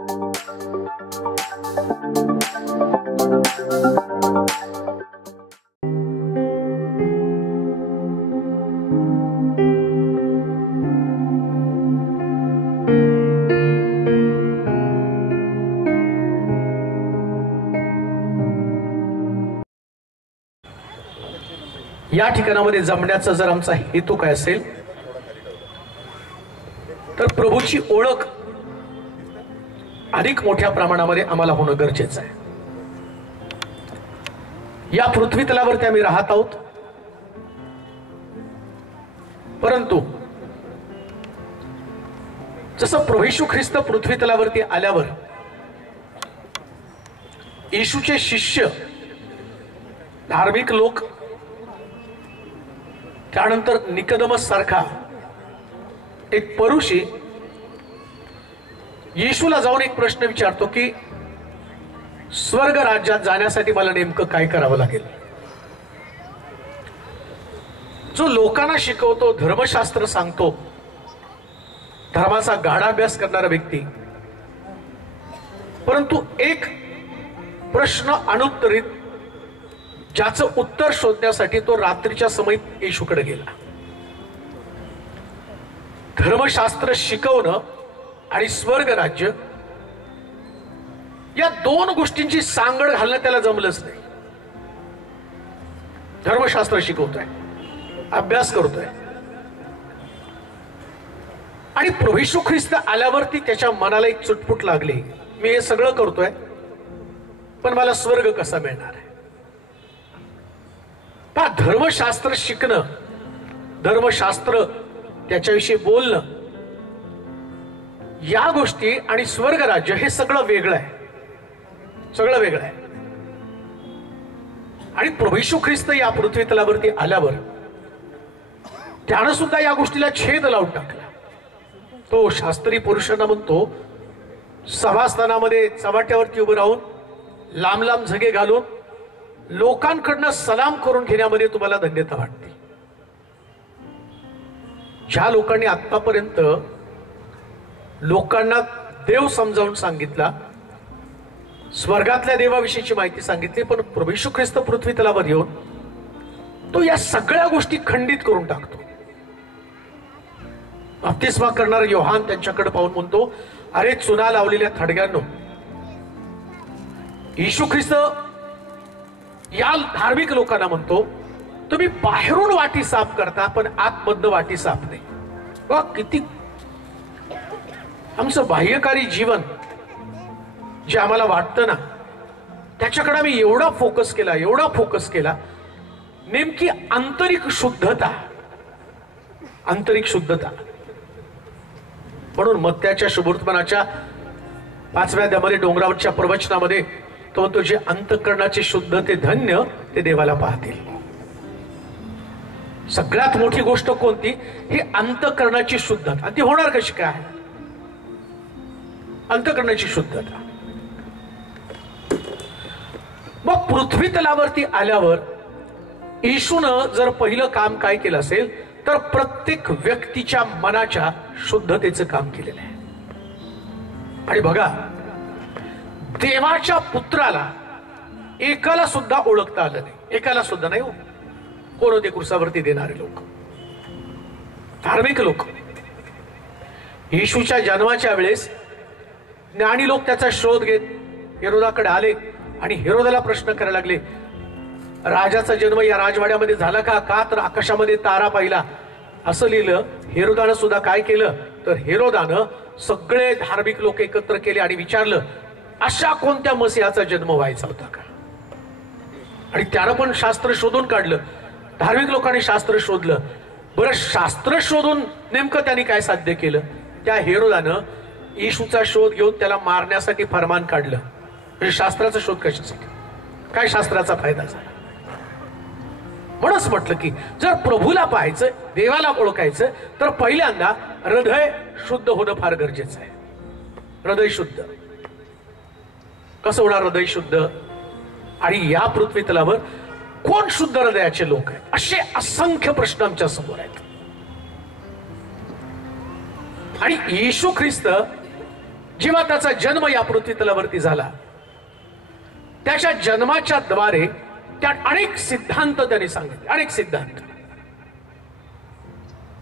या ठिकाणामध्ये जमण्याचा जर आमचा हेतू काय असेल तर प्रभूची ओळख अधिक मोठ्या प्रमाणामध्ये आम्हाला होणं गरजेचं आहे। या पृथ्वी तलावरती आम्ही राहत आहोत, परंतु जसं प्रभू येशू ख्रिस्त पृथ्वी तलावरती आल्यावर येशूचे शिष्य धार्मिक लोक, त्यानंतर निकोदेमस सारखा एक परुषी येशूला जाऊन एक प्रश्न विचारतो की स्वर्ग राज्यात जाण्यासाठी मला नेमकं काय करावं लागेल। जो लोकांना शिकवतो, धर्मशास्त्र सांगतो, धर्माचा गाढा अभ्यास करणारा व्यक्ती, परंतु एक प्रश्न अनुत्तरित ज्याचं उत्तर शोधण्यासाठी तो रात्रीच्या समयी येशूकडे गेला। धर्मशास्त्र शिकवणं आणि स्वर्ग राज्य या दोन गोष्टींची सांगड घालणं त्याला जमलंच नाही। धर्मशास्त्र शिकवतोय, अभ्यास करतोय, आणि प्रभू येशू ख्रिस्त आल्यावरती त्याच्या मनाला एक चुटपुट लागली, मी हे सगळं करतोय पण मला स्वर्ग कसा मिळणार आहे। पहा, धर्मशास्त्र शिकणं, धर्मशास्त्र त्याच्याविषयी बोलणं, या गोष्टी आणि स्वर्ग राज्य हे सगळं वेगळं आहे, सगळं वेगळं आहे। आणि प्रभू येशू ख्रिस्त या पृथ्वी तलावरती आल्यावर त्यानं सुद्धा या गोष्टीला छेद लावून टाकला। तो शास्त्री पुरुषांना म्हणतो, सभास्थानामध्ये चव्हाट्यावरती उभं राहून लांब लांब झगे घालून लोकांकडनं सलाम करून घेण्यामध्ये तुम्हाला धन्यता वाटते। ज्या लोकांनी आतापर्यंत लोकांना देव समजावून सांगितला, स्वर्गातल्या देवाविषयीची माहिती सांगितली, पण प्रभू येशू ख्रिस्त पृथ्वी तलावर येऊन तो या सगळ्या गोष्टी खंडित करून टाकतो। बप्तिस्मा करणारा योहान त्यांच्याकडे पाहून म्हणतो, अरे चुना लावलेल्या थडग्यांनो, येशू ख्रिस्त या धार्मिक लोकांना म्हणतो, तुम्ही बाहेरून वाटी साफ करता पण आतमधनं वाटी साफ नाही। वा, किती आमचं बाह्यकारी जीवन जे आम्हाला वाटतं ना, त्याच्याकडे आम्ही एवढा फोकस केला, एवढा फोकस केला, नेमकी आंतरिक शुद्धता, आंतरिक शुद्धता। म्हणून मत्त्याच्या शुभवर्तमानाच्या 5व्या अध्यायामध्ये डोंगरावरच्या प्रवचनामध्ये तो म्हणतो, जे अंतःकरणाचे शुद्ध ते धन्य ते देवाला पाहतील। सगळ्यात मोठी गोष्ट कोणती? ही अंतःकरणाची शुद्धता। आणि ती होणार कशी काय? अंतःकरणाची शुद्धता। मग पृथ्वी तलावरती आल्यावर येशूनं जर पहिलं काम काय केलं असेल तर प्रत्येक व्यक्तीच्या मनाच्या शुद्धतेचं काम केलेलं आहे। आणि बघा, देवाच्या पुत्राला एकाला सुद्धा ओळखता आलं नाही, एकाला सुद्धा नाही हो। कोण होते क्रुसावरती देणारे लोक? धार्मिक लोक। येशूच्या जन्माच्या वेळेस ज्ञानी लोक त्याचा शोध घेत हेरोदाकडे आले आणि हेरोदाला प्रश्न करायला लागले, राजाचा जन्म या राजवाड्यामध्ये झाला का? का तर आकाशामध्ये तारा पाहिला, असं लिहिलं। हेरोदानं सुद्धा काय केलं तर हेरोदानं सगळे धार्मिक लोक एकत्र केले आणि विचारलं, अशा कोणत्या मसीहाचा जन्म व्हायचा होता का? आणि त्यानं पण शास्त्र शोधून काढलं, धार्मिक लोकांनी शास्त्र शोधलं। बरं, शास्त्र शोधून नेमकं त्यांनी काय साध्य केलं? त्या हेरोदानं येशूचा शोध घेऊन त्याला मारण्यासाठी फरमान काढलं। म्हणजे शास्त्राचा शोध कशासाठी? काय शास्त्राचा फायदा झाला? म्हणूनच म्हटलं की जर प्रभूला पाहायचं, देवाला ओळखायचं, तर पहिल्यांदा हृदय शुद्ध होणं फार गरजेचं आहे। हृदय शुद्ध कसं होणार? हृदय शुद्ध। आणि या पृथ्वी तलावर कोण शुद्ध हृदयाचे लोक आहेत? असे असंख्य प्रश्न आमच्या समोर आहेत। आणि येशू ख्रिस्त जेव्हा त्याचा जन्म या पृथ्वी तलावरती झाला, त्याच्या जन्माच्या द्वारे त्यात अनेक सिद्धांत त्यांनी सांगितले, अनेक सिद्धांत.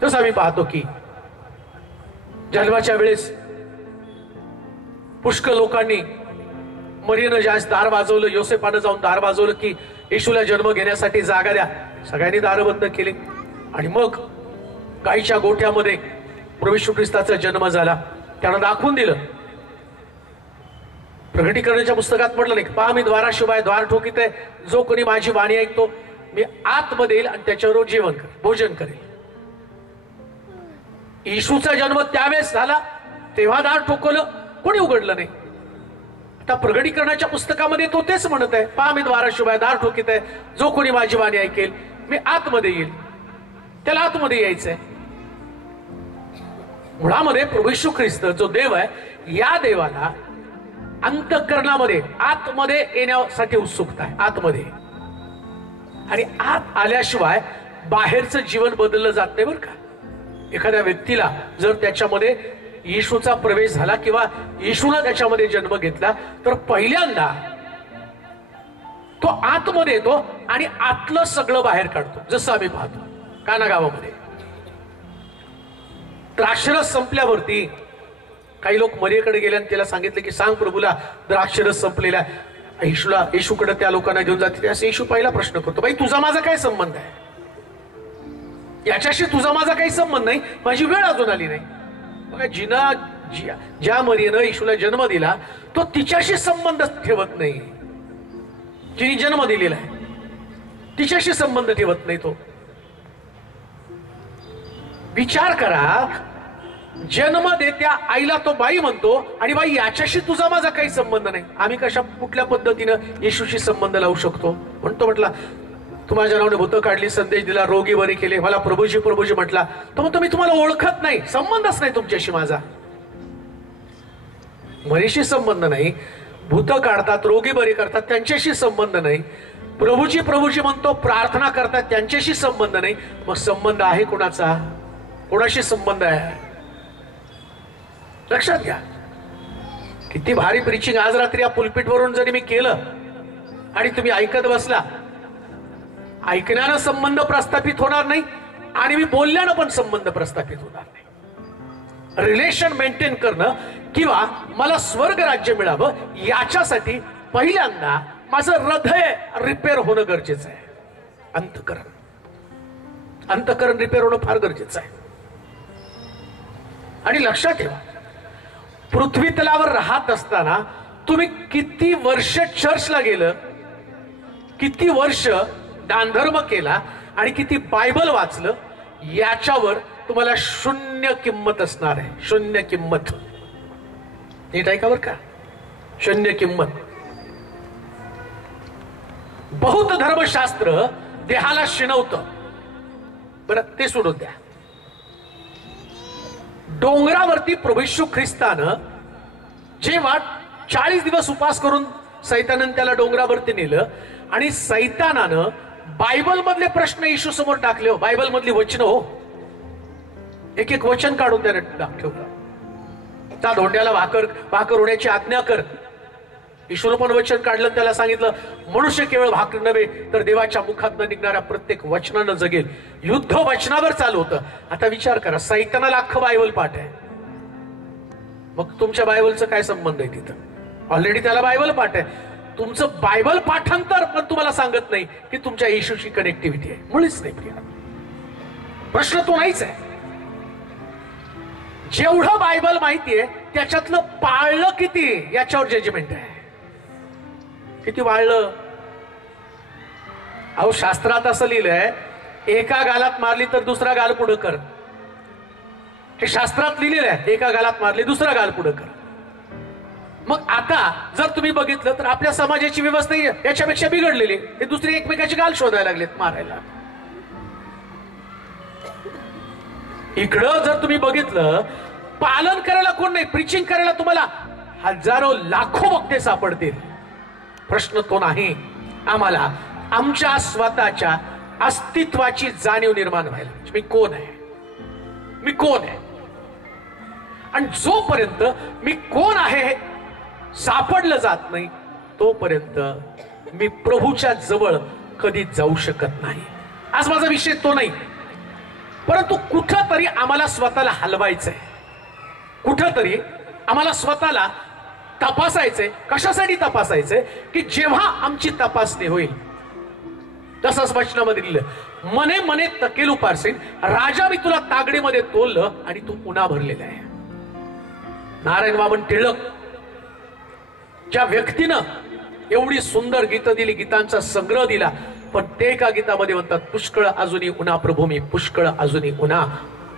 तसं आम्ही पाहतो की जन्माच्या वेळेस पुष्कळ लोकांनी मरियेनं ज्यास दार वाजवलं, योसेफानं जाऊन दार वाजवलं की येशूला जन्म घेण्यासाठी जागा द्या. सगळ्यांनी दार बंद केली आणि मग गाईच्या गोठ्यामध्ये प्रभू येशू ख्रिस्ताचा जन्म झाला. त्यानं दाखवून दिलं. प्रकटीकरणाच्या पुस्तकात म्हटलं नाही, पहा मी द्वाराशिवाय द्वार ठोकीत आहे, जो कोणी माझी वाणी ऐकतो मी आतमध्ये येईल आणि त्याच्यावर जेवण करेल, भोजन करेल. येशूचा जन्म त्यावेळेस झाला, तेव्हा दार ठोकवलं, कोणी उघडलं नाही. आता प्रकटीकरणाच्या पुस्तकामध्ये तो तेच म्हणत आहे, पहा मी द्वाराशिवाय दार ठोकीत आहे, जो कोणी माझी वाणी ऐकेल मी आतमध्ये येईल. त्याला आतमध्ये यायचंय. मुळामध्ये प्रभू येशू ख्रिस्त जो देव आहे, या देवाला अंतःकरणामध्ये आतमध्ये येण्यासाठी उत्सुकता आहे, आतमध्ये. आणि आत आल्याशिवाय बाहेरचं जीवन बदललं जात नाही बरं का. एखाद्या व्यक्तीला जर त्याच्यामध्ये येशूचा प्रवेश झाला किंवा येशूला त्याच्यामध्ये जन्म घेतला तर पहिल्यांदा तो आतमध्ये येतो आणि आतलं सगळं बाहेर काढतो. जसं आम्ही पाहतो काना गावामध्ये द्राक्षरस संपल्यावरती काही लोक मरियेकडे गेले आणि त्याला सांगितले की सांग प्रभूला द्राक्षरस संपलेला. येशूकडे त्या लोकांना घेऊन जाते. त्यास येशू पहिला प्रश्न करतो, बाई तुझा माझा काय संबंध आहे, याच्याशी तुझा माझा काही संबंध नाही, माझी वेळ अजून आली नाही. बघा, ज्या मरियेनं येशूला जन्म दिला तो तिच्याशी संबंध ठेवत नाही. जिने जन्म दिलेला आहे तिच्याशी संबंध ठेवत नाही. तो विचार करा, जन्म देत्या आईला तो बाई म्हणतो आणि बाई याच्याशी तुझा माझा काही संबंध नाही. आम्ही कुठल्या पद्धतीनं येशूशी संबंध लावू शकतो. म्हणतो म्हटला तू माझ्या नावाने भूतं काढली, संदेश दिला, रोगी बरे केले, मला प्रभूजी प्रभूजी म्हटला. तो म्हणतो मी तुम्हाला ओळखत नाही, संबंधच नाही तुमच्याशी माझा. मरीशी संबंध नाही, भूतं काढतात, रोगी बरे करतात, त्यांच्याशी संबंध नाही. प्रभूजी प्रभूजी म्हणतो, प्रार्थना करतात, त्यांच्याशी संबंध नाही. मग संबंध आहे कोणाचा? कोणाशी संबंध आहे? लक्षात घ्या. किती भारी प्रीचिंग आज रात्री या पुलपीट वरून जरी मी केलं आणि तुम्ही ऐकत बसला, ऐकण्यानं संबंध प्रस्थापित होणार नाही आणि मी बोलल्यानं पण संबंध प्रस्थापित होणार नाही. रिलेशन मेंटेन करणं किंवा मला स्वर्ग राज्य मिळावं याच्यासाठी पहिल्यांदा माझं हृदय रिपेअर होणं गरजेचं आहे. अंतःकरण रिपेअर होणं फार गरजेचं आहे. आणि लक्षात ठेवा, पृथ्वी तलावर राहत असताना तुम्ही किती वर्ष चर्चला गेलं, किती वर्ष दानधर्म केला आणि किती बायबल वाचलं, याच्यावर तुम्हाला शून्य किंमत असणार आहे. शून्य किंमत. नीट ऐका बरं का, शून्य किंमत. बौद्ध धर्मशास्त्र देहाला शिणवतं, बरं ते सोडून द्या. डोंगरावरती प्रभू येशू ख्रिस्तानं जेव्हा 40 दिवस उपास करून सैतानानं त्याला डोंगरावरती नेलं आणि सैतानानं बायबल मधले प्रश्न येशू समोर टाकले. हो, बायबल मधली वचन, हो, एक एक वचन काढून त्याने ठेवलं. त्या धोंड्याला भाकर होण्याची आज्ञा कर. येशूनं पण वचन काढलं, त्याला सांगितलं मनुष्य केवळ भाकर नव्हे तर देवाच्या मुखातनं निघणाऱ्या प्रत्येक वचनानं जगेल. युद्ध वचनावर चालू होतं. आता विचार करा, सैतानाला अख्खं बायबल पाठ आहे, मग तुमच्या बायबलचं काय संबंध आहे तिथं? ऑलरेडी त्याला बायबल पाठ आहे. तुमचं बायबल पाठांतर पण तुम्हाला सांगत नाही की तुमच्या येशूची कनेक्टिव्हिटी आहे. मुळीच नाही प्रिया. प्रश्न तो नाहीच आहे. जेवढं बायबल माहितीये त्याच्यातलं पाळलं किती याच्यावर जजमेंट आहे. किती वाढलं? अहो, शास्त्रात असं लिहिलंय, एका गालात मारली तर दुसरा गाल पुढं कर. हे शास्त्रात लिहिलेलं आहे. एका गालात मारली दुसरा गाल पुढं कर. मग आता जर तुम्ही बघितलं तर आपल्या समाजाची व्यवस्था याच्यापेक्षा बिघडलेली. हे दुसरी एकमेकाची गाल शोधायला लागलेत, मारायला. इकडं जर तुम्ही बघितलं, पालन करायला कोण नाही, प्रीचिंग करायला तुम्हाला हजारो लाखो वक्ते सापडतील. प्रश्न तो नाही. आम्हाला आमच्या स्वतःच्या अस्तित्वाची जाणीव निर्माण व्हायला. मी कोण आहे, मी कोण आहे. आणि जोपर्यंत मी कोण आहे हे सापडलं जात नाही तोपर्यंत मी प्रभूच्या जवळ कधी जाऊ शकत नाही. आज माझा विषय तो नाही, परंतु कुठंतरी आम्हाला स्वतःला हलवायचंय, कुठंतरी आम्हाला स्वतःला तपासायचंय. कशासाठी तपासायचंय? की जेव्हा आमची तपासणी होईल, तसंच वचनामध्ये दिलं, मने मने तकेलू पारसीन, राजा मी तुला तागडीमध्ये तोललं आणि तू पुन्हा भरलेला आहे. नारायण वामन टिळक ज्या व्यक्तीनं एवढी सुंदर गीतं दिली, गीतांचा संग्रह दिला, पण ते एका गीतामध्ये म्हणतात, पुष्कळ अजूनही उन्हा प्रभू मी, पुष्कळ अजूनही उन्हा.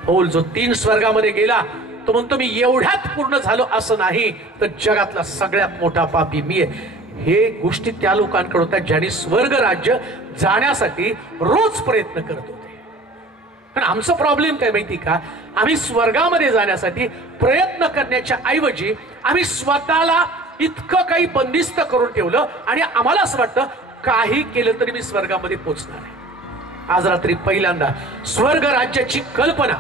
पौल जो 3 स्वर्गामध्ये गेला तो म्हणतो मी एवढ्यात पूर्ण झालो असं नाही, तर जगातला सगळ्यात मोठा पापी मी आहे. हे गोष्टी त्या लोकांकडे होत्या ज्यांनी स्वर्ग राज्य जाण्यासाठी रोज प्रयत्न करत होते. पण आमचा प्रॉब्लेम काय माहिती का? आम्ही स्वर्गामध्ये जाण्यासाठी प्रयत्न करण्याच्या ऐवजी आम्ही स्वतःला इतकं काही बंदिस्त करून ठेवलं आणि आम्हाला असं वाटतं काही केलं तरी मी स्वर्गामध्ये पोहोचणार आहे. आज रात्री पहिल्यांदा स्वर्ग राज्याची कल्पना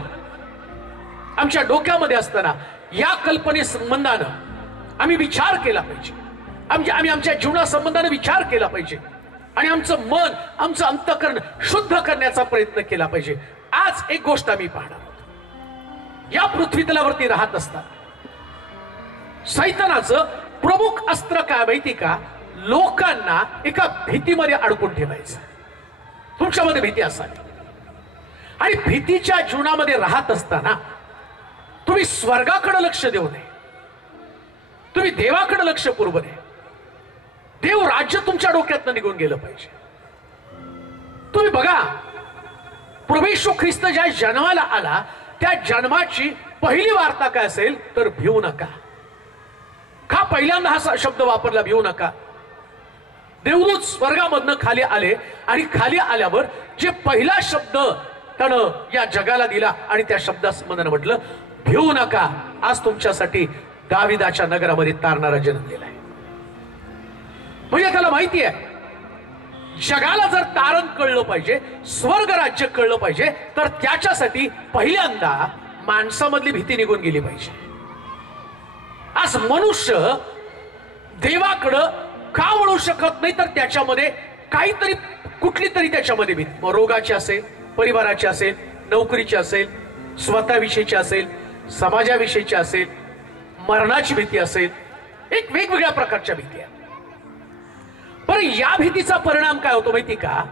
आमच्या डोक्यामध्ये असताना या कल्पने संबंधानं आम्ही विचार केला पाहिजे. आम्ही आमच्या जीवना संबंधाने विचार केला पाहिजे आणि आमचं मन, आमचं अंतःकरण शुद्ध करण्याचा प्रयत्न केला पाहिजे. आज एक गोष्ट आम्ही पाहणार आहोत. या पृथ्वी तलावरती राहत असतात सैतानाचं प्रमुख अस्त्र काय माहिती का? लोकांना एका भीतीमध्ये अडकून ठेवायचं. तुमच्यामध्ये भीती असावी आणि भीतीच्या जीवनामध्ये राहत असताना तुम्ही स्वर्गाकडे लक्ष देऊ नये, तुम्ही देवाकडे लक्ष पुरवू नये. देव राज्य तुमच्या डोक्यातनं निघून गेलं पाहिजे. तुम्ही बघा, प्रभू येशू ख्रिस्त ज्या जन्माला आला त्या जन्माची पहिली वार्ता काय असेल तर भिवू नका. का पहिल्यांदा हा शब्द वापरला, भिवू नका? देवदूत स्वर्गामधनं खाली आले आणि खाली आल्यावर जे पहिला शब्द त्यानं या जगाला दिला आणि त्या शब्दासंबंधानं म्हटलं भिवू नका. आज तुमच्यासाठी दाविदाच्या नगरामध्ये तारणारा जन्मलेला आहे. म्हणजे त्याला माहिती आहे जगाला जर तारण कळलं पाहिजे, स्वर्ग राज्य कळलं पाहिजे, तर त्याच्यासाठी पहिल्यांदा माणसामधली भीती निघून गेली पाहिजे. आज मनुष्य देवाकडं का वळू शकत नाही? तर त्याच्यामध्ये काहीतरी, कुठली तरी त्याच्यामध्ये भीती, मग रोगाची असेल, परिवाराची असेल, नोकरीची असेल, स्वतःविषयीची असेल, समाजाविषयीची असेल, मरणाची भीती असेल, एक वेगवेगळ्या प्रकारच्या भीती आहेत. पण या भीतीचा परिणाम काय होतो माहिती का?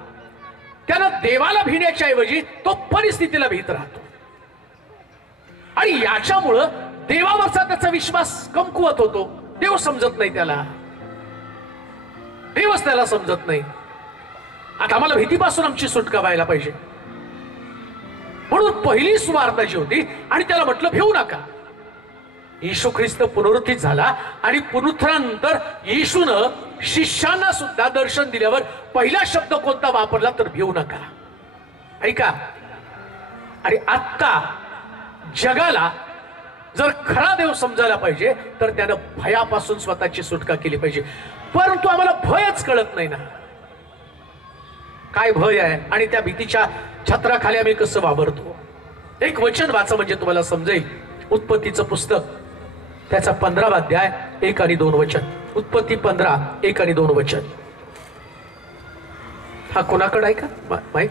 त्यानं देवाला भिण्याच्या ऐवजी तो परिस्थितीला भीत राहतो आणि याच्यामुळं देवावरचा त्याचा विश्वास कमकुवत होतो. देव समजत नाही त्याला, देवच त्याला समजत नाही. आता आम्हाला भीतीपासून आमची सुटका व्हायला पाहिजे. म्हणून पहिली सुवार्ता जी होती आणि त्याला म्हटलं भिवू नका. येशू ख्रिस्त पुनरुत्थित झाला आणि पुनरुत्थानानंतर येशूनं शिष्यांना सुद्धा दर्शन दिल्यावर पहिला शब्द कोणता वापरला तर भिवू नका. ऐका, आणि आत्ता जगाला जर खरा देव समजायला पाहिजे तर त्यानं भयापासून स्वतःची सुटका केली पाहिजे. परंतु आम्हाला भयच कळत नाही ना, काय भय आहे आणि त्या भीतीच्या छत्राखाली आम्ही कसं वावरतो. एक वचन वाचा म्हणजे तुम्हाला समजेल. उत्पत्तीचं पुस्तक त्याचा 15वा अध्याय 1 आणि 2 वचन. उत्पत्ती 15 1 आणि 2 वचन. हा कोणाकडे आहे का माईक?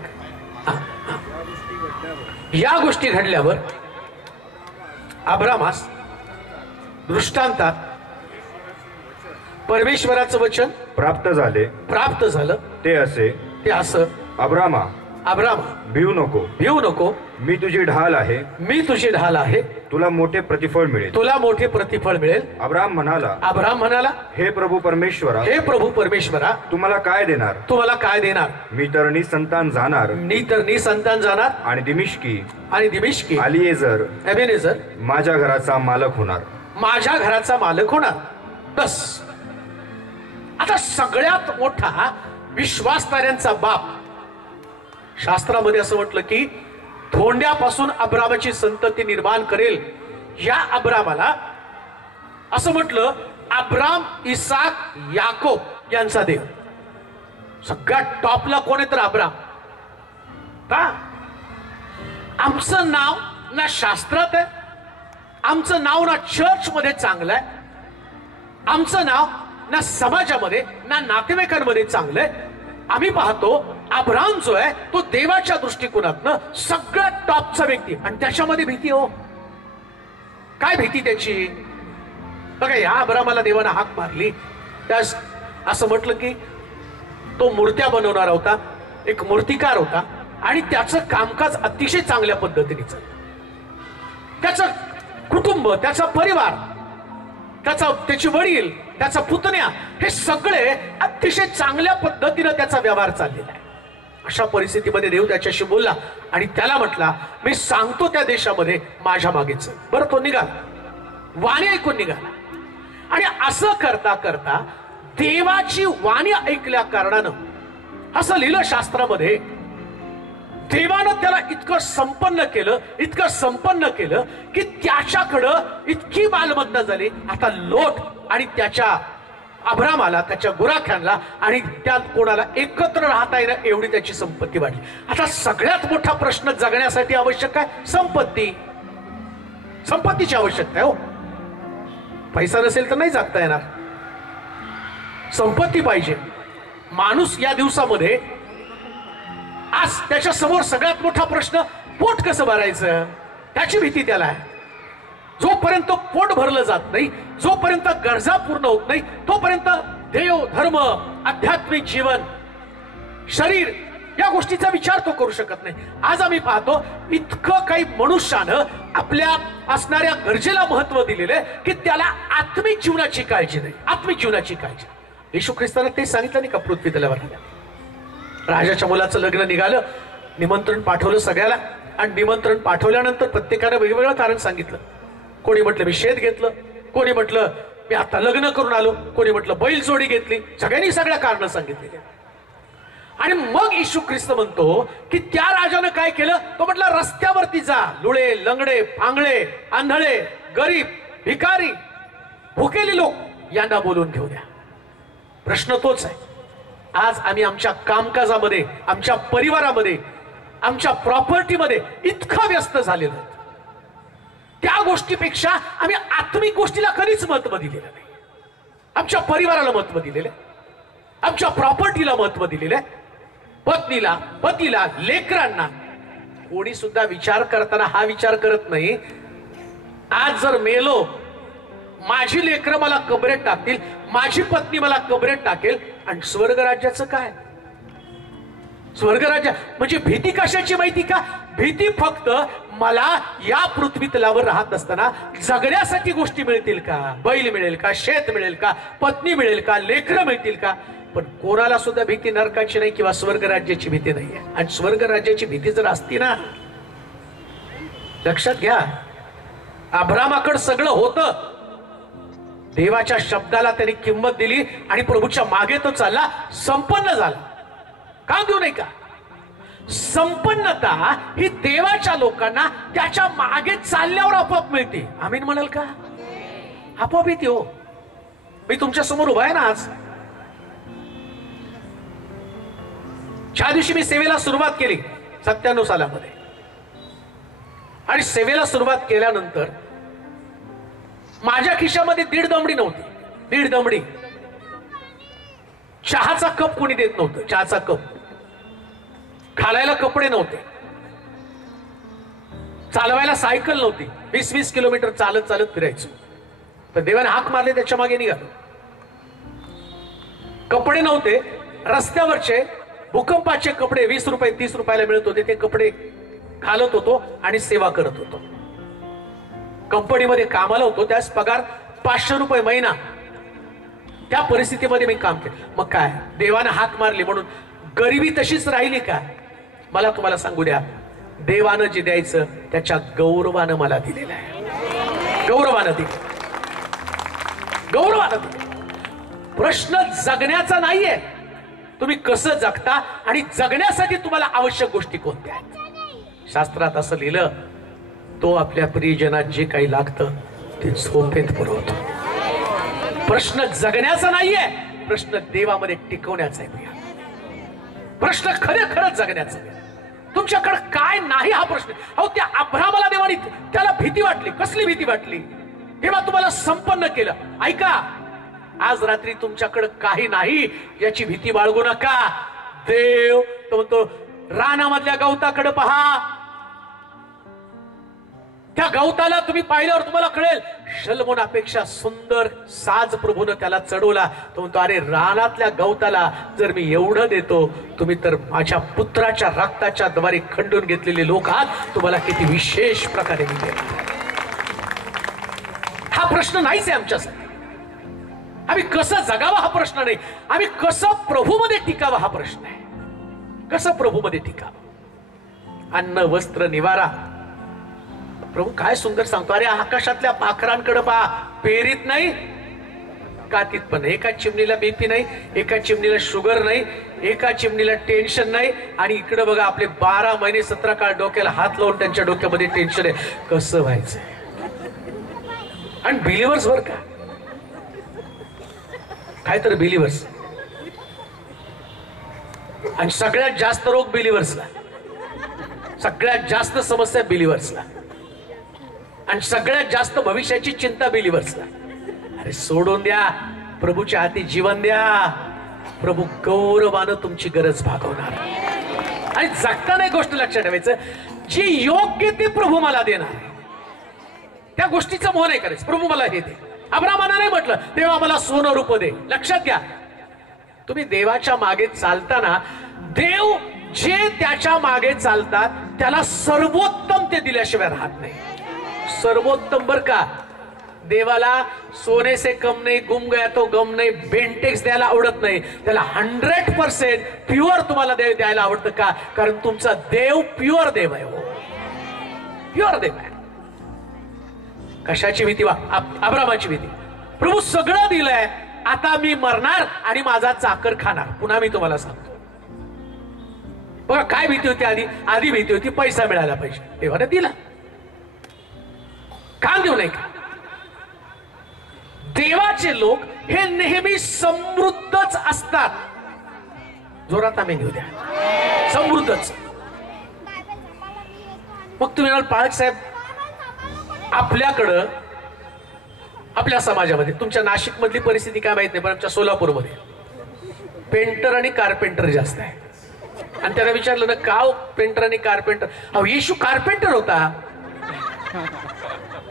या गोष्टी घडल्यावर अब्रामास दृष्टांतात परमेश्वराचं वचन प्राप्त झालं. ते असं अब्रामा भिवू नको, मी तुझी ढाल आहे, तुला मोठे प्रतिफळ मिळेल. अब्राम म्हणाला, हे प्रभू परमेश्वरा, तुम्हाला काय देणार? मी तर निसंतान जाणार आणि दिमिश्की एबेनेझर माझ्या घराचा मालक होणार. बस. आता सगळ्यात मोठा विश्वासणाऱ्यांचा बाप, शास्त्रामध्ये असं म्हटलं की धोंड्यापासून अब्रामाची संतती निर्माण करेल. या अब्रामाला असं म्हटलं अब्राम, इसाक, याकोब यांचा देव. सगळ्यात टॉपला कोण आहे तर अब्राम. का? आमचं नाव ना शास्त्रात आहे, आमचं नाव ना चर्च मध्ये चांगलं आहे, आमचं नाव ना समाजामध्ये ना नातेवाईकांमध्ये चांगलं आहे. आम्ही पाहतो अब्राहम जो आहे तो देवाच्या दृष्टिकोनातनं सगळ्यात टॉपचा व्यक्ती, आणि त्याच्यामध्ये भीती. हो, काय भीती त्याची? बघा, या अब्राहमाला देवानं हाक मारली, त्यास असं म्हटलं की तो मूर्त्या बनवणार होता, एक मूर्तिकार होता, आणि त्याचं कामकाज अतिशय चांगल्या पद्धतीने चाललं. त्याचं कुटुंब, त्याचा परिवार, त्याचे वडील, त्याचा पुतण्या, हे सगळे अतिशय चांगल्या पद्धतीने त्याचा व्यवहार चाललेला आहे. अशा परिस्थितीमध्ये देव त्याच्याशी बोलला आणि त्याला म्हटला, मी सांगतो त्या देशामध्ये माझ्या मागे चल. बरं, तो निघाला, वाणी ऐकून निघाला. आणि असं करता करता देवाची वाणी ऐकल्या कारणानं असं लिहिलं शास्त्रामध्ये, देवानं त्याला इतकं संपन्न केलं की त्याच्याकडं इतकी मालमत्ता झाली. आता लोट आणि त्याच्या अब्रामाला, त्याच्या गुराख्यांना आणि त्या कोणाला एकत्र राहता येणं एवढी त्याची संपत्ती वाढली. आता सगळ्यात मोठा प्रश्न जगण्यासाठी आवश्यक आहे संपत्ती. संपत्तीची आवश्यकता आहे. हो, पैसा नसेल तर नाही जगता येणार, संपत्ती पाहिजे. माणूस या दिवसामध्ये आज त्याच्या समोर सगळ्यात मोठा प्रश्न पोट कसं भरायचं, त्याची भीती त्याला आहे. जोपर्यंत पोट भरलं जात नाही, जोपर्यंत गरजा पूर्ण होत नाही, तोपर्यंत देव, धर्म, आध्यात्मिक जीवन, शरीर या गोष्टीचा विचार तो करू शकत नाही. आज आम्ही पाहतो इतकं काही मनुष्यानं आपल्या असणाऱ्या गरजेला महत्व दिलेलं की त्याला आत्मिक जीवनाची काळजी नाही. आत्मिक जीवनाची काळजी येशू ख्रिस्ताने ते सांगितलं नाही का पृथ्वी तलावर राजाच्या मुलाचं लग्न निघालं, निमंत्रण पाठवलं सगळ्याला, आणि निमंत्रण पाठवल्यानंतर प्रत्येकानं वेगवेगळं कारण सांगितलं. कोणी म्हटलं मी शेत घेतलं, कोणी म्हटलं मी आता लग्न करून आलो, कोणी म्हटलं बैल जोडी घेतली. सगळ्यांनी सगळ्या कारण सांगितली. आणि मग येशू ख्रिस्त म्हणतो की त्या राजानं काय केलं, तो म्हटलं रस्त्यावरती जा, लुळे, लंगडे, फांगळे, आंधळे, गरीब, भिकारी, भुकेले लोक यांना बोलून घेऊ द्या. प्रश्न तोच आहे. आज आम्ही आमच्या कामकाजामध्ये, आमच्या परिवारामध्ये, आमच्या प्रॉपर्टीमध्ये इतका व्यस्त झालेलो, त्या गोष्टीपेक्षा आम्ही आत्मिक गोष्टीला कधीच महत्व दिलेलं नाही. आमच्या परिवाराला महत्व दिलेलं, आमच्या प्रॉपर्टीला महत्व दिलेलं, पत्नीला, पतीला, लेकरांना. कोणी सुद्धा विचार करताना हा विचार करत नाही, आज जर मेलो, माझी लेकरं मला कबरेत टाकतील, माझी पत्नी मला कबरेत टाकेल, आणि स्वर्ग राज्याचं काय? स्वर्ग राज्य म्हणजे भीती कशाची माहिती का? भीती फक्त मला या पृथ्वी तलावर राहत असताना जगण्यासाठी गोष्टी मिळतील का, बैल मिळेल का, शेत मिळेल का, पत्नी मिळेल का, लेकरं मिळतील का. पण कोणाला सुद्धा भीती नरकाची नाही किंवा स्वर्ग राज्याची भीती नाहीये. आणि स्वर्ग राज्याची भीती जर असती ना, लक्षात घ्या, अब्रामाकडे सगळं होतं, देवाच्या शब्दाला त्यांनी किंमत दिली आणि प्रभूच्या मागे तो चालला, संपन्न झाला. का देऊ नाही का? संपन्नता ही देवाच्या लोकांना त्याच्या मागे चालल्यावर आपोआप मिळते. आमीन म्हणाल का? आपोआप येते. हो, मी तुमच्या समोर उभा आहे ना आज. ज्या दिवशी मी सेवेला सुरुवात केली 97 सालामध्ये, आणि सेवेला सुरुवात केल्यानंतर माझ्या खिशामध्ये 1.5 दमडी नव्हती. 1.5 दमडी. चहाचा कप कोणी देत नव्हतं. चहाचा कप, घालायला कपडे नव्हते, चालवायला सायकल नव्हती. 20-20 किलोमीटर चालत चालत फिरायचो. तर देवाने हाक मारले, त्याच्या मागे निघालो. कपडे नव्हते, रस्त्यावरचे भूकंपाचे कपडे 20 रुपये 30 रुपयाला मिळत होते, ते कपडे घालत होतो आणि सेवा करत होतो. कंपनीमध्ये कामाला होतो, त्यास पगार 500 रुपये महिना. त्या परिस्थितीमध्ये मी काम केलं. मग काय, देवाने हाक मारली म्हणून गरिबी तशीच राहिली का? मला तुम्हाला सांगू द्या, देवानं जे द्यायचं त्याच्या गौरवानं मला दिलेलं आहे. गौरवानं दिलं, गौरवानं दिलं. प्रश्न जगण्याचा नाहीये, तुम्ही कसं जगता आणि जगण्यासाठी तुम्हाला आवश्यक गोष्टी कोणत्या आहेत. शास्त्रात असं लिहिलं, तो आपल्या प्रियजनात जे काही लागतं ते झोपेत पुरवतो. प्रश्न जगण्याचा नाहीये, प्रश्न देवामध्ये टिकवण्याचा आहे. प्रश्न खरं जगण्याचा. तुमच्याकडे काय नाही हा प्रश्न. अहो त्या अब्रामाला देवानी त्याला भीती वाटली. कसली भीती वाटली? तेव्हा तुम्हाला संपन्न केलं. ऐका, आज रात्री तुमच्याकडे काही नाही याची भीती बाळगू नका. देव तो म्हणतो रानामधल्या गवताकडे पहा. त्या गवताला तुम्ही पाहिल्यावर तुम्हाला कळेल शल्मोनापेक्षा सुंदर साज प्रभूने त्याला चढवला. तो म्हणतो अरे रानातल्या गवताला जर मी एवढं देतो, तुम्ही तर माझ्या पुत्राच्या रक्ताच्या द्वारे खंडून घेतलेले लोक आहात, तुम्हाला किती विशेष प्रकारे मी देतो. हा प्रश्न नाहीच आहे आमच्यासाठी. आम्ही कसं जगावं हा प्रश्न नाही, आम्ही कसं प्रभूमध्ये टिकावं हा प्रश्न आहे. कसं प्रभूमध्ये टिकावं? अन्न वस्त्र निवारा. प्रभू काय सुंदर सांगतो, अरे आकाशातल्या पाखरांकडे पहा, पेरीत नाही कातीत पण. एका चिमणीला बीपी नाही, एका चिमणीला शुगर नाही, एका चिमणीला टेन्शन नाही. आणि इकडे बघा आपले 12 महिने 17 काळ डोक्याला हात लावून त्यांच्या डोक्यामध्ये टेन्शन आहे. कसं व्हायचंय? आणि बिलिव्हर्स बर का, काय तर बिलिव्हर्स. आणि सगळ्यात जास्त रोग बिलिव्हर्सला, सगळ्यात जास्त समस्या बिलिव्हर्सला, आणि सगळ्यात जास्त भविष्याची चिंता बिलिव्हर्सला. अरे सोडून द्या, प्रभूच्या हाती जीवन द्या. प्रभू गौरवानं तुमची गरज भागवणार. आणि जगताना एक गोष्ट लक्षात ठेवायचं, जी योग्य ते प्रभू मला देणार, त्या गोष्टीचं मोह नाही करायचं. प्रभू मला हे दे. अब्रामाने नाही म्हटलं देवा मला सोनं रूप दे. लक्षात घ्या, तुम्ही देवाच्या मागे चालताना देव जे त्याच्या मागे चालतात त्याला सर्वोत्तम ते दिल्याशिवाय राहत नाही. सर्वोत्तम बर का. देवाला सोने से कम नाही, गुम गया तो गम नाही, बेंटेक्स द्यायला आवडत नाही. त्याला 100% प्युअर तुम्हाला देव द्यायला आवडतं. का? कारण तुमचा देव प्युअर देव आहे. हो, प्युअर देव आहे. कशाची भीती? अब्रामाची भीती. प्रभू सगळं दिलंय, आता मी मरणार आणि माझा चाकर खाणार. पुन्हा मी तुम्हाला सांगतो, बघा काय भीती होती आधी भीती होती पैसा मिळायला पाहिजे. देवाने दिला, का देऊ नाही का? देवाचे लोक हे नेहमी समृद्धच असतात. जोरात आम्ही घेऊ द्या, समृद्धच. मग तुम्ही म्हणाल पाळक साहेब, आपल्याकडं आपल्या समाजामध्ये, तुमच्या नाशिक मधली परिस्थिती काय माहित नाही, पण आमच्या सोलापूरमध्ये पेंटर आणि कार्पेंटर जास्त आहे. आणि त्याला विचारलं ना, का पेंटर आणि कार्पेंटर? अहो येशू कार्पेंटर होता,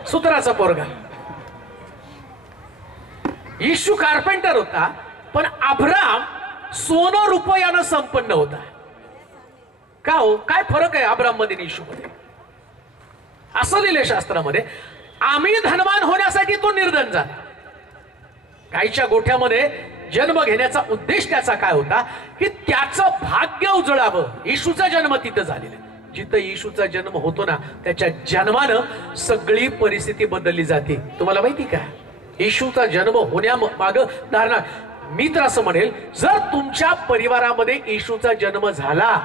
सुताराचा पोरगा. येशू कार्पेंटर होता, पण अब्राम सोनं रुपयानं संपन्न होता. का हो? काय फरक आहे अब्राम मध्ये आणि येशू मध्ये? असं लिहिलंय शास्त्रामध्ये, आम्ही धनवान होण्यासाठी तो निर्धन झाला. गाईच्या गोठ्यामध्ये जन्म घेण्याचा उद्देश त्याचा काय होता? की त्याचं भाग्य उजळावं. येशूचा जन्म तिथं झालेला. जिथं येशूचा जन्म होतो ना, त्याच्या जन्मानं सगळी परिस्थिती बदलली जाते. तुम्हाला माहिती का? येशूचा जन्म होण्यामाग धारणा, मी तर असं म्हणेल, जर तुमच्या परिवारामध्ये येशूचा जन्म झाला,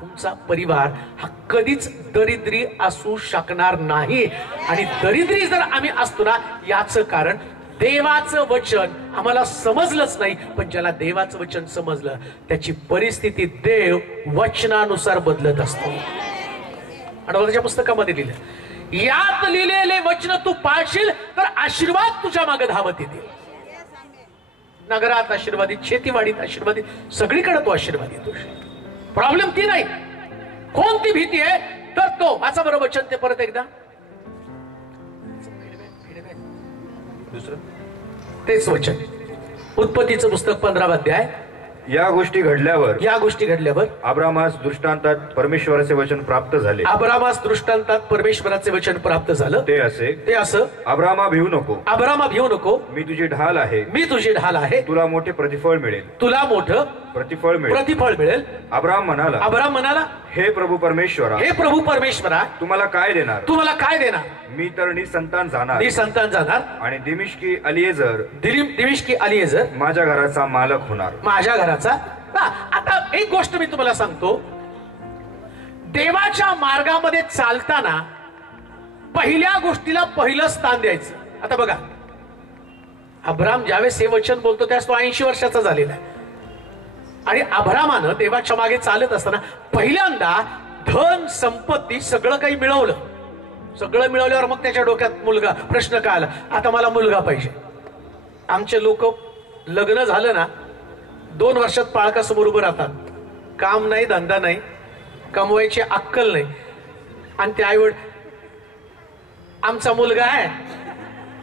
तुमचा परिवार हा कधीच दरिद्री असू शकणार नाही. आणि दरिद्री जर आम्ही असतो ना, याचं कारण देवाचं वचन आम्हाला समजलंच नाही. पण ज्याला देवाचं वचन समजलं, त्याची परिस्थिती देव वचनानुसार बदलत असतो. अडवल्याच्या पुस्तकामध्ये लिहिलं, यात लिहिलेले वचन तू पाळशील तर आशीर्वाद तुझ्या मागे धावत येतील. नगरात आशीर्वादित, शेतीवाडीत आशीर्वादित, सगळीकडे तो आशीर्वाद येतो. प्रॉब्लेम ती नाही. कोणती भीती आहे? तर तो वाचा बरं वचन ते परत एकदा. दुसरं तेच वचन, उत्पत्तीचं पुस्तक 15वा अध्याय. या गोष्टी घडल्यावर अब्रामास दृष्टांतात परमेश्वराचे वचन प्राप्त झाले. अब्रामास दृष्टांतात परमेश्वराचे वचन प्राप्त झालं. ते असं, अब्रामा भिवू नको, मी तुझी ढाल आहे, तुला मोठे प्रतिफळ मिळेल. अब्राम म्हणाला, हे प्रभू परमेश्वरा, तुम्हाला काय देणार? मी तर निसंतान जाणार आणि दिमिश्की अलिएझर माझ्या घराचा मालक होणार. माझ्या घराचा. आता एक गोष्ट मी तुम्हाला सांगतो, देवाच्या मार्गामध्ये चालताना पहिल्या गोष्टीला पहिलं स्थान द्यायचं. आता बघा, अब्राम ज्यावेळेस हे वचन बोलतो त्यावेळेस तो 80 वर्षाचा झालेला आहे. आणि अब्रामानं देवाच्या मागे चालत असताना पहिल्यांदा धन संपत्ती सगळं काही मिळवलं. सगळं मिळवल्यावर मग त्याच्या डोक्यात मुलगा, प्रश्न काय आला, आता मला मुलगा पाहिजे. आमचे लोक लग्न झालं ना 2 वर्षात पाळकासमोर उभं राहतात. काम नाही, धंदा नाही, कमवायची अक्कल नाही, आणि ते आईवडील, आमचा मुलगा आहे,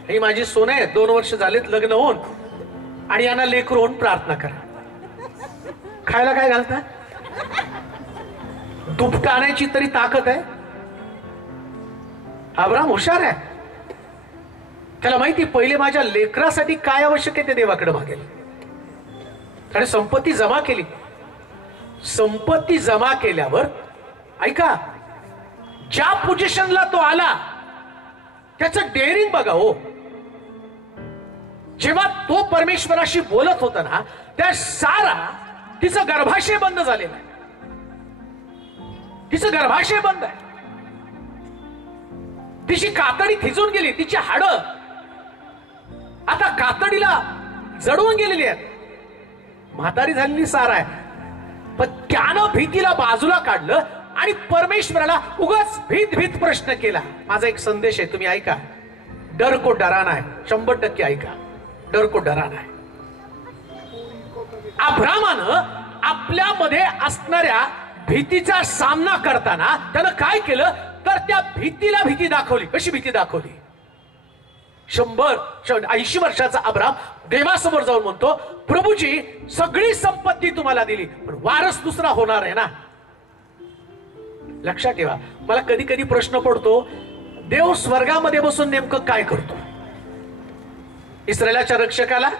ही माझी सोन आहे, 2 वर्ष झालेत लग्न होऊन, आणि यांना लेकरू होऊन प्रार्थना करा. खायला काय घालता? दुपट आणायची तरी ताकद आहे. अब्राम हुशार आहे. त्याला माहिती पहिले माझ्या लेकरासाठी काय आवश्यक आहे ते देवाकडे मागेल. आणि संपत्ती जमा केली. संपत्ती जमा केल्यावर ऐका, ज्या पोझिशनला तो आला त्याचं डेअरिंग बघा हो. जेव्हा तो परमेश्वराशी बोलत होता ना, त्या सारा तिचं गर्भाशय बंद झालेलं आहे. तिचं गर्भाशय बंद आहे. तिची कातडी थिजून गेली. तिची हाडं आता कातडीला जडवून गेलेली आहेत. म्हातारी झालेली सारा आहे. पण त्यानं भीतीला बाजूला काढलं आणि परमेश्वराला उगाच भीत भीत प्रश्न केला. माझा एक संदेश आहे, तुम्ही ऐका. डर को डराना है. 100% ऐका. डर को डराना है. अब्रामानं आपल्यामध्ये असणाऱ्या भीतीचा सामना करताना त्यानं काय केलं, तर त्या भीतीला भीती दाखवली. कशी भीती दाखवली? 180 वर्षाचा अब्राम देवासमोर जाऊन म्हणतो, प्रभूजी सगळी संपत्ती तुम्हाला दिली, पण वारस दुसरा होणार आहे ना. लक्षात ठेवा, मला कधी कधी प्रश्न पडतो, देव स्वर्गामध्ये बसून नेमकं काय करतो? इस्रायलाच्या रक्षकाला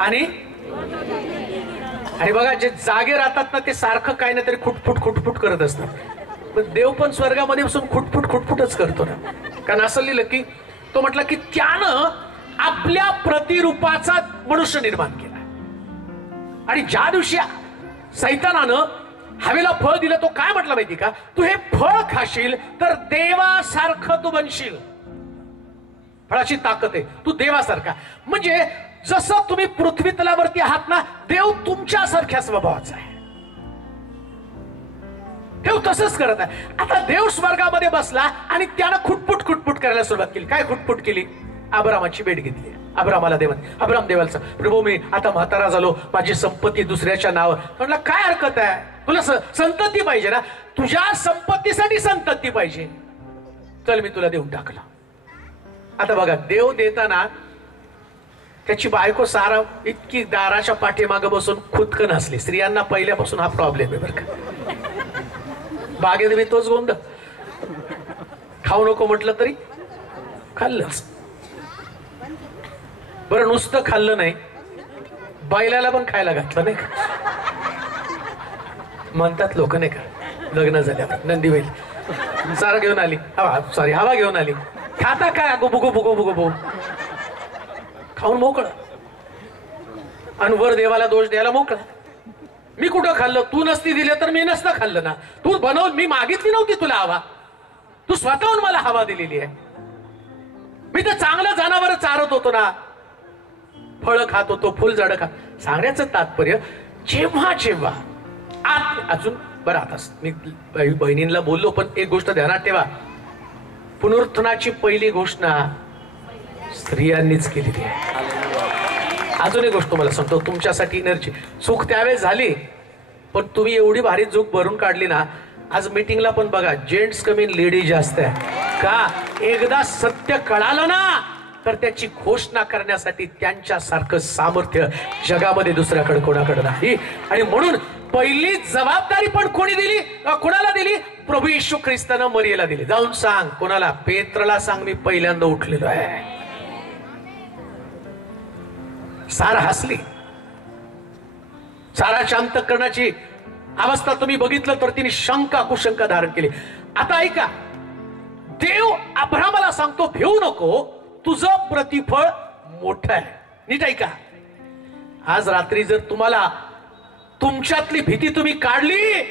आणि बघा, जे जागे राहतात ना ते सारखं काय ना तरी खुटफुट करत असतात. पण देव पण स्वर्गामध्ये बसून खुटफुटच करतो ना. कारण असं लिहिलं की तो म्हटलं की त्यानं आपल्या प्रतिरूपाचा मनुष्य निर्माण केला. आणि ज्या दिवशी सैतानानं हवेला फळ दिलं, तो काय म्हटलं माहिती का, तू हे फळ खाशील तर देवासारखं तू बनशील. फळाची ताकद आहे, तू देवासारखा. म्हणजे जसं तुम्ही पृथ्वी तलावरती आहात ना, देव तुमच्यासारख्या स्वभावाचा आहे. देव तसंच करत आहे. आता देव स्वर्गामध्ये बसला आणि त्यानं खुटफुट करायला सुरुवात केली. काय खुटफुट केली? अब्रामाची भेट घेतली. अब्रामाला अब्राम देवाला, प्रभू मी आता म्हातारा झालो, माझी संपत्ती दुसऱ्याच्या नावावर. म्हटलं काय हरकत आहे, तुला संतती पाहिजे ना, तुझ्या संपत्तीसाठी संतती पाहिजे, चल मी तुला देऊन टाकलं. आता बघा, देव देताना त्याची बायको सारा इतकी दाराच्या पाठीमागे बसून खुदकन हसली. स्त्रियांना पहिल्यापासून हा प्रॉब्लेम आहे बरं का. बागेत मी तोच गोंधळ, खाऊ नको म्हटलं तरी खाल्लंच. बरं नुसतं खाल्लं नाही, बैलाला पण खायला घातलं नाही का, म्हणतात लोक नाही का. लग्न झाल्यावर नंदी बैल सारा घेऊन आली, हवा घेऊन आली. खाता काय, गुबू खाऊन मोकळं, आणि वर देवाला दोष द्यायला मोकळा. मी कुठं खाल्लं? तू नसती दिले तर मी नसतं खाल्लं ना. तू बनवून, मी मागितली नव्हती तुला हवा, तू स्वतःहून मला हवा दिलेली आहे. मी तर चांगलं जनावर चारत होतो ना, फळं खात होतो, फुलझाडं खात. सांगण्याचं तात्पर्य, जेव्हा जेव्हा अजून बरं, आता मी बहिणींना बोललो, पण एक गोष्ट ध्यानात ठेवा, पुनरुत्थानाची पहिली घोषणा स्त्रियांनीच केलेली आहे. अजून एक गोष्ट मला सांगतो, तुमच्यासाठी एनर्जी चूक त्यावेळेस झाली, पण तुम्ही एवढी भारी चूक भरून काढली ना. आज मीटिंगला पण बघा, जेंट्स कमी लेडी जास्त आहे का. एकदा सत्य कळालं ना, तर त्याची घोषणा करण्यासाठी त्यांच्यासारखं सामर्थ्य जगामध्ये दुसऱ्याकडे कोणाकडे नाही. आणि म्हणून पहिली जबाबदारी पण कोणी दिली, कोणाला दिली? प्रभू येशू ख्रिस्तानं मरियेला दिली. जाऊन सांग, कोणाला? पेत्रला सांग, मी पहिल्यांदा उठलेलो आहे. सारा हसली. साराच्या अंतःकरणाची अवस्था तुम्ही बघितलं तर तिने शंका कुशंका धारण केली. आता ऐका, देव अब्रामाला सांगतो, भिवू नको, तुझं प्रतिफळ मोठं आहे. नीट ऐका, आज रात्री जर तुम्हाला तुमच्यातली भीती तुम्ही काढली,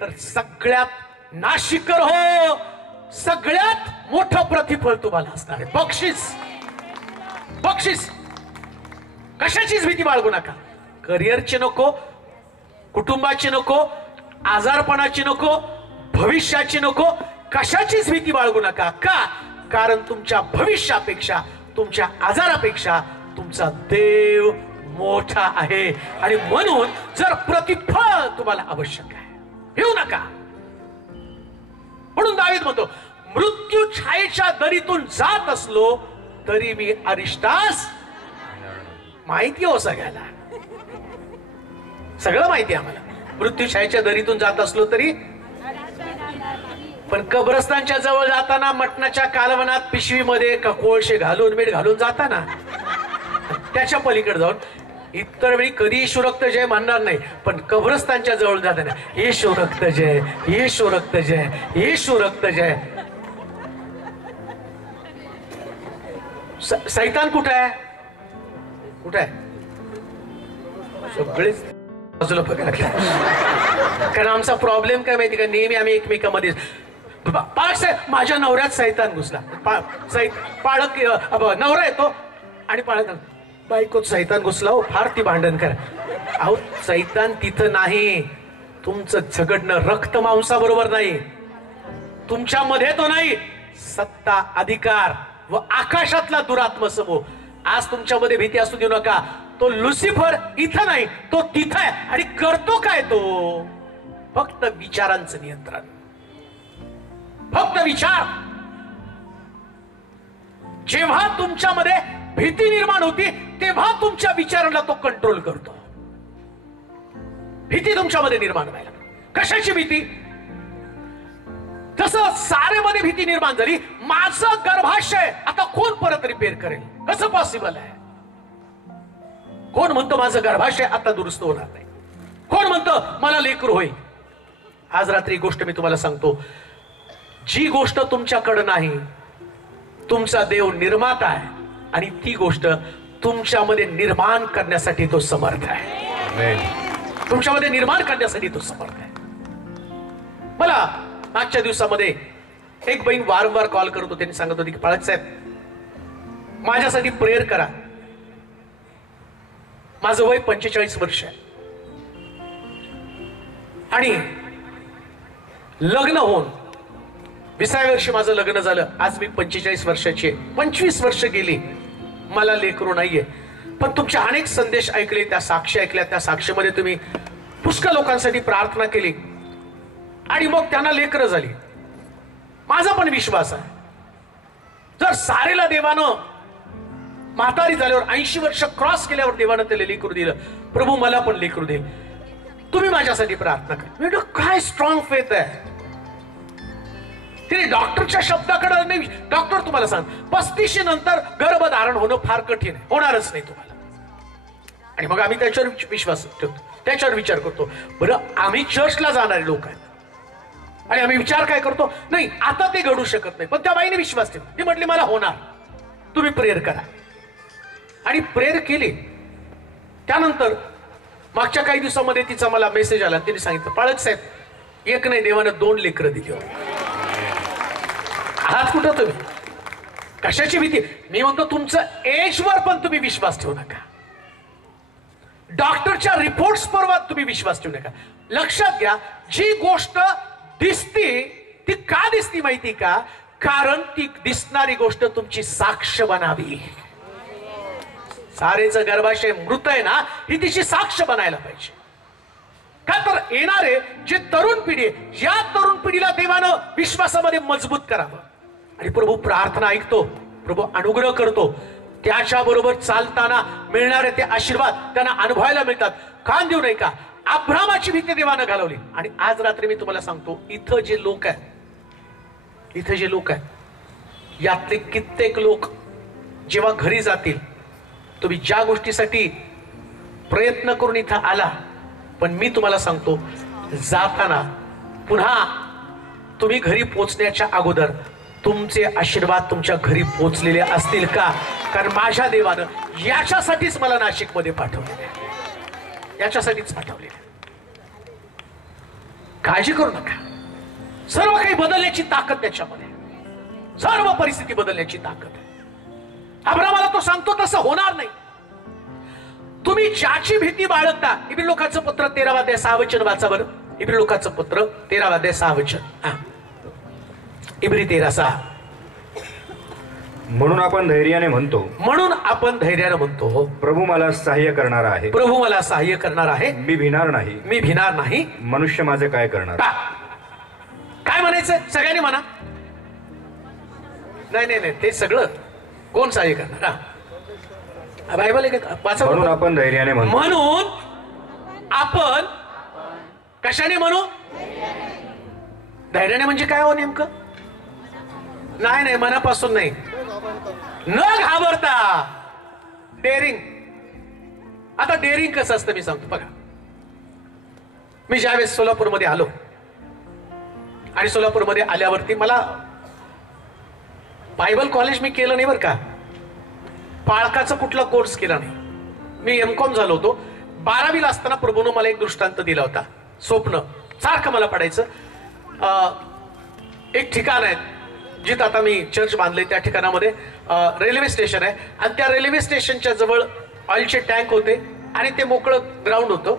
तर सगळ्यात नाशिकर हो, सगळ्यात मोठं प्रतिफळ तुम्हाला असणार आहे. बक्षीस. कशाचीच भीती बाळगू नका. करिअरची नको, कुटुंबाची नको, आजारपणाची नको, भविष्याची नको, कशाचीच भीती बाळगू नका. का? कारण तुमच्या भविष्यापेक्षा, तुमच्या आजारापेक्षा तुमचा देव मोठा आहे. आणि म्हणून जर प्रतिफळ तुम्हाला आवश्यक आहे, भिवू नका. म्हणून दावीद म्हणतो, मृत्यू छायेच्या दरीतून जात असलो तरी मी अरिष्टास, माहिती हो सगळ्याला, सगळं माहिती आम्हाला, मृत्यू छायेच्या दरीतून जात असलो तरी. पण कब्रस्तानच्या जवळ जाताना मटणाच्या कालवनात पिशवीमध्ये कोळशे घालून, मीठ घालून जाताना, त्याच्या पलीकडे जाऊन इतर वेळी कधी येशू रक्त जय म्हणणार नाही, पण कब्रस्तानच्या जवळ जाताना येशू रक्त जय, येशू रक्त जय, येशू रक्त जय. सैतान कुठे आहे? कुठे आहे? सगळेच बाजूला बघायला. कारण आमचा प्रॉब्लेम काय माहिती का, नेहमी आम्ही एकमेकांमध्ये, पाळक साहेब माझ्या नवऱ्यात सैतान घुसला, पाळक नवरा येतो आणि पाळक बायकोत सैतान घुसला, हो फार ती भांडण करा. अहो सैतान तिथं नाही, तुमचं झगडणं रक्त मांसाबरोबर नाही, तुमच्यामध्ये तो नाही, सत्ता, अधिकार व आकाशातला दुरात्म समूह. आज तुमच्यामध्ये भीती असू देऊ नका. तो लुसिफर इथं नाही, तो तिथं आहे. आणि करतो काय तो? फक्त विचारांचं नियंत्रण, फक्त विचार. जेव्हा तुमच्यामध्ये भीती निर्माण होती तेव्हा तुमच्या विचारांना तो कंट्रोल करतो. भीती तुमच्यामध्ये निर्माण व्हायला. कशाची भीती? जसं सारेमध्ये भीती निर्माण झाली, माझं गर्भाशय आता कोण परत रिपेअर करेल? कसं पॉसिबल आहे? कोण म्हणतो माझं गर्भाशय आता दुरुस्त होणार नाही? कोण म्हणतं मला लेकरू होईल? आज रात्री गोष्ट मी तुम्हाला सांगतो, जी गोष्ट तुमच्याकडे नाही, तुमचा देव निर्माता आहे आणि ती गोष्ट तुमच्यामध्ये निर्माण करण्यासाठी तो समर्थ आहे. तुमच्यामध्ये निर्माण करण्यासाठी तो समर्थ आहे. मला मागच्या दिवसामध्ये एक बहीण वारंवार कॉल करत होती आणि सांगत होती की पाळक साहेब माझ्यासाठी प्रेयर करा. माझं वय 45 वर्ष आहे आणि लग्न होऊन 20व्या वर्षी माझं लग्न झालं. आज मी 45 वर्षाची आहे. 25 वर्ष गेली, मला लेकरू नाहीये. पण तुमचे अनेक संदेश ऐकले, त्या साक्षी ऐकल्या, त्या साक्षीमध्ये तुम्ही पुष्कळ लोकांसाठी प्रार्थना केली आणि मग त्यांना लेकरं झाली. माझा पण विश्वास आहे, जर सारेला देवानं म्हातारी झाल्यावर 80 वर्ष क्रॉस केल्यावर देवानं त्याला लेकरू दिलं, प्रभू मला पण लेकरू देईल. तुम्ही माझ्यासाठी प्रार्थना करा. काय स्ट्रॉंग फेथ आहे. तिने डॉक्टरच्या शब्दाकडे नाही. डॉक्टर तुम्हाला सांग 35 नंतर गर्भधारण होणं फार कठीण आहे, होणारच नाही तुम्हाला. आणि मग आम्ही त्याच्यावर विश्वास ठेवतो, त्याच्यावर विचार करतो. बरं आम्ही चर्चला जाणारे लोक आहेत आणि आम्ही विचार काय करतो, नाही आता ते घडू शकत नाही. पण त्या बाईने विश्वास ठेवला. ती म्हटली मला होणार, तुम्ही प्रेयर करा. आणि प्रेयर केली. त्यानंतर मागच्या काही दिवसामध्ये तिचा मला मेसेज आला. तिने सांगितलं पाळक साहेब एक नाही देवानं 2 लेकरं दिली. आहात कुठं तुम्ही? कशाची भीती? मी म्हणतो तुमचं एजवर पण तुम्ही विश्वास ठेवू नका. डॉक्टरच्या रिपोर्ट्स बरोबर तुम्ही विश्वास ठेवू नका. लक्षात घ्या, जी गोष्ट दिसते ती का दिसती माहिती का? कारण ती दिसणारी गोष्ट तुमची साक्ष बनावी. सारेचं गर्भाशय मृत आहे ना, ही तिची साक्ष बनायला पाहिजे. का तर येणारे जे तरुण पिढी आहे, या तरुण पिढीला देवानं विश्वासामध्ये मजबूत करावं. आणि प्रभू प्रार्थना ऐकतो, प्रभू अनुग्रह करतो. त्याच्या बरोबर चालताना मिळणारे ते आशीर्वाद त्यांना अनुभवायला मिळतात. कान देऊ नये का? अब्रामाची भीती देवानं घालवली. आणि आज रात्री मी तुम्हाला सांगतो, इथं जे लोक आहेत, यातले कित्येक लोक जेव्हा घरी जातील, तुम्ही ज्या गोष्टीसाठी प्रयत्न करून इथं आला, पण मी तुम्हाला सांगतो जाताना पुन्हा तुम्ही घरी पोहोचण्याच्या अगोदर तुमचे आशीर्वाद तुमच्या घरी पोहोचलेले असतील का? कारण माझ्या देवानं याच्यासाठीच मला नाशिकमध्ये पाठवलेले, याच्यासाठीच पाठवलेले. काळजी करू नका. सर्व काही बदलण्याची ताकद त्याच्यामध्ये, सर्व परिस्थिती बदलण्याची ताकद आहे. अब्रामाला तो सांगतो तसं होणार नाही. तुम्ही ज्याची भीती बाळगता, इब्री लोकांचं पत्र 13 अध्याय 6 वचन वाचा बरं. इब्री लोकांचं पत्र 13 अध्याय 6 वचन. इब्री 13:6. म्हणून आपण धैर्याने म्हणतो, म्हणून आपण धैर्याने म्हणतो, प्रभू मला सहाय्य करणार आहे, प्रभू मला सहाय्य करणार आहे, मी भिणार नाही, मी भिणार नाही. मनुष्य माझे काय करणार. काय म्हणायचं सगळ्यांनी म्हणा. नाही नाही नाही, ते सगळं कोण सहाय्य करणार. बायबल वाचा. म्हणून आपण धैर्याने म्हणतो, म्हणून आपण कशाने म्हणू. धैर्याने म्हणजे काय हो नेमकं. नाही नाही, मनापासून नाही, न घाबरता. डेअरिंग. आता डेअरिंग कसं असतं मी सांगतो बघा. मी ज्यावेळेस सोलापूरमध्ये आलो आणि सोलापूरमध्ये आल्यावरती मला बायबल कॉलेज मी केलं नाही बरं का, पाळकाचा कुठला कोर्स केला नाही. मी एमकॉम झालो होतो. 12वीला असताना प्रभूनं मला एक दृष्टांत दिला होता. स्वप्न सारखं मला पडायचं. एक ठिकाण आहे जिथं आता मी चर्च बांधले, त्या ठिकाणामध्ये रेल्वे स्टेशन आहे आणि त्या रेल्वे स्टेशनच्या जवळ ऑइलचे टँक होते आणि ते मोकळं ग्राउंड होतं.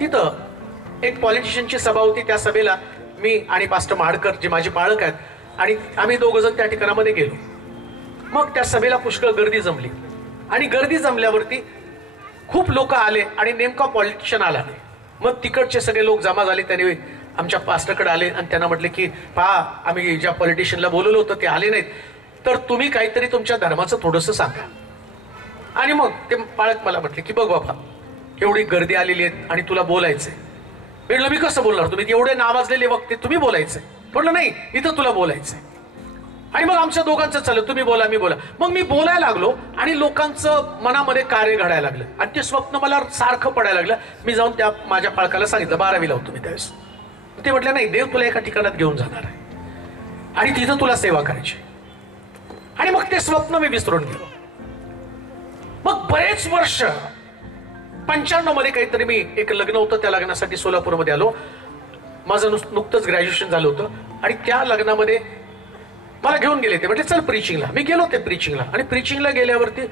तिथं एक पॉलिटिशियनची सभा होती. त्या सभेला मी आणि पास्टर महाडकर जे माझे पाळक आहेत आणि आम्ही दोघं जण त्या ठिकाणामध्ये गेलो. मग त्या सभेला पुष्कळ गर्दी जमली आणि गर्दी जमल्यावरती खूप लोक आले आणि नेमका पॉलिटिशियन आला नाही. मग तिकडचे सगळे लोक जमा झाले. त्याने आमच्या पास्टरकडे आले आणि त्यांना म्हटले की पहा, आम्ही ज्या पॉलिटिशियनला बोलवलं होतं ते आले नाहीत, तर तुम्ही काहीतरी तुमच्या धर्माचं थोडंसं सांगा. आणि मग ते पाळक मला म्हटले की बघ बाबा, एवढी गर्दी आलेली आहे आणि तुला बोलायचंय. म्हटलं मी कसं बोलणार, तुम्ही एवढे नावाजलेले वक्ते, तुम्ही बोलायचंय. म्हटलं नाही, इथं तुला बोलायचंय. आणि मग आमच्या दोघांचं चाललं, तुम्ही बोला मी बोला. मग मी बोलायला लागलो आणि लोकांचं मनामध्ये कार्य घडायला लागलं आणि ते स्वप्न मला सारखं पडायला लागलं. मी जाऊन त्या माझ्या पाळकाला सांगितलं, 12वीला होतो मी त्यावेळेस. ते म्हटलं नाही, देव तुला एका ठिकाणात घेऊन जाणार आहे आणि तिथं तुला सेवा करायची. आणि मग ते स्वप्न मी विसरून गेलो. मग बरेच वर्ष 95 मध्ये काहीतरी मी एक लग्न होतं, त्या लग्नासाठी सोलापूरमध्ये आलो. माझं नुकतंच ग्रॅज्युएशन झालं होतं आणि त्या लग्नामध्ये मला घेऊन गेले. ते म्हटले चल प्रीचिंगला. मी गेलो ते प्रीचिंगला आणि प्रीचिंगला गेल्यावरती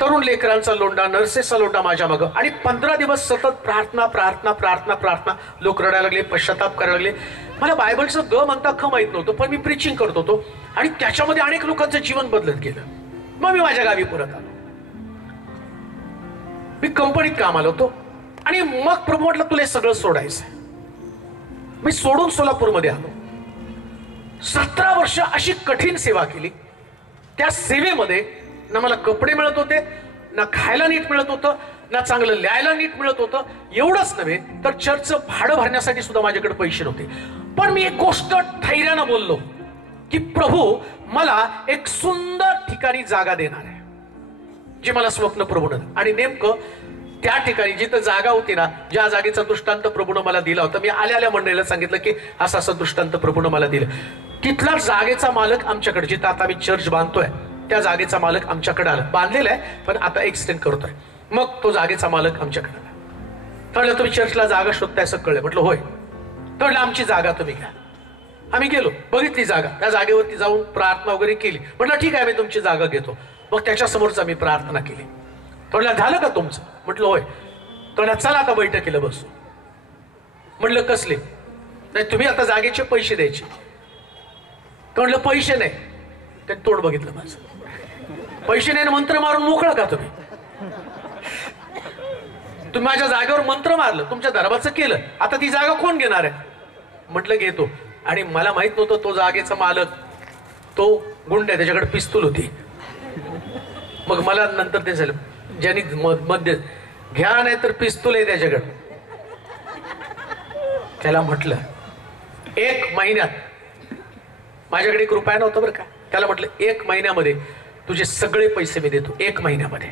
तरुण लेकरांचा लोंडा, नर्सेसचा लोंडा माझ्या मागं आणि 15 दिवस सतत प्रार्थना प्रार्थना प्रार्थना प्रार्थना. लोक रडायला लागले, पश्चाताप करायला लागले. मला बायबलचं ग म्हणता ख माहित नव्हतं, पण मी प्रीचिंग करत होतो आणि त्याच्यामध्ये अनेक लोकांचं जीवन बदलत गेलं. मग मी माझ्या गावी परत आलो. मी कंपनीत कामाला होतो आणि मग प्रभू म्हटलं तुला हे सगळं सोडायचं. मी सोडून सोलापूरमध्ये आलो. 17 वर्ष अशी कठीण सेवा केली. त्या सेवेमध्ये ना मला कपडे मिळत होते, ना खायला नीट मिळत होतं, ना चांगलं लिहायला नीट मिळत होतं. एवढंच नव्हे तर चर्चचं भाडं भरण्यासाठी सुद्धा माझ्याकडे पैसे नव्हते. पण मी एक गोष्ट धैर्यानं बोललो की प्रभू मला एक सुंदर ठिकाणी जागा देणार आहे, जे मला स्वप्न प्रभूनं. आणि नेमकं त्या ठिकाणी जिथं जागा होती ना, ज्या जागेचा दृष्टांत प्रभूनं मला दिला होता, मी आल्या मंडळीला सांगितलं की असा असा दृष्टांत प्रभूनं मला दिलं. तिथला जागेचा मालक आमच्याकडे, जिथं आता मी चर्च बांधतोय त्या जागेचा मालक आमच्याकडे आला. बांधलेला आहे पण आता एक्सटेंड करतोय. मग तो जागेचा मालक आमच्याकडे आला. म्हटलं तुम्ही चर्चला जागा शोधताय असं कळलं. म्हटलं होय. म्हटलं आमची जागा तुम्ही घ्या. आम्ही गेलो, बघितली जागा. त्या जागेवरती जाऊन प्रार्थना वगैरे केली. म्हटलं ठीक आहे, मी तुमची जागा घेतो. मग त्याच्या समोरचा मी प्रार्थना केली. म्हटलं झालं का तुमचं. म्हटलं होय. म्हटलं चला आता बैठकीला बसू. म्हटलं कसले. नाही तुम्ही आता जागेचे पैसे द्यायचे. म्हटलं पैसे नाही. ते तोड बघितलं माझं. पैसे नाही मंत्र मारून मोकळं का तुम्ही. तुम्ही माझ्या जागेवर मंत्र मारलं, तुमच्या धर्माचं केलं, आता ती जागा कोण घेणार आहे. म्हटलं घेतो. आणि मला माहित नव्हतं तो जागेचा मालक तो गुंड आहे, त्याच्याकडे पिस्तूल होती. मग मला नंतर ते झालं, ज्यांनी मध्य घ्या नाही तर पिस्तूल आहे त्याच्याकडे. त्याला म्हटलं 1 महिन्यात, माझ्याकडे 1 रुपया नव्हता बरं का. त्याला म्हटलं 1 महिन्यामध्ये तुझे सगळे पैसे मी देतो. 1 महिन्यामध्ये.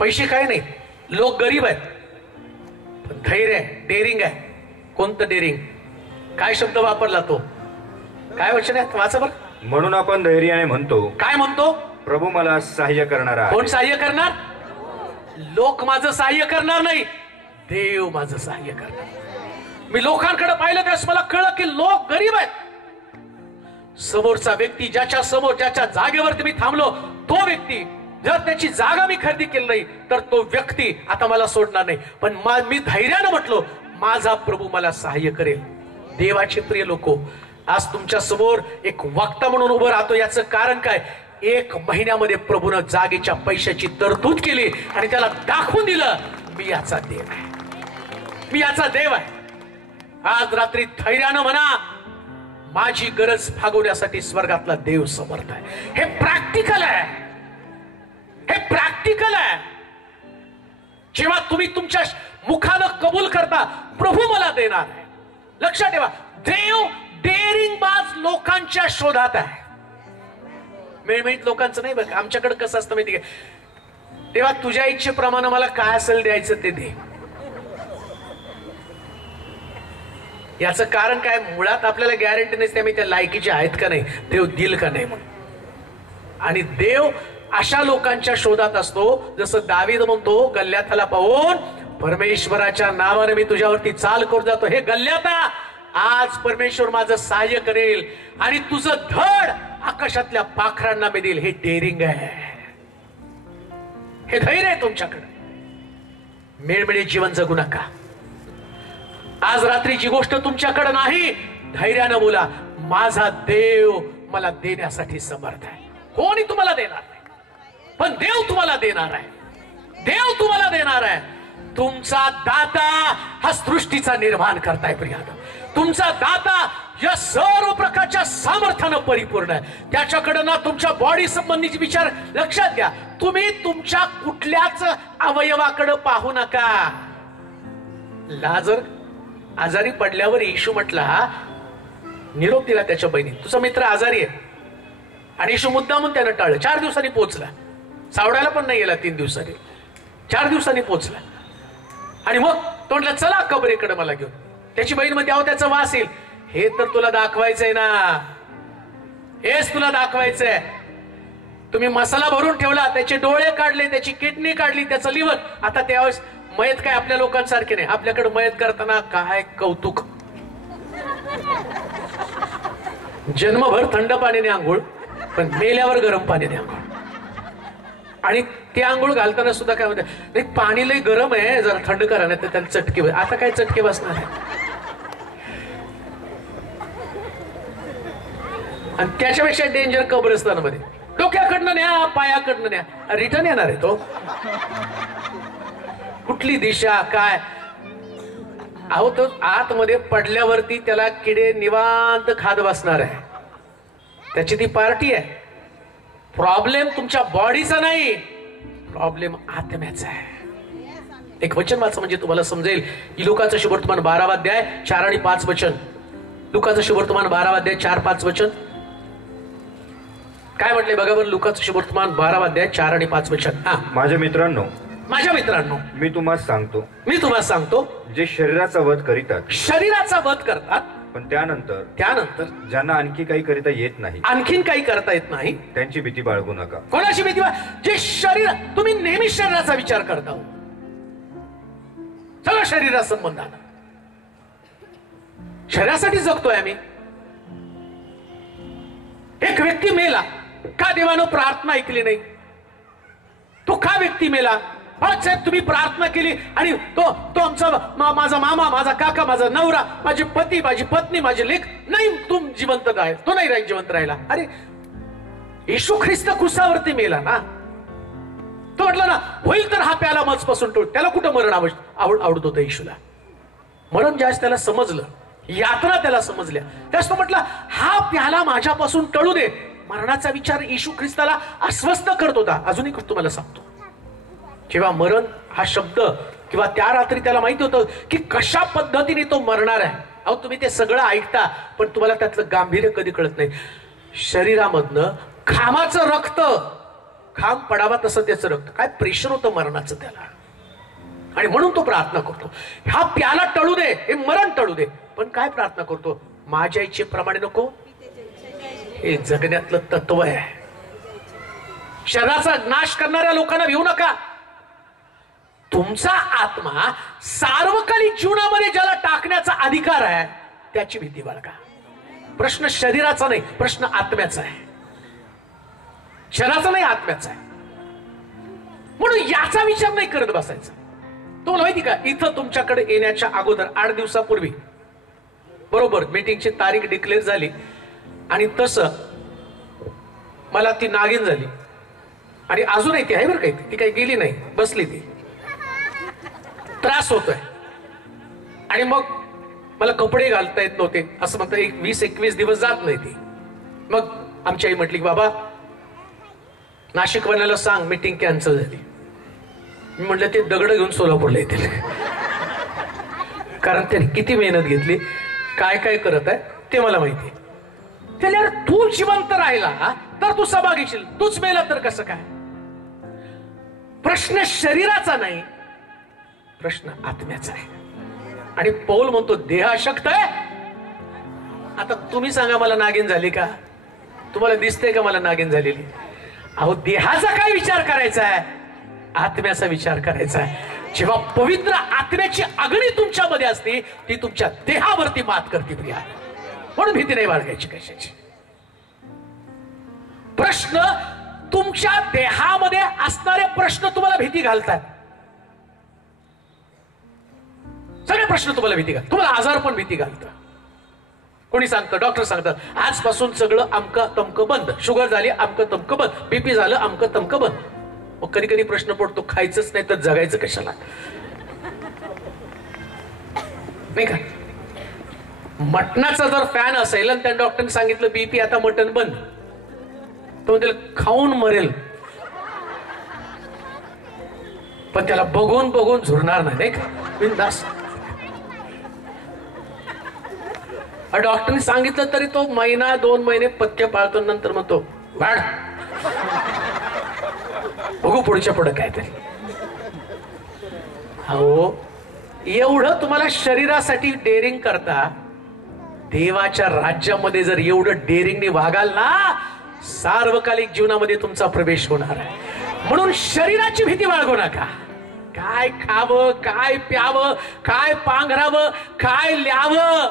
पैसे काय नाही, लोक गरीब आहेत, पण धैर्य आहे, डेअरिंग आहे. कोणतं डेअरिंग, काय शब्द वापरला तो, काय वचन आहे वाचा बरं. म्हणून आपण धैर्याने म्हणतो. काय म्हणतो. प्रभू मला सहाय्य करणार आहे. कोण सहाय्य करणार. लोक माझं सहाय्य करणार नाही, देव माझं सहाय्य करणार. मी लोकांकडे पाहिलं त्यास मला कळलं की लोक गरीब आहेत. समोरचा व्यक्ती ज्याच्या समोर ज्याच्या जागेवरती मी थांबलो तो व्यक्ती जर त्याची जागा मी खरेदी केली नाही तर तो व्यक्ती आता मला सोडणार नाही. पण मी धैर्यानं म्हटलो माझा प्रभू मला सहाय्य करेल. देवाचे प्रिय लोको, आज तुमच्या समोर एक वक्ता म्हणून उभं राहतो. याचं कारण काय? 1 महिन्यामध्ये प्रभूनं जागेच्या पैशाची तरतूद केली आणि त्याला दाखवून दिलं मी याचा देव आहे, मी याचा देव आहे. आज रात्री धैर्यानं म्हणा माझी गरज भागवण्यासाठी स्वर्गातला देव समर्थ आहे. हे प्रॅक्टिकल आहे, हे प्रॅक्टिकल आहे. जेव्हा तुम्ही तुमच्या मुखानं कबूल करता प्रभू मला देणार आहे. लक्षात ठेवा, देव डेअरिंगबाज लोकांच्या शोधात आहे, मेळमेळीत लोकांचं नाही. बघ आमच्याकडे कसं असतं माहिती आहे, तेव्हा तुझ्या इच्छेप्रमाणे मला काय असेल द्यायचं ते दे. याचं कारण काय? मुळात आपल्याला गॅरंटी नसते मी त्या लायकीचे आहेत का नाही, देव दिल का नाही म्हणून. आणि देव अशा लोकांच्या शोधात असतो, जसं दावीद म्हणतो गल्ल्याथाला पाहून परमेश्वराच्या नावाने मी तुझ्यावरती चाल करून जातो. हे गल्ल्याथा, आज परमेश्वर माझं सहाय्य करेल आणि तुझं धड आकाशातल्या पाखरांना मी देईल. हे डेअरिंग आहे, हे धैर्य आहे तुमच्याकडे. मेळमेळी जीवन जगू नका. आज रात्री जी गोष्ट तुमच्याकडे नाही, धैर्यानं बोला माझा देव मला देण्यासाठी समर्थ आहे. कोणी तुम्हाला देणार नाही, पण देव तुम्हाला देणार आहे. देव तुम्हाला देणार आहे. तुमचा दाता हा सृष्टीचा निर्माण करताय प्रियानो. तुमचा दाता या सर्व प्रकारच्या सामर्थ्यानं परिपूर्ण आहे. त्याच्याकडे ना तुमच्या बॉडी संबंधीचे विचार लक्षात घ्या. तुम्ही तुमच्या कुठल्याच अवयवाकडे पाहू नका. लाजर आजारी पडल्यावर येशू म्हटला, निरोप दिला त्याच्या बहिणी, तुझा मित्र आजारी आहे. आणि येशू मुद्दामून त्यानं टाळलं. 4 दिवसांनी पोहोचला, सावडायला पण नाही गेला. 3 दिवसांनी 4 दिवसांनी पोहोचला. आणि मग तो म्हटला चला कबरीकडे मला घेऊन. त्याची बहीण म्हणते अहो त्याचा वास येईल. हे तर तुला दाखवायचंय ना, हेच तुला दाखवायचंय. तुम्ही मसाला भरून ठेवला, त्याचे डोळे काढले, त्याची किडनी काढली, त्याचं लिव्हर. आता त्यावेळेस मयत काय आपल्या लोकांसारखे नाही. आपल्याकडे मयत करताना काय कौतुक, जन्मभर थंड पाण्याने आंघोळ, पण मेल्यावर गरम पाण्याने आंघोळ. आणि ते आंघोळ घालताना सुद्धा काय म्हणतात, नाही पाणी लय गरम आहे, जरा थंड करा नाही तर त्याला चटके. आता काय चटके बसणार आहे. आणि त्याच्यापेक्षा डेंजर कब्रस्तानामध्ये डोक्याकडनं न्या, पायाकडनं न्या, रिटर्न येणार आहे तो. कुठली दिशा काय? अहो तो आतमध्ये पडल्यावरती त्याला किडे निवांत खात बसणार आहे. त्याची ती पार्टी आहे. प्रॉब्लेम तुमच्या बॉडीचा नाही, प्रॉब्लेम आत्म्याचा आहे. एक वचन वाचा म्हणजे तुम्हाला समजेल. लुकाचं शुभवर्तमान 12वा अध्याय 4 आणि 5 वचन. लुकाचं शुभवर्तमान 12वा अध्याय 4-5 वचन काय म्हटले बघा बरं. लुकाचं शुभवर्तमान 12वा अध्याय 4 आणि 5 वचन. माझ्या मित्रांनो, मी तुम्हाला सांगतो जे शरीराचा वध करीतात, शरीराचा वध करतात, पण त्यानंतर ज्यांना आणखी काही करता येत नाही, आणखीन काही करता येत नाही, त्यांची भीती बाळगू नका. कोणाची भीती? जे शरीर, तुम्ही नेहमी शरीराचा विचार करता, सगळं शरीरा संबंधानं, शरीरासाठी जगतोय आम्ही. एक व्यक्ती मेला, का देवानं प्रार्थना ऐकली नाही? तो का व्यक्ती मेला? साहेब तुम्ही प्रार्थना केली आणि तो आमचा माझा मामा, माझा काका, माझा नवरा, माझे पती, माझी पत्नी, माझे लेक नाही, तुम जिवंत आहे, तो नाही राहील जिवंत राहिला. अरे येशू ख्रिस्त क्रुसावरती मेला ना. तो म्हटला ना होईल तर हा प्याला मजपासून टोळ. त्याला कुठं मरण आवडत होतं येशूला? मरण ज्यास त्याला समजलं, यातना त्याला समजल्या, त्यास तो म्हटला हा प्याला माझ्यापासून टळू दे. मरणाचा विचार येशू ख्रिस्ताला अस्वस्थ करत होता. अजूनही तुम्हाला सांगतो, जेव्हा मरण हा शब्द, किंवा त्या रात्री त्याला माहिती होतं की कशा पद्धतीने तो मरणार आहे. अहो तुम्ही ते सगळं ऐकता, पण तुम्हाला त्यातलं गांभीर्य कधी कळत नाही. शरीरामधनं खामाचं रक्त, खांब पडावा तसं त्याचं रक्त, काय प्रेशर होतं मरणाचं त्याला. आणि म्हणून तो प्रार्थना करतो, हा प्याला टळू दे, हे मरण टळू दे. पण काय प्रार्थना करतो? माझ्या इच्छेप्रमाणे नको. हे जगण्यातलं तत्व आहे. शरीराचा नाश करणाऱ्या लोकांना भिवू नका. तुमचा आत्मा सार्वकालिक जीवनामध्ये ज्याला टाकण्याचा अधिकार आहे त्याची भीती बाळगा. प्रश्न शरीराचा नाही, प्रश्न आत्म्याचा आहे. शरीराचा नाही, आत्म्याचा आहे. म्हणून याचा विचार नाही करत बसायचा. तुम्हाला माहिती का, इथं तुमच्याकडे येण्याच्या अगोदर 8 दिवसापूर्वी बरोबर मीटिंगची तारीख डिक्लेअर झाली आणि तसं मला ती नागिन झाली आणि अजूनही ती आहे बरं काही, ती काही गेली नाही, बसली ती, त्रास होतोय. आणि मग मला कपडे घालता येत नव्हते, असं म्हणतात 20-21 दिवस जात नाही ती. मग आमची आई म्हटली की बाबा नाशिकवाल्याला सांग मीटिंग कॅन्सल झाली. मी म्हटलं ते दगड घेऊन सोलापूरला येतील, कारण त्याने किती मेहनत घेतली, काय काय करत आहे ते मला माहिती. त्याला तू जिवंत राहिला तर तू सभा घेशील, तूच मेला तर कसं काय. प्रश्न शरीराचा नाही, प्रश्न आत्म्याचा आहे. आणि पौल म्हणतो देह अशक्त आहे. आता तुम्ही सांगा मला नागिन झाली का? तुम्हाला दिसतंय का मला नागिन झालेली? अहो देहाचा काय विचार करायचा आहे, आत्म्याचा विचार करायचा आहे. जेव्हा पवित्र आत्म्याची अग्नी तुमच्यामध्ये असते ती तुमच्या देहावरती मात करते प्रिया. म्हणून भीती नाही बाळगायची कशाची. प्रश्न तुमच्या देहामध्ये असणारे प्रश्न तुम्हाला भीती घालतात. सगळे प्रश्न तुम्हाला भीती घालतात. तुम्हाला आजार पण भीती घालतात. कोणी सांगतं, डॉक्टर सांगतात आजपासून सगळं अमकं तमकं बंद, शुगर झाली अमकं तमकं बंद, बीपी झालं अमकं तमकं बंद. मग कधी कधी प्रश्न पडतो खायचंच नाही तर जगायचं कशाला, नाही का? मटणाचा जर फॅन असेल आणि त्या डॉक्टरने सांगितलं बीपी आता मटण बंद, तो त्याला खाऊन मरेल, पण त्याला बघून बघून झुरणार नाही, का बिनधास्त. डॉक्टरने सांगितलं तरी तो 1-2 महिने पथ्य पाळतो, नंतर मग तो वाढ बघू पुढच्या पुढे काय तरी. हो एवढं तुम्हाला शरीरासाठी डेअरिंग करता, देवाच्या राज्यामध्ये जर एवढं डेअरिंगने वागाल ना, सार्वकालिक जीवनामध्ये तुमचा प्रवेश होणार आहे. म्हणून शरीराची भीती बाळगू नका. काय खावं, काय प्यावं, काय पांघरावं, काय ल्यावं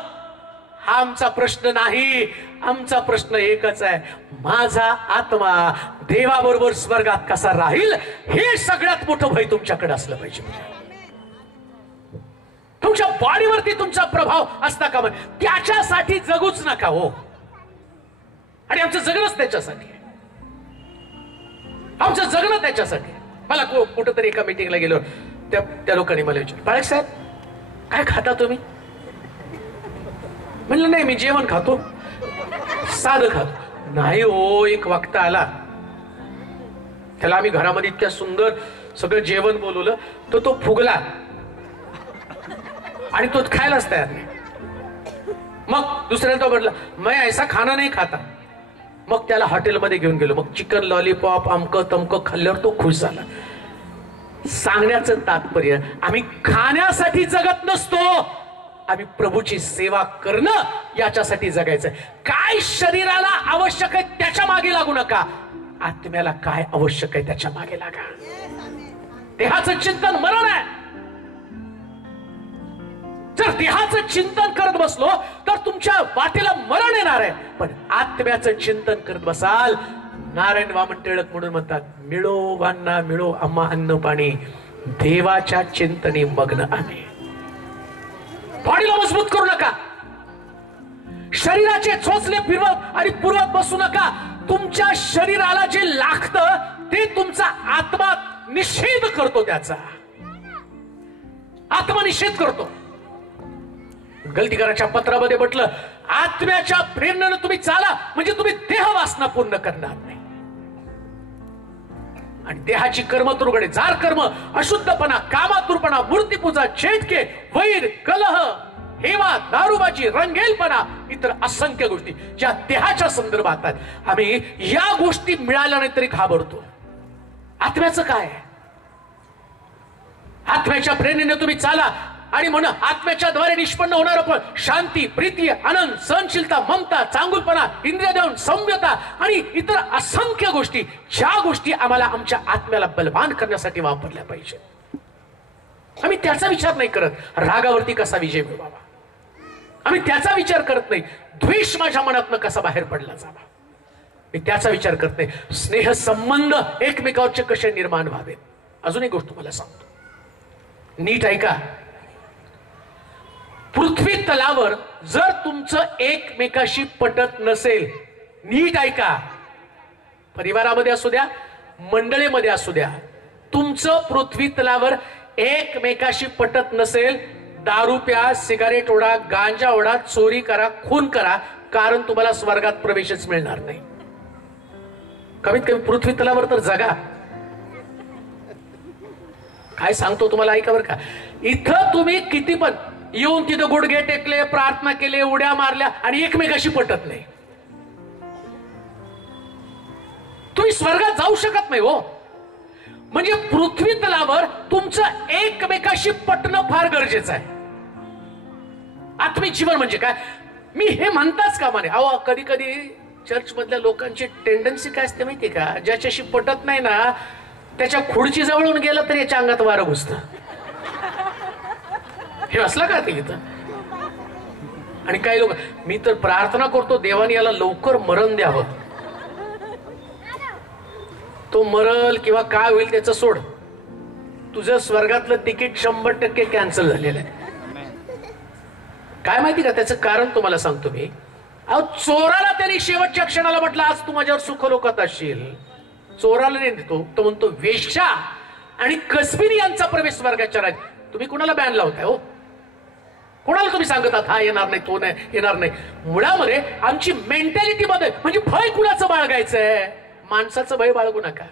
हा आमचा प्रश्न नाही. आमचा प्रश्न एकच आहे, माझा आत्मा देवाबरोबर स्वर्गात कसा राहील, हे सगळ्यात मोठं भय तुमच्याकडे असलं पाहिजे. तुमच्या बॉडीवरती तुमचा प्रभाव असता का, त्याच्यासाठी जगूच नका हो. आणि आमचं जगणंच त्याच्यासाठी आहे. आमचं जगणं त्याच्यासाठी. मला कुठंतरी एका मीटिंगला गेलो, त्या लोकांनी मला विचारलं पाळक साहेब काय खाता तुम्ही? म्हणलं नाही मी जेवण खातो, साधं खातो. नाही हो, एक वक्त आला त्याला आम्ही घरामध्ये इतक्या सुंदर सगळं जेवण बोलवलं, तो फुगला आणि तो खायलाच तयार नाही. मग दुसऱ्याला तो म्हटलं मैं ऐसा खाना नाही खाता. मग त्याला हॉटेलमध्ये घेऊन गेलो. मग चिकन लॉलीपॉप अमकं तमकं खाल्ल्यावर तो खुश झाला. सांगण्याचं तात्पर्य आम्ही खाण्यासाठी जगत नसतो, आम्ही प्रभूची सेवा करणं याच्यासाठी जगायचं. काय शरीराला आवश्यक आहे त्याच्या मागे लागू नका, आत्म्याला काय आवश्यक आहे त्याच्या मागे लागा. देहाचं चिंतन मरण आहे. जर देहाचं चिंतन करत बसलो तर तुमच्या वाटेला मरण येणार आहे. पण आत्म्याचं चिंतन करत बसाल, नारायण वामन टिळक म्हणून म्हणतात, मिळो वान्ना मिळो आम्हा अन्न पाणी, देवाच्या चिंतनी मग्न आम्ही. बॉडीला मजबूत करू नका, शरीराचे चोचले फिरवत आणि पुरवत बसू नका. तुमच्या शरीराला जे लागतं ते तुमचा आत्मा निषेध करतो, त्याचा आत्मा निषेध करतो. गलतीकाराच्या पत्रामध्ये म्हटलं आत्म्याच्या प्रेरणेने तुम्ही चाला, म्हणजे तुम्ही देह वासना पूर्ण करणार नाही. आणि देहाची कर्म तुरगडे, जार कर्म, अशुद्धपणा, कामातुरपणा, मूर्तीपूजा, चेटके, वैर, कलह, हेवा, दारूबाजी, रंगेलपणा, इतर असंख्य गोष्टी ज्या देहाच्या संदर्भात आहेत. आम्ही या गोष्टी मिळाल्या नाही तरी घाबरतो. आत्म्याचं काय? आत्म्याच्या प्रेरणेने तुम्ही चाला आणि म्हणा आत्म्याच्या द्वारे निष्पन्न होणार पण शांती, प्रीती, आनंद, सहनशीलता, ममता, चांगुलपणा, इंद्रिय देऊन संयमता आणि इतर असंख्य गोष्टी, ज्या गोष्टी आम्हाला आमच्या आत्म्याला बलवान करण्यासाठी वापरल्या पाहिजे. आम्ही त्याचा विचार नाही करत, रागावरती कसा विजय मिळवावा. आम्ही त्याचा विचार करत नाही, द्वेष माझ्या मनातनं कसा बाहेर पडला जावा. मी त्याचा विचार करत नाही, स्नेह संबंध एकमेकांचे कसे निर्माण व्हावे. अजून एक गोष्ट तुम्हाला सांगतो, नीट ऐका. पृथ्वी तलावर जर तुमचं एकमेकाशी पटत नसेल, नीट ऐका, परिवारामध्ये असू द्या, मंडळीमध्ये असू द्या, तुमचं पृथ्वी तलावर एकमेकाशी पटत नसेल, दारू प्या, सिगारेट ओढा, गांजा ओढा, चोरी करा, खून करा, कारण तुम्हाला स्वर्गात प्रवेशच मिळणार नाही. कमीत कमी पृथ्वी तलावर तर जगा. काय सांगतो तुम्हाला, ऐका बरं का. इथं तुम्ही किती पण येऊन तिथं गुडघे टेकले, प्रार्थना केले, उड्या मारल्या आणि एकमेकाशी पटत नाही, तुम्ही स्वर्गात जाऊ शकत नाही हो. म्हणजे पृथ्वी तलावर तुमचं एकमेकाशी पटणं फार गरजेचं आहे. आत्मिक जीवन म्हणजे काय, मी हे म्हणताच का म्हणे. अहो, कधी कधी चर्च मधल्या लोकांची टेंडन्सी काय असते माहिती का, ज्याच्याशी पटत नाही ना त्याच्या खुर्ची जवळून गेलं तर याच्या अंगात वारं घुसतं. हे असलं का ते इथं. आणि काही लोक, मी तर प्रार्थना करतो देवाने याला लवकर मरण द्यावं, तो मरल किंवा काय होईल त्याचं सोड, तुझं स्वर्गातलं तिकीट 100% कॅन्सल झालेलं आहे. काय माहिती का त्याचं कारण तुम्हाला सांगतो मी. अहो, चोराला त्यांनी शेवटच्या क्षणाला म्हटलं आज तू माझ्यावर सुखलोकात असशील. चोराला नाही देतो तो म्हणतो वेश्या आणि कसबीनी यांचा प्रवेश स्वर्गाच्या राज्यात. तुम्ही कुणाला बॅन लावताय हो, कोणाला तुम्ही सांगतात हा येणार नाही, तो नाही येणार नाही. मुळामध्ये आमची मेंटॅलिटी मध्ये म्हणजे भय कुणाचं बाळगायचंय, माणसाचं भय बाळगू नका.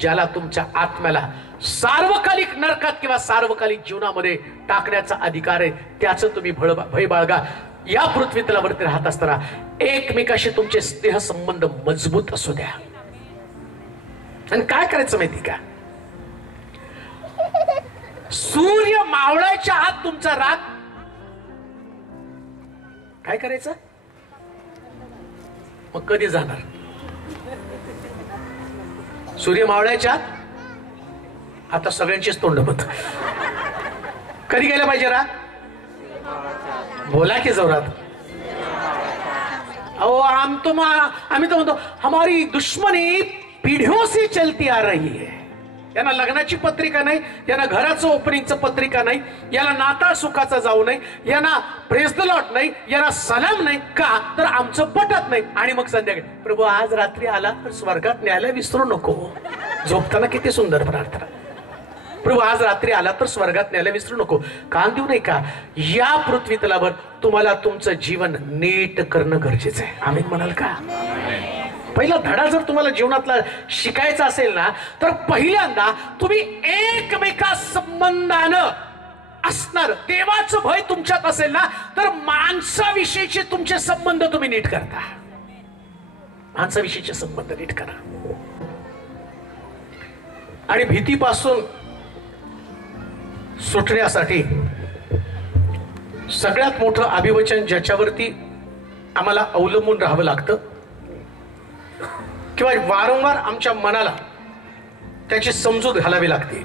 ज्याला तुमच्या आत्म्याला सार्वकालिक नरकात किंवा सार्वकालिक जीवनामध्ये टाकण्याचा अधिकार आहे त्याचं तुम्ही भय बाळगा. या पृथ्वी तलावरती राहत असताना एकमेकाशी तुमचे स्नेह संबंध मजबूत असू द्या. आणि काय करायचं माहिती का, सूर्य मावळायच्या आत तुमचा राग काय करायचं, मग कधी जाणार. सूर्य मावळायच्या आता सगळ्यांचीच तोंड बंद. कधी गेलं पाहिजे राग, बोला की जोरात. अहो, आम्ही तो म्हणतो हमारी दुश्मनी पिढियों से चलती आ रही है. यांना लग्नाची पत्रिका नाही, यांना घराचं ओपनिंगचं पत्रिका नाही, याला नाता सुखाचा जाऊ नये, यांना प्रेज द लॉर्ड नाही, यांना सलाम नाही, का तर आमचं पटत नाही. आणि मग संध्याकाळी प्रभू आज रात्री आला तर स्वर्गात न्यायला विसरू नको. झोपताना किती सुंदर प्रार्थना, प्रभू आज रात्री आला तर स्वर्गात न्यायला विसरू नको. कान देऊ नये का. या पृथ्वी तलावर तुम्हाला तुमचं जीवन नीट करणं गरजेचं आहे. आम्ही म्हणाल का. पहिला धडा जर तुम्हाला जीवनातला शिकायचा असेल ना तर पहिल्यांदा तुम्ही एकमेका संबंधानं असणार देवाचं भय तुमच्यात असेल ना तर माणसाविषयीचे तुमचे संबंध तुम्ही नीट करता. माणसाविषयीचे संबंध नीट करा. आणि भीतीपासून सुटण्यासाठी सगळ्यात मोठं अभिवचन ज्याच्यावरती आम्हाला अवलंबून राहावं लागतं किंवा वारंवार आमच्या मनाला त्याची समजूत घालावी लागते,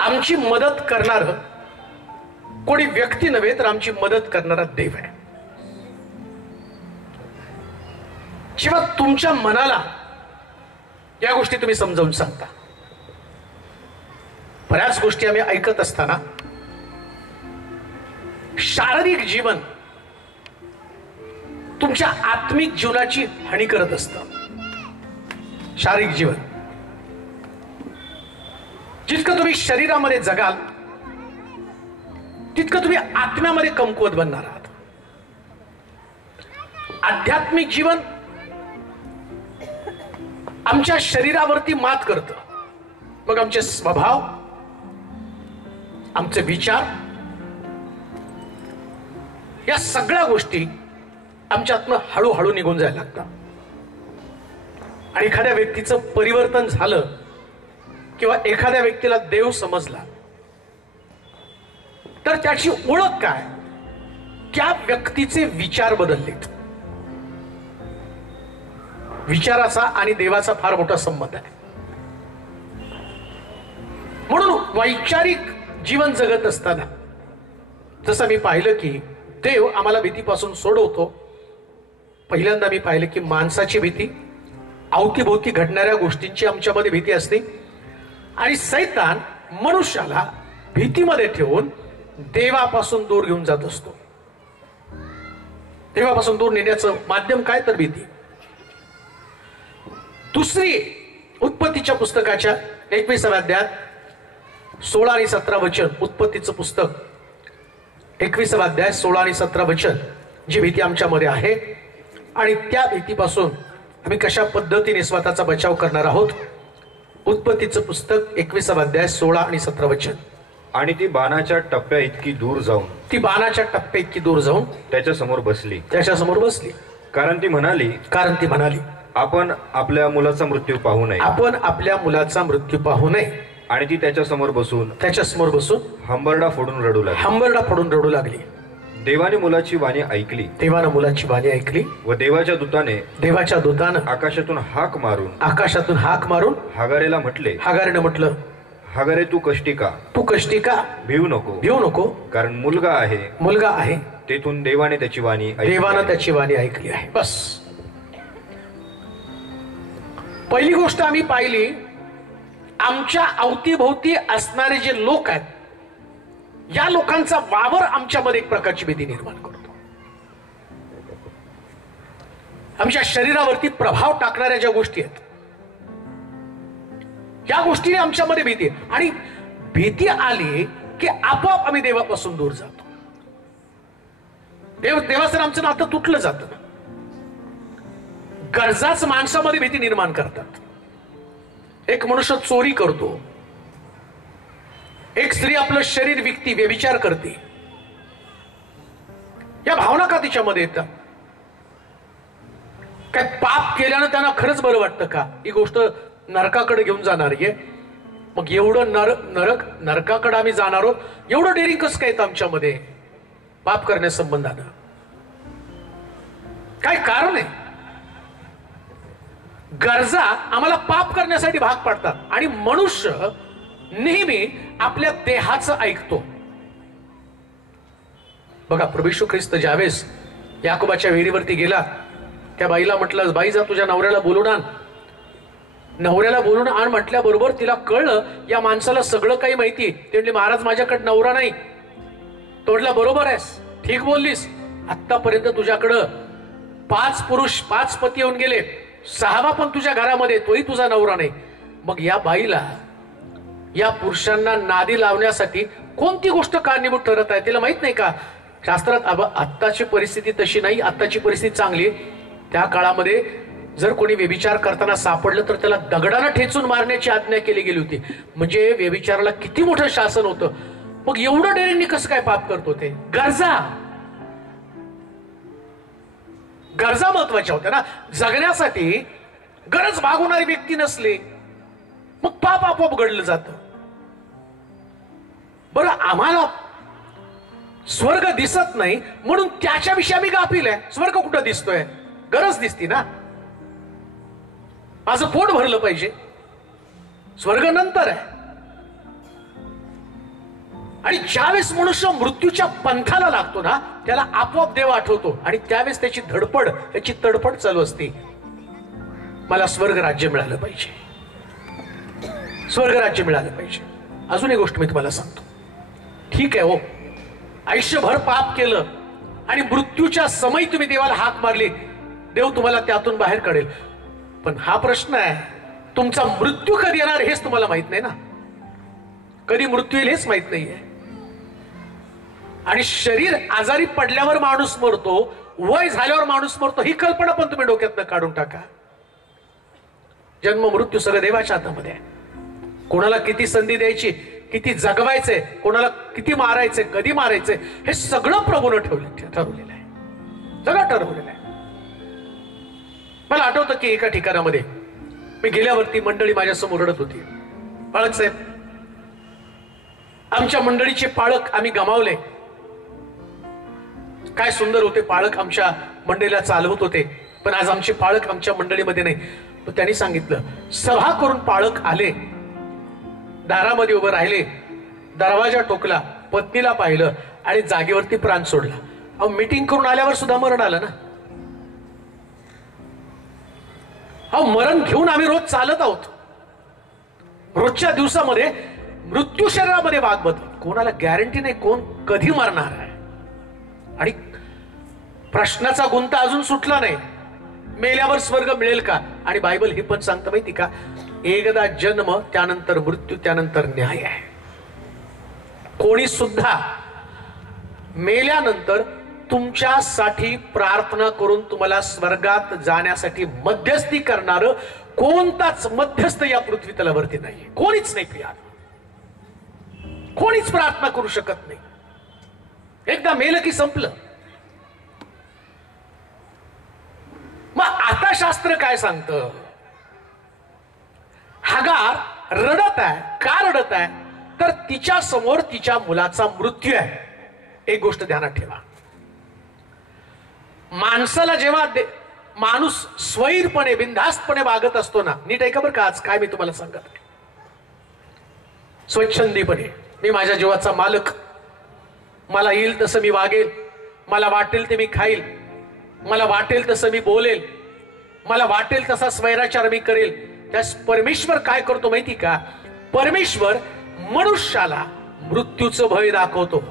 आमची मदत करणार कोणी व्यक्ती नव्हे तर आमची मदत करणारा देव आहे. जेव्हा तुमच्या मनाला या गोष्टी तुम्ही समजावून सांगता, बऱ्याच गोष्टी आम्ही ऐकत असताना शारीरिक जीवन तुमच्या आत्मिक जीवनाची हानी करत असतं. शारीरिक जीवन जितकं तुम्ही शरीरामध्ये जगाल तितकं तुम्ही आत्म्यामध्ये कमकुवत बनणार आहात. आध्यात्मिक जीवन आमच्या शरीरावरती मात करतं, मग आमचे स्वभाव, आमचे विचार, या सगळ्या गोष्टी आमच्यातनं हळूहळू निघून जायला लागतात. आणि एखाद्या व्यक्तीचं परिवर्तन झालं किंवा एखाद्या व्यक्तीला देव समजला तर त्याची ओळख काय, त्या व्यक्तीचे विचार बदललेत. विचाराचा आणि देवाचा फार मोठा संबंध आहे. म्हणून वैचारिक जीवन जगत असताना जसं मी पाहिलं की देव आम्हाला भीतीपासून सोडवतो. पहिल्यांदा मी पाहिलं की माणसाची भीती, अवतीभोवती घडणाऱ्या गोष्टींची आमच्यामध्ये भीती असते आणि सैतान मनुष्याला भीतीमध्ये ठेवून देवापासून दूर घेऊन जात असतो. देवापासून दूर नेण्याचं माध्यम काय तर भीती. दुसरी उत्पत्तीच्या पुस्तकाच्या 21व्या अध्यायात 16 आणि 17 वचन, उत्पत्तीचं पुस्तक 21वा अध्याय 16 आणि 17 वचन, जी भीती आमच्यामध्ये आहे आणि त्या भीतीपासून आम्ही कशा पद्धतीने स्वतःचा बचाव करणार आहोत. उत्पत्तीचं पुस्तक 21वा अध्याय 16 आणि 17 वचन. आणि ती बाणाच्या टप्प्या इतकी दूर जाऊन, ती बाणाच्या टप्प्या इतकी दूर जाऊन त्याच्यासमोर बसली, त्याच्यासमोर बसली. कारण ती म्हणाली, आपण आपल्या मुलाचा मृत्यू पाहू नये, आपण आपल्या मुलाचा मृत्यू पाहू नये. आणि ती त्याच्यासमोर बसून हंबरडा फोडून रडू लागली. देवाने मुलाची वाणी ऐकली, व देवाच्या दूताने आकाशातून हाक मारून हागारेला म्हटले, हागारे तू कष्टी का, भिवू नको, कारण मुलगा आहे. तेथून देवाने त्याची वाणी ऐकली आहे. बस पहिली गोष्ट आम्ही पाहिली, आमच्या अवतीभोवती असणारे जे लोक आहेत, या लोकांचा वावर आमच्यामध्ये एक प्रकारची भीती निर्माण करतो. आमच्या शरीरावरती प्रभाव टाकणाऱ्या ज्या गोष्टी आहेत, या गोष्टीने आमच्यामध्ये भीती, आणि भीती आली की आपोआप आम्ही देवापासून दूर जातो. देवाचं आमचं नातं तुटलं जातं. गरजाच माणसामध्ये भीती निर्माण करतात. एक मनुष्य चोरी करतो, एक स्त्री आपलं शरीर विकती, व्यभिचार करते, या भावना का तिच्यामध्ये येतात? काय पाप केल्यानं त्यांना खरंच बरं वाटतं का? ही गोष्ट नरकाकडे घेऊन जाणार आहे. मग एवढं नरकाकडे आम्ही जाणार आहोत, एवढं डेअरिंग कसं काय येतं आमच्यामध्ये पाप करण्या संबंधानं? काय कारण आहे? गरजा आम्हाला पाप करण्यासाठी भाग पाडतात आणि मनुष्य नेहमी आपल्या देहाचं ऐकतो. बघा, प्रभू येशू ख्रिस्त ज्यावेळेस याकोबाच्या विहिरीवरती गेला, त्या बाईला म्हटलं, बाई जा तुझ्या नवऱ्याला बोलून आण. नवऱ्याला बोलून आण म्हटल्याबरोबर तिला कळलं या माणसाला सगळं काही माहिती. ते म्हटले, महाराज माझ्याकडे नवरा नाही. तो म्हटला, बरोबर आहेस, ठीक बोललीस. आतापर्यंत तुझ्याकडं 5 पुरुष 5 पती येऊन गेले, 6वा पण तुझ्या घरामध्ये, तोही तुझा नवरा नाही. मग या बाईला या पुरुषांना नादी लावण्यासाठी कोणती गोष्ट कारणीभूत ठरत आहे तिला माहित नाही का? शास्त्रात आत्ताची परिस्थिती तशी नाही, आत्ताची परिस्थिती चांगली. त्या काळामध्ये जर कोणी व्यभिचार करताना सापडलं तर त्याला दगडानं ठेचून मारण्याची आज्ञा केली गेली होती. म्हणजे व्यभिचाराला किती मोठं शासन होतं. मग एवढं डेअरिंगनी कसं काय पाप करतो? ते गरजा महत्वाच्या होत्या ना. जगण्यासाठी गरज भागवणारी व्यक्ती नसली मग पाप आपोआप घडलं जातं. बरं, आम्हाला स्वर्ग दिसत नाही म्हणून त्याच्याविषयी आम्ही गाफील आहे. स्वर्ग कुठं दिसतोय? गरज दिसती ना. माझं पोट भरलं पाहिजे, स्वर्ग नंतर आहे. आणि ज्यावेळेस मनुष्य मृत्यूच्या पंथाला लागतो ना, त्याला आपोआप देव आठवतो आणि त्यावेळेस त्याची धडपड, त्याची तडफड चालू असते. मला स्वर्ग राज्य मिळालं पाहिजे, स्वर्ग राज्य मिळालं पाहिजे. अजून एक गोष्ट मी तुम्हाला सांगतो. ठीक आहे हो, आयुष्यभर पाप केलं आणि मृत्यूच्या समयी तुम्ही देवाला हाक मारली, देव तुम्हाला त्यातून बाहेर काढेल. पण हा प्रश्न आहे, तुमचा मृत्यू कधी येणार हेच तुम्हाला माहित नाही ना. कधी मृत्यू येईल हेच माहित नाहीये. आणि शरीर आजारी पडल्यावर माणूस मरतो, वय झाल्यावर माणूस मरतो, ही कल्पना पण तुम्ही डोक्यातनं काढून टाका. जन्म मृत्यू सगळं देवाच्या हातामध्ये आहे. कोणाला किती संधी द्यायची, किती जगवायचंय, कोणाला किती मारायचंय, कधी मारायचंय, हे सगळं प्रभूनं ठरवलेलं आहे. सगळं ठरवलेलं आहे. मला आठवतं की एका ठिकाणामध्ये मी गेल्यावरती मंडळी माझ्या समोर रडत होती. पाळक साहेब, आमच्या मंडळीचे पाळक आम्ही गमावले. काय सुंदर होते पाळक, आमच्या मंडळीला चालवत होते. पण आज आमचे पाळक आमच्या मंडळीमध्ये नाही. त्यांनी सांगितलं, सभा करून पाळक आले, दारामध्ये उभं राहिले, दरवाजा टोकला, पत्नीला पाहिलं आणि जागेवरती प्राण सोडला. अहो, मीटिंग करून आल्यावर सुद्धा मरण आलं ना. हा मरण घेऊन आम्ही रोज चालत आहोत. रोजच्या दिवसामध्ये मृत्यू शरीरामध्ये वाघ बदल, कोणाला गॅरंटी नाही कोण कधी मरणार आहे. आणि प्रश्नाचा गुंता अजून सुटला नाही, मेल्यावर स्वर्ग मिळेल का. आणि बायबल हे पण सांगतं माहिती का, एकदा जन्म त्यानंतर मृत्यू त्यानंतर न्याय आहे. कोणी सुद्धा मेल्यानंतर तुमच्यासाठी प्रार्थना करून तुम्हाला स्वर्गात जाण्यासाठी मध्यस्थी करणार कोणताच मध्यस्थ या पृथ्वी तलावरती नाही. कोणीच नाही प्रिया, कोणीच प्रार्थना करू शकत नाही. एकदा मेलं की संपलं. मग आता शास्त्र काय सांगतं, हगार रडत आहे. का रडत आहे तर तिच्या समोर तिच्या मुलाचा मृत्यू आहे. एक गोष्ट ध्यानात ठेवा, माणसाला जेव्हा माणूस स्वैरपणे बिनधास्तपणे वागत असतो ना, नीट ऐका बरं का, आज काय मी तुम्हाला सांगत आहे, स्वच्छंदीपणे मी माझ्या जीवाचा मालक, मला येईल तसं मी वागेल, मला वाटेल ते मी खाईल, मला वाटेल तसं मी बोलेल, मला वाटेल तसा स्वैराचार मी करेल. त्यास परमेश्वर काय करतो माहिती का, परमेश्वर मनुष्याला मृत्यूचं भय दाखवतो.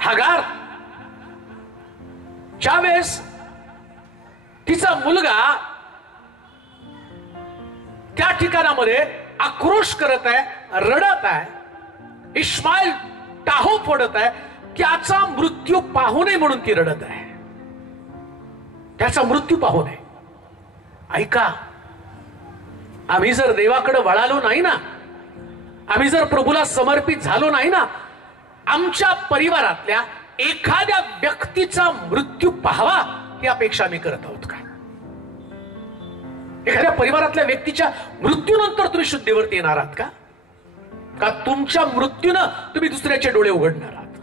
हगार ज्यावेळेस तिचा मुलगा त्या ठिकाणामध्ये आक्रोश करत आहे, रडत आहे, इस्माईल टाहो फोडत आहे, त्याचा मृत्यू पाहू नये म्हणून ती रडत आहे. त्याचा मृत्यू पाहू नये. ऐका, आम्ही जर देवाकडे वळालो नाही ना, आम्ही जर प्रभूला समर्पित झालो नाही ना, आमच्या परिवारातल्या एखाद्या व्यक्तीचा मृत्यू पाहावा ही अपेक्षा आम्ही करत आहोत का? एखाद्या परिवारातल्या व्यक्तीच्या मृत्यूनंतर तुम्ही शुद्धीवरती येणार आहात का? का तुमच्या मृत्यूनं तुम्ही दुसऱ्याचे डोळे उघडणार आहात?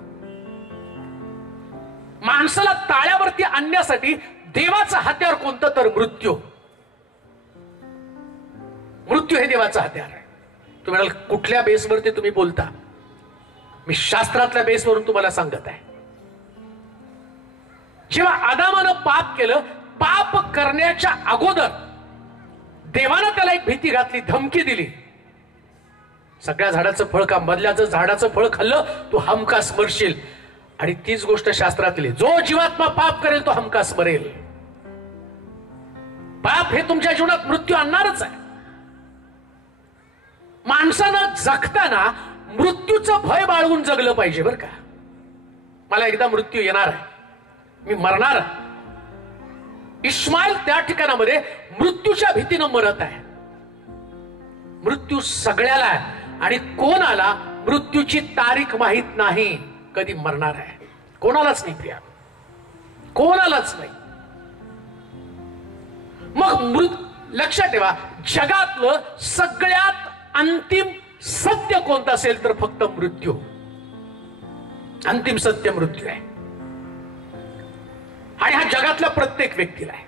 माणसाला ताळ्यावरती आणण्यासाठी देवाचा हत्यार कोणतं तर मृत्यू. मृत्यू हे देवाचा हत्यार आहे. तुम्ही म्हणाल कुठल्या बेसवरती तुम्ही बोलता? मी शास्त्रातल्या बेसवरून तुम्हाला सांगत आहे. जेव्हा आदामानं पाप केलं, पाप करण्याच्या अगोदर देवानं त्याला एक भीती घातली, धमकी दिली, सगळ्या झाडाचं फळ का, मधल्याचं झाडाचं फळ खाल्लं तू हमखास मरशील. आणि तीच गोष्ट शास्त्रातली, जो जीवात्मा पाप करेल तो हमखास मरेल. पाप हे तुमच्या जीवनात मृत्यू आणणारच आहे. माणसानं जगताना मृत्यूचं भय बाळगून जगलं पाहिजे बरं का. मला एकदा मृत्यू येणार आहे, मी मरणार. इस्माईल त्या ठिकाणामध्ये मृत्यूच्या भीतीनं मरत आहे. मृत्यू सगळ्याला आहे आणि कोणाला मृत्यूची तारीख माहित नाही, कधी मरणार आहे कोणालाच नाही प्रिया, कोणालाच नाही. मग लक्षात ठेवा, जगातलं सगळ्यात अंतिम सत्य कोणतं असेल तर फक्त मृत्यू. अंतिम सत्य मृत्यू आहे. आणि हा जगातल्या प्रत्येक व्यक्तीला आहे,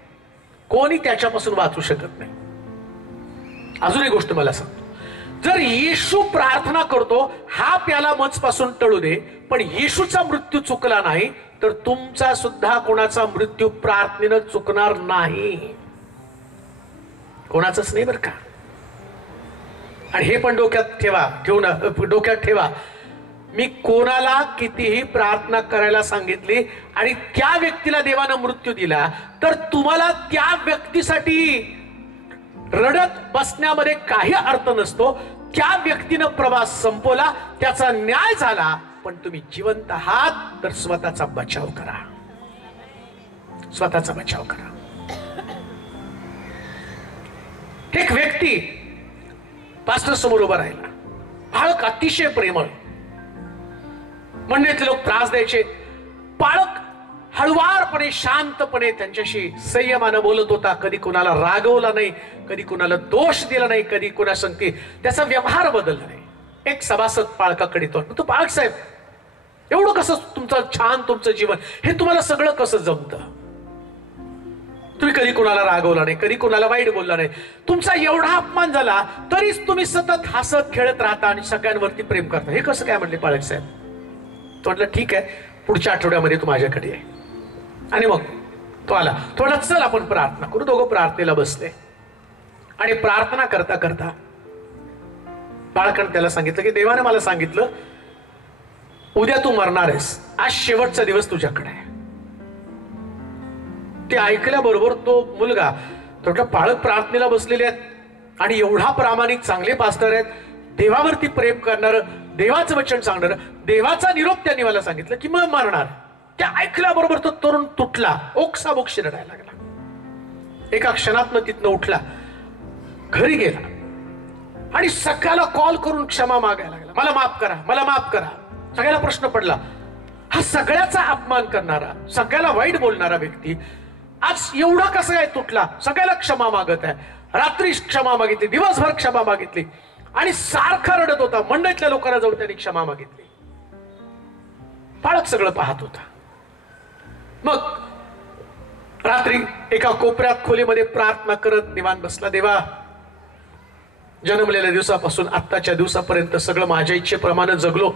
कोणी त्याच्यापासून वाचू शकत नाही. अजून एक गोष्ट मला सांगतो, जर येशू प्रार्थना करतो हा प्याला मजपासून टळू दे, पण येशूचा मृत्यू चुकला नाही तर तुमचा सुद्धा कोणाचा मृत्यू प्रार्थनेनं चुकणार नाही. कोणाचंच नाही बरं का. आणि हे पण डोक्यात ठेवा, मी कोणाला कितीही प्रार्थना करायला सांगितली आणि त्या व्यक्तीला देवानं मृत्यू दिला तर तुम्हाला त्या व्यक्तीसाठी रडत बसण्यामध्ये काही अर्थ नसतो. त्या व्यक्तीनं प्रवास संपवला, त्याचा न्याय झाला, पण तुम्ही जिवंत आहात तर स्वतःचा बचाव करा, स्वतःचा बचाव करा. एक व्यक्ती पास्टर समोर उभा राहिला, बाळक अतिशय प्रेमळ, मंडळीतले लोक त्रास द्यायचे, बाळक हळुवारपणे शांतपणे त्यांच्याशी संयमानं बोलत होता, कधी कुणाला रागवला नाही, कधी कुणाला दोष दिला नाही, कधी कुणा संगती त्याचा व्यवहार बदलला नाही. एक सभासद बाळकाकडे तो बाळक साहेब, एवढं कसं तुमचं छान तुमचं जीवन, हे तुम्हाला सगळं कसं जमतं? तुम्ही कधी कुणाला रागवला नाही, कधी कुणाला वाईट बोलला नाही, तुमचा एवढा अपमान झाला तरीच तुम्ही सतत हसत खेळत राहता आणि सगळ्यांवरती प्रेम करता, हे कसं काय? म्हणले बाळक साहेब. तो म्हटलं ठीक आहे, पुढच्या आठवड्यामध्ये तू माझ्याकडे आहे. आणि मग तो आला. थोडा चल आपण प्रार्थना करू. दोघं प्रार्थनेला बसले आणि प्रार्थना करता करता बाळकानं त्याला सांगितलं की देवाने मला सांगितलं उद्या तू मरणार आहेस, आज शेवटचा दिवस तुझ्याकडे आहे. ते ऐकल्याबरोबर तो मुलगा थोडं पाळक प्रार्थनेला बसलेले आहेत आणि एवढा प्रामाणिक चांगले पास्टर आहेत, देवावरती प्रेम करणार, देवाचं वचन सांगणार, देवाचा निरोप त्यांनी मला सांगितलं की मग मरणार. त्या ऐकल्याबरोबर तो तरुण तुटला, ओक्साबोक्षी रडायला लागला. एका क्षणातनं तिथनं उठला, घरी गेला आणि सगळ्याला कॉल करून क्षमा मागायला लागला. मला माफ करा, मला माफ करा. सगळ्याला प्रश्न पडला, हा सगळ्याचा अपमान करणारा, सगळ्याला वाईट बोलणारा व्यक्ती आज एवढा कसं काय तुटला? सगळ्याला क्षमा मागत आहे. रात्री क्षमा मागितली, दिवसभर क्षमा मागितली आणि सारखा रडत होता. मंडळीतल्या लोकांना जाऊन त्यांनी क्षमा मागितली. बाळक सगळं पाहत होता. मग रात्री एका कोपऱ्यात खोलीमध्ये प्रार्थना करत निवांत बसला. देवा, जन्मलेल्या दिवसापासून आत्ताच्या दिवसापर्यंत सगळं माझ्या इच्छेप्रमाणे जगलो.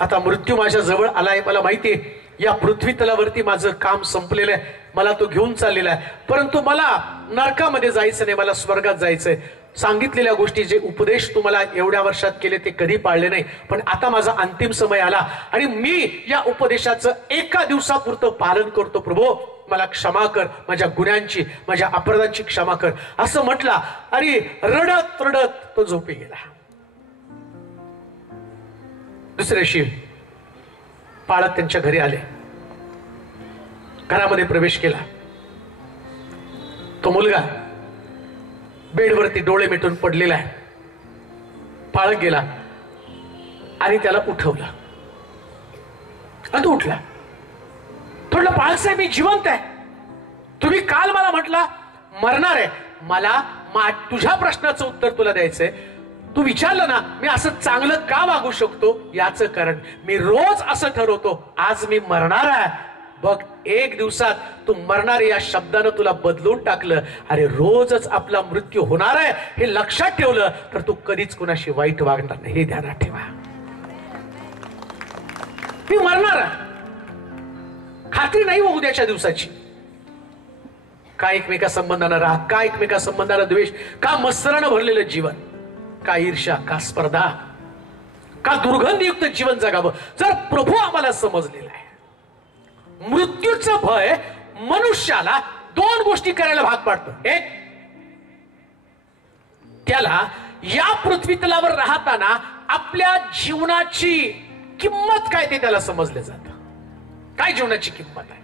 आता मृत्यू माझ्या जवळ आलाय. मला माहितीये या पृथ्वी तलावरती माझं काम संपलेलं आहे, मला तो घेऊन चाललेला आहे. परंतु मला नरकामध्ये जायचं नाही, मला स्वर्गात जायचंय. सांगितलेल्या गोष्टी, जे उपदेश तुम्हाला एवढ्या वर्षात केले ते कधी पाळले नाही, पण आता माझा अंतिम समय आला आणि मी या उपदेशाचं एका दिवसापुरतं पालन करतो. प्रभू, मला क्षमा कर, माझ्या गुन्ह्यांची, माझ्या अपराधांची क्षमा कर, असं म्हटला आणि रडत रडत तो झोपी गेला. दुसऱ्या दिवशी पाळक त्यांच्या घरी आले. घरामध्ये प्रवेश केला. तो मुलगा बेडवरती डोळे मिटून पडलेला आहे. पाळक गेला आणि त्याला उठवलं आणि तो उठला. म्हटलं, पाळक साहेब, मी जिवंत आहे. तुम्ही काल मला म्हटला मरणार आहे. मला तुझ्या प्रश्नाचं उत्तर तुला द्यायचंय. तू विचारलं ना मी असं चांगलं का वागू शकतो, याचं कारण मी रोज असं ठरवतो, आज मी मरणार आहे. बघ, एक दिवसात तू मरणार या शब्दानं तुला बदलून टाकलं. अरे, रोजच आपला मृत्यू होणार आहे हे लक्षात ठेवलं तर तू कधीच कुणाशी वाईट वागणार नाही, हे ध्यानात ठेवा. मी मरणार आहे, खात्री नाही हो उद्याच्या दिवसाची. का एकमेका संबंधानं राग, का एकमेका संबंधानं द्वेष, का मत्सरानं भरलेलं जीवन, का ईर्ष्या, का स्पर्धा, का दुर्गंधयुक्त जीवन जगावं. जर प्रभू आम्हाला समजलेला आहे, मृत्यूचं भय मनुष्याला दोन गोष्टी करायला भाग पाडतं. एक, त्याला या पृथ्वी तलावर राहताना आपल्या जीवनाची किंमत काय ते त्याला समजलं जातं. काय जीवनाची किंमत आहे?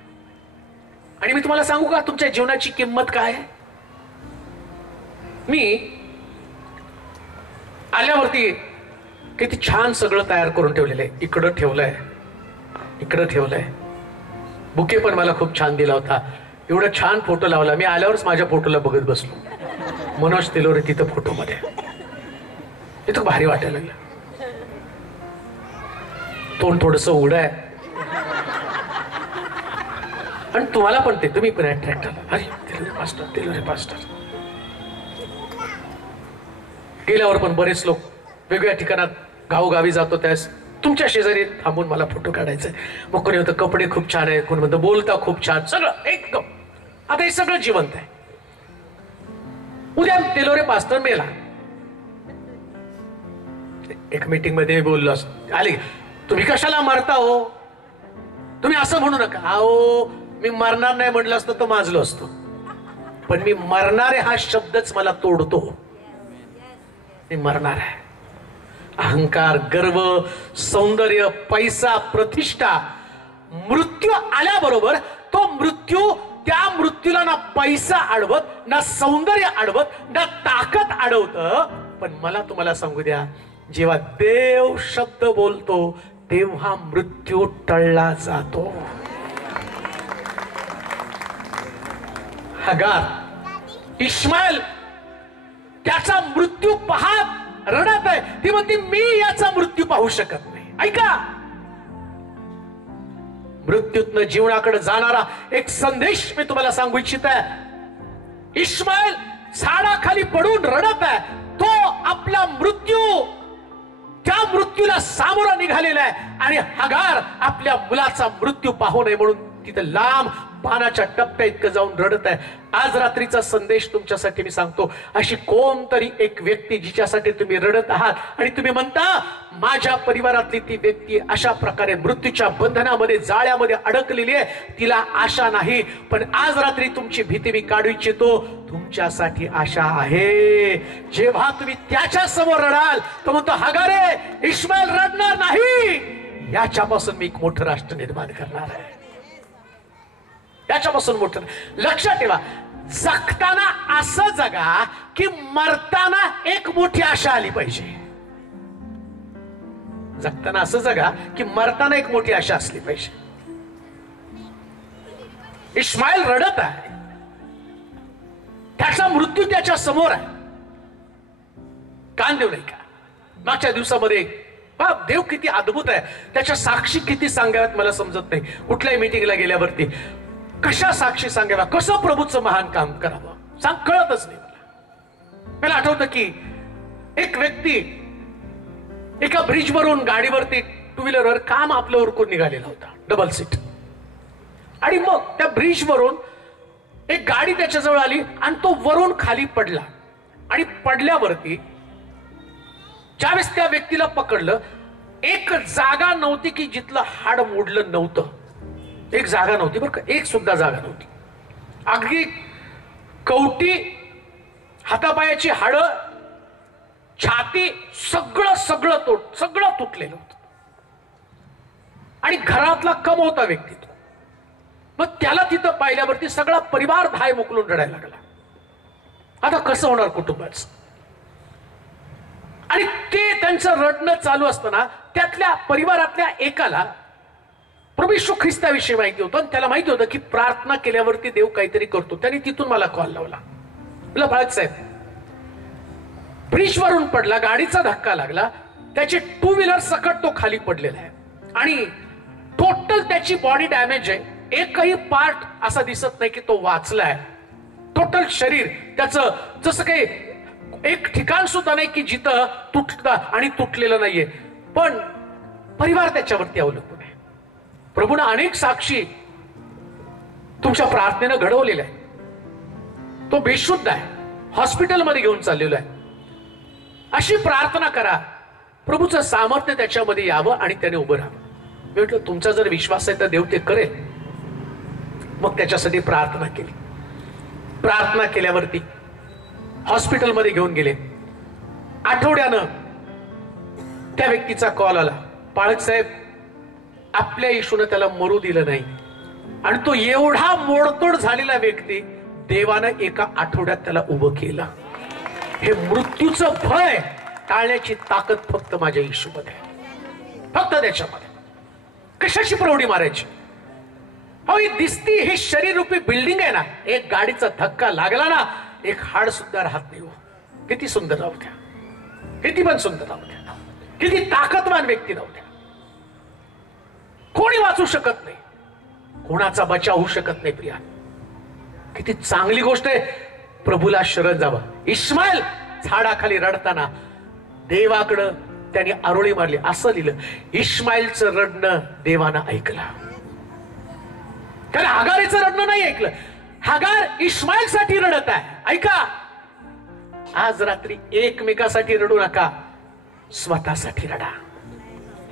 आणि मी तुम्हाला सांगू का तुमच्या जीवनाची किंमत काय आहे? मी आल्यावरती किती छान सगळं तयार करून ठेवलेलं आहे. इकडं ठेवलंय, इकडं ठेवलंय. बुके पण मला खूप छान दिला होता. एवढा छान फोटो लावला. मी आल्यावरच माझ्या फोटोला बघत बसलो. मनोज तिलोरे तिथं फोटो मध्ये. इथं भारी वाटायला लागलं. तोंड थोडस उघड आहे आणि तुम्हाला पण ते, तुम्ही पण अट्रॅक्ट आला. अरे, तिलोरे पास्टर, तिलोरे पास्टर. गेल्यावर पण बरेच लोक वेगवेगळ्या ठिकाणात गावोगावी जातो, त्यास तुमच्या शेजारी थांबून मला फोटो काढायचा. मग कोणी म्हणतं कपडे खूप छान आहे, कोणी म्हणतं बोलता खूप छान, सगळं एकदम. आता हे सगळं जिवंत आहे. उद्या तिलोरे पास्टर मेला. एक मीटिंग मध्ये बोललो आले, तुम्ही कशाला मरता हो, तुम्ही असं म्हणू नका. अहो, मी मरणार नाही म्हटलं असतं तर माजलो असतो, पण मी मरणारे हा शब्दच मला तोडतो. मी मरणार आहे. अहंकार, गर्व, सौंदर्य, पैसा, प्रतिष्ठा, मृत्यू आल्याबरोबर तो मृत्यू, त्या मृत्यूला ना पैसा अडवत, ना सौंदर्य अडवत, ना ताकद अडवत. पण मला तुम्हाला सांगू द्या, जेव्हा देव शब्द बोलतो तेव्हा मृत्यू टळला जातो. हगार, इश्माईल त्याचा मृत्यू पाहत रडत आहे. ती म्हणते मी याचा मृत्यू पाहू शकत नाही. ऐका, मृत्यूतनं जीवनाकडे जाणारा एक संदेश मी तुम्हाला सांगू इच्छित आहे. इश्माईल झाडाखाली पडून रडत आहे. तो आपला मृत्यू, त्या मृत्यूला सामोरा निघालेला आहे आणि हगार आपल्या मुलाचा मृत्यू पाहू नये म्हणून तिथं लांब पानाच्या टप्प्या इतकं जाऊन रडत आहे. आज रात्रीचा संदेश तुमच्यासाठी मी सांगतो, अशी कोणतरी एक व्यक्ती जिच्यासाठी तुम्ही रडत आहात आणि तुम्ही म्हणता माझ्या परिवारातली ती व्यक्ती अशा प्रकारे मृत्यूच्या बंधनामध्ये जाळ्यामध्ये अडकलेली आहे, तिला आशा नाही. पण आज रात्री तुमची भीती मी काढू इच्छितो, तुमच्यासाठी आशा आहे. जेव्हा तुम्ही त्याच्या समोर रडाल तो म्हणतो हगारे इश्माईल रडणार नाही, याच्यापासून मी एक मोठं राष्ट्र निर्माण करणार आहे. याच्यापासून मोठं. लक्षात ठेवा, जगताना असं जगा की मरताना एक मोठी आशा आली पाहिजे. जगताना असं जगा की मरताना एक मोठी आशा असली पाहिजे. इश्माईल रडत आहे, त्याचा मृत्यू त्याच्या समोर आहे. कान देऊ नाही का? मागच्या दिवसामध्ये देव किती अद्भुत आहे, त्याच्या साक्षी किती सांगाव्यात मला समजत नाही. कुठल्याही मीटिंगला गेल्यावरती कशा साक्षी सांगाव्या, कसं प्रभूचं महान काम करावं कळतच नाही मला. आठवतं की एक व्यक्ती एका ब्रिजवरून गाडीवरती टू व्हीलरवर काम आपलं उरकून निघालेला होता, डबल सीट. आणि मग त्या ब्रिजवरून एक गाडी त्याच्याजवळ आली आणि तो वरून खाली पडला. आणि पडल्यावरती ज्यावेळेस त्या व्यक्तीला पकडलं, एक जागा नव्हती की जिथलं हाड मोडलं नव्हतं. एक जागा नव्हती बरं का, एक सुद्धा जागा नव्हती. अगदी कवटी, हातापायाची हाडं, छाती सगळं तुटलेलं होतं. आणि घरातला कमवता व्यक्ती तो. मग त्याला तिथं पाहिल्यावरती सगळा परिवार धाय मोकलून रडायला लागला. आता कसं होणार कुटुंबाचं? आणि ते त्यांचं रडणं चालू असताना त्यातल्या परिवारातल्या एकाला प्रभू येशू ख्रिस्ताविषयी माहिती होतं आणि त्याला माहिती होतं की प्रार्थना केल्यावरती देव काहीतरी करतो. त्यांनी तिथून मला कॉल लावला. मला बाळक साहेब, ब्रिजवरून पडला, गाडीचा धक्का लागला, त्याची टू व्हीलर सकट तो खाली पडलेला आहे आणि टोटल त्याची बॉडी डॅमेज आहे. एकही पार्ट असा दिसत नाही की तो वाचलाय. टोटल शरीर त्याचं जसं काही एक ठिकाण सुद्धा नाही की जिथं तुटतं आणि तुटलेलं नाहीये. पण परिवार त्याच्यावरती अवलंबून आहे. प्रभूने अनेक साक्षी तुमच्या प्रार्थनेनं घडवलेल्या आहे. तो बेशुद्ध आहे, हॉस्पिटलमध्ये घेऊन चाललेला आहे. अशी प्रार्थना करा, प्रभूचं सामर्थ्य त्याच्यामध्ये यावं आणि त्याने उभं राहावं. मी म्हटलं तुमचा जर विश्वास आहे तर देव ते करेल. मग त्याच्यासाठी प्रार्थना केली. प्रार्थना केल्यावरती हॉस्पिटलमध्ये घेऊन गेले. आठवड्यानं त्या व्यक्तीचा कॉल आला, पाळक साहेब आपल्या येशूनं त्याला मरू दिलं नाही. आणि तो एवढा मोडतोड झालेला व्यक्ती देवानं एका आठवड्यात त्याला उभं केलं. हे मृत्यूचं भय टाळण्याची ताकद फक्त माझ्या येशूमध्ये, फक्त त्याच्यामध्ये. कशाची प्रौढी मारायची? अहो ही दिसती, ही शरीररूपी बिल्डिंग आहे ना, एक गाडीचा धक्का लागला ना, एक हाड सुद्धा राहत नाही. किती सुंदर नव्हत्या, किती पण सुंदर नव्हत्या, किती ताकदवान व्यक्ती नव्हत्या. कोणी वाचू शकत नाही, कोणाचा बचाव होऊ शकत नाही. प्रिया, किती चांगली गोष्ट आहे प्रभूला शरण जावं. इश्माईल झाडाखाली रडताना देवाकडं त्यांनी आरोळी मारली. असं लिहिलं, इश्माईलचं रडणं देवानं ऐकलं. कारण हगारीचं रडणं नाही ऐकलं. हगार इश्माईल साठी रडत आहे. ऐका, आज रात्री एकमेकासाठी रडू नका, स्वतःसाठी रडा.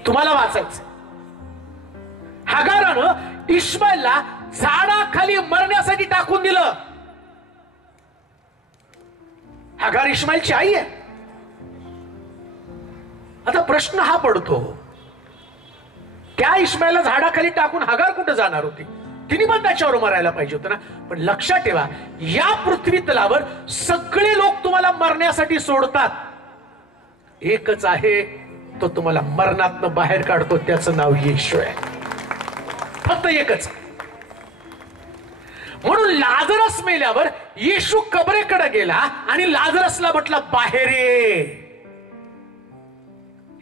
तुम्हाला वाचायचं. हगारानं इश्माईलला झाडाखाली मरण्यासाठी टाकून दिलं. हगार इश्माईलची आई आहे. आता प्रश्न हा पडतो, त्या इश्माईलला झाडाखाली टाकून हगार कुठे जाणार होती? तिने पण त्याच्यावर मरायला पाहिजे होतं ना. पण लक्षात ठेवा, या पृथ्वी तलावर सगळे लोक तुम्हाला मरण्यासाठी सोडतात. एकच आहे, तो तुम्हाला मरणातनं बाहेर काढतो, त्याचं नाव येशू आहे. फक्त एकच. म्हणून लाजरस मेल्यावर येशू कबरेकडे गेला आणि लाजरसला म्हटलं बाहेर ये.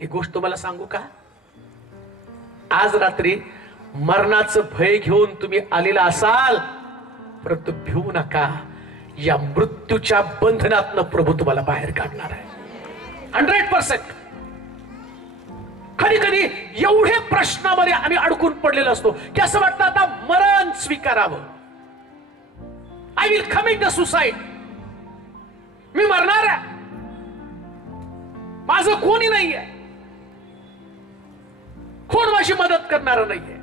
ही गोष्ट तुम्हाला सांगू का? आज रात्री मरणाचं भय घेऊन तुम्ही आलेला असाल, परंतु भिवू नका. या मृत्यूच्या बंधनातनं प्रभू तुम्हाला बाहेर काढणार आहे. 100%. कधी कधी एवढे प्रश्नामध्ये आम्ही अडकून पडलेलो असतो की असं वाटतं आता मरण स्वीकारावं. I will commit the suicide. मी मरणार आहे, माझं कोणी नाहीये, कोण माझी मदत करणार नाहीये,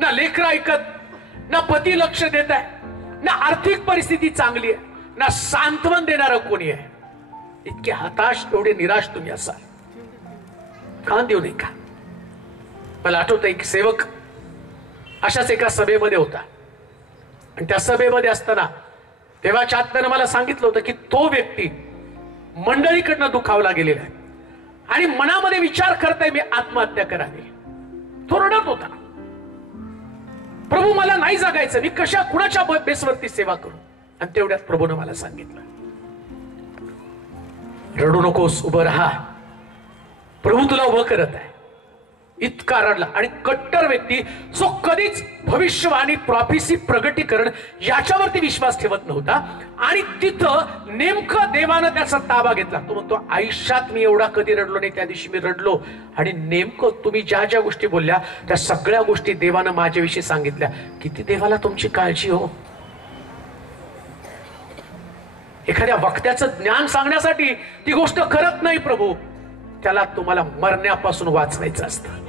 ना लेकरं ऐकत, ना पती लक्ष देत आहे, ना आर्थिक परिस्थिती चांगली आहे, ना सांत्वन देणारं कोणी आहे. इतके हताश, एवढे निराश तुम्ही असाल का देऊ नये का? मला आठवतं एक सेवक अशाच एका सभेमध्ये होता आणि त्या सभेमध्ये असताना देवाच्या आत्म्यानं मला सांगितलं होतं की तो व्यक्ती मंडळीकडनं दुखावला गेलेला आहे आणि मनामध्ये विचार करताय मी आत्महत्या करावी. तो रडत होता, प्रभू मला नाही जगायचं, मी कशा कुणाच्या बेसवरती सेवा करू. आणि तेवढ्यात प्रभूनं मला सांगितलं, रडू नकोस, उभं राहा, प्रभू तुला उभं करत आहे. इतका रडला. आणि कट्टर व्यक्ती जो कधीच भविष्यवाणी, प्रॉफिसी, प्रगटीकरण याच्यावरती विश्वास ठेवत नव्हता आणि तिथं नेमकं देवानं त्याचा ताबा घेतला. तो म्हणतो आयुष्यात मी एवढा कधी रडलो नाही, त्या दिवशी मी रडलो आणि नेमकं तुम्ही ज्या ज्या गोष्टी बोलल्या त्या सगळ्या गोष्टी देवानं माझ्याविषयी सांगितल्या. किती देवाला तुमची काळजी हो. एखाद्या वक्त्याचं ज्ञान सांगण्यासाठी ती गोष्ट करत नाही प्रभू, त्याला तुम्हाला मरण्यापासून वाचवायचं असतं.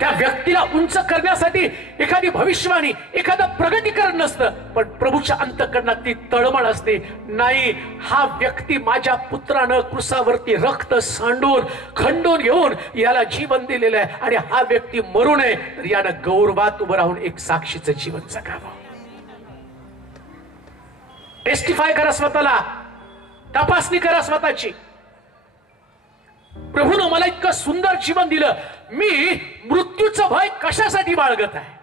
त्या व्यक्तीला उंच करण्यासाठी एखादी भविष्यवाणी, एखादं प्रगतीकरण नसतं, पण प्रभूच्या अंतःकरणात ती तळमळ असते. नाही, हा व्यक्ती माझ्या पुत्रानं क्रूसावरती रक्त सांडून खंडून घेऊन याला जीवन दिलेलं आहे आणि हा व्यक्ती मरू नये तर यानं गौरवात उभं राहून एक साक्षीचं जीवन जगावं. टेस्टिफाय करा स्वतःला, तपासणी करा स्वतःची. प्रभूनं मला इतकं सुंदर जीवन दिलं, मी मृत्यूचं भय कशासाठी बाळगत आहे?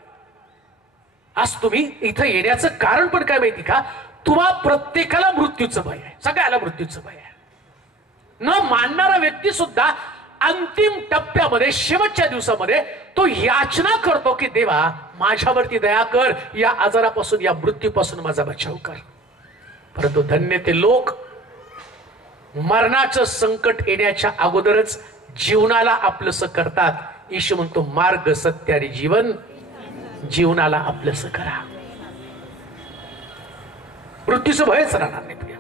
आज तुम्ही इथं येण्याचं कारण पण काय माहिती का? तुम्हा प्रत्येकाला मृत्यूचं भय आहे, सगळ्याला मृत्यूचं भय आहे. न मानणारा व्यक्ती सुद्धा अंतिम टप्प्यामध्ये, शेवटच्या दिवसामध्ये तो याचना करतो की देवा माझ्यावरती दया कर, या आजारापासून, या मृत्यूपासून माझा बचाव कर. परंतु धन्य ते लोक मरणाचं संकट येण्याच्या अगोदरच जीवनाला आपलंसं करतात. येशू म्हणतो मार्ग, सत्य आणि जीवन, जीवनाला आपलंसं करा. मृत्यूचं भयच राहणार नाही प्रिय,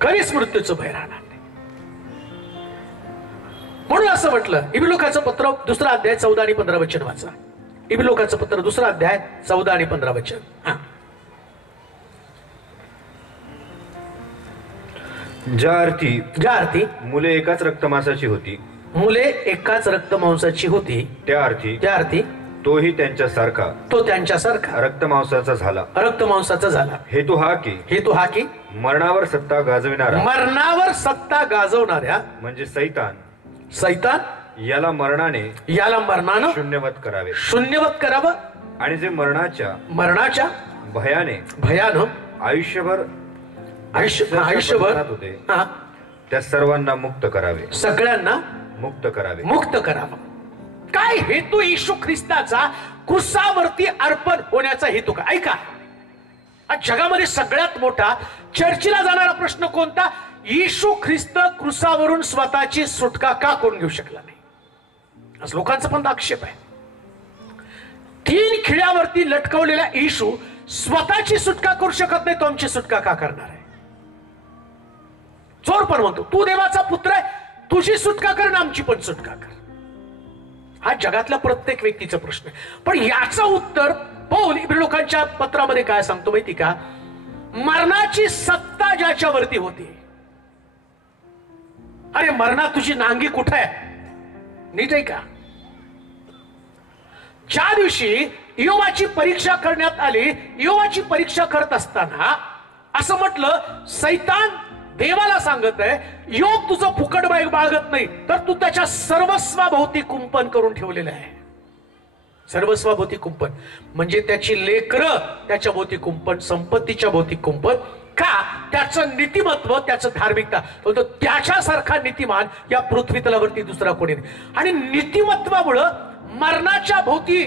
कधीच मृत्यूचं भय राहणार नाही. म्हणून असं म्हटलं, इब्रिलोकाचं पत्र 2 अध्याय 14 आणि 15 वचन वाचा. इब्रिलोकाचं पत्र 2 अध्याय 14 आणि 15 वचन. ज्या अर्थी मुले एकाच रक्तमांसाची होती, मुले एकाच रक्तमांसाची होती, त्या अर्थी तोही त्यांच्यासारखा रक्तमांसाचा झाला. हेतू हा की मरणावर सत्ता गाजविणाऱ्या म्हणजे सैतान याला मरणाने शून्यवत करावं आणि जे मरणाच्या भयानं आयुष्यभर होते त्या सर्वांना मुक्त करावे, सगळ्यांना मुक्त करावं. काय हेतू येशू ख्रिस्ताचा क्रूसावरती अर्पण होण्याचा हेतू का? ऐका, जगामध्ये सगळ्यात मोठा चर्चेला जाणारा प्रश्न कोणता? येशू ख्रिस्त क्रूसावरून स्वतःची सुटका का करून घेऊ शकला नाही? आज लोकांचा पण आक्षेप आहे. 3 खिळ्यावरती लटकवलेला येशू स्वतःची सुटका करू शकत नाही, तो आमची सुटका का करणार आहे? चोर पण म्हणतो तू देवाचा पुत्र आहे, तुझी सुटका कर ना आमची पण सुटका कर. हा जगातल्या प्रत्येक व्यक्तीचा प्रश्न आहे. पण याचं उत्तर पौल इब्रिलोकांच्या पत्रामध्ये काय सांगतो माहिती का? मरणाची सत्ता ज्याच्यावरती होती. अरे मरणा, तुझी नांगी कुठे आहे? नीट आहे का? ज्या दिवशी योवाची परीक्षा करण्यात आली, योवाची परीक्षा करत असताना असं म्हटलं, सैतान देवाला सांगत आहे, योग तुझं फुकट बाळगत नाही, तर तू त्याच्या सर्वस्वाभोवती कुंपण करून ठेवलेलं आहे. सर्वस्वाभोवती कुंपण म्हणजे त्याची लेकरं त्याच्या भोवती कुंपण, संपत्तीच्या भोवती कुंपण. का? त्याचं नीतिमत्व, त्याचं धार्मिकता. तो त्याच्यासारखा नीतिमान या पृथ्वी तलावरती दुसरा कोणी नाही. आणि नीतिमत्वामुळं मरणाच्या भोवती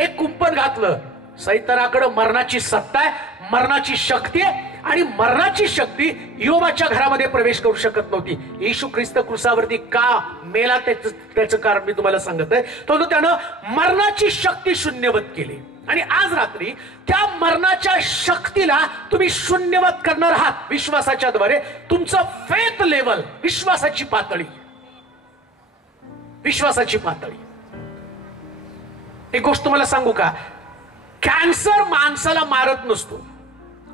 एक कुंपण घातलं. सैतानाकडे मरणाची सत्ता आहे, मरणाची शक्ती आहे आणि मरणाची शक्ती योबाच्या घरामध्ये प्रवेश करू शकत नव्हती. येशू ख्रिस्त क्रुसावरती का मेला त्याचं कारण मी तुम्हाला सांगत आहे. तो त्यानं मरणाची शक्ती शून्यवत केली आणि आज रात्री त्या मरणाच्या शक्तीला तुम्ही शून्यवत करणार आहात विश्वासाच्या द्वारे. तुमचं फेथ लेवल, विश्वासाची पातळी, विश्वासाची पातळी. एक गोष्ट तुम्हाला सांगू का, कॅन्सर माणसाला मारत नसतो,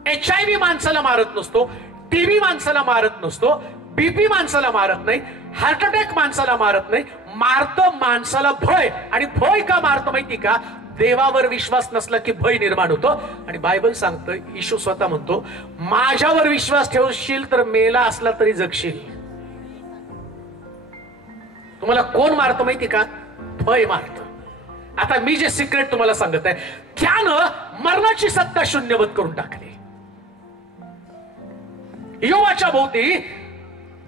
HIV माणसाला मारत नसतो, टीबी माणसाला मारत नसतो, बीपी माणसाला मारत नाही, हार्ट अटॅक माणसाला मारत नाही. मारतं माणसाला भय. आणि भय का मारतं माहिती का? देवावर विश्वास नसला की भय निर्माण होतो. आणि बायबल सांगतं, येशू स्वतः म्हणतो, माझ्यावर विश्वास ठेवशील तर मेला असला तरी जगशील. तुम्हाला कोण मारतं माहिती का? भय मारतं. आता मी जे सिक्रेट तुम्हाला सांगत आहे, त्यानं मरणाची सत्ता शून्यवत करून टाकली. योबाच्या भोवती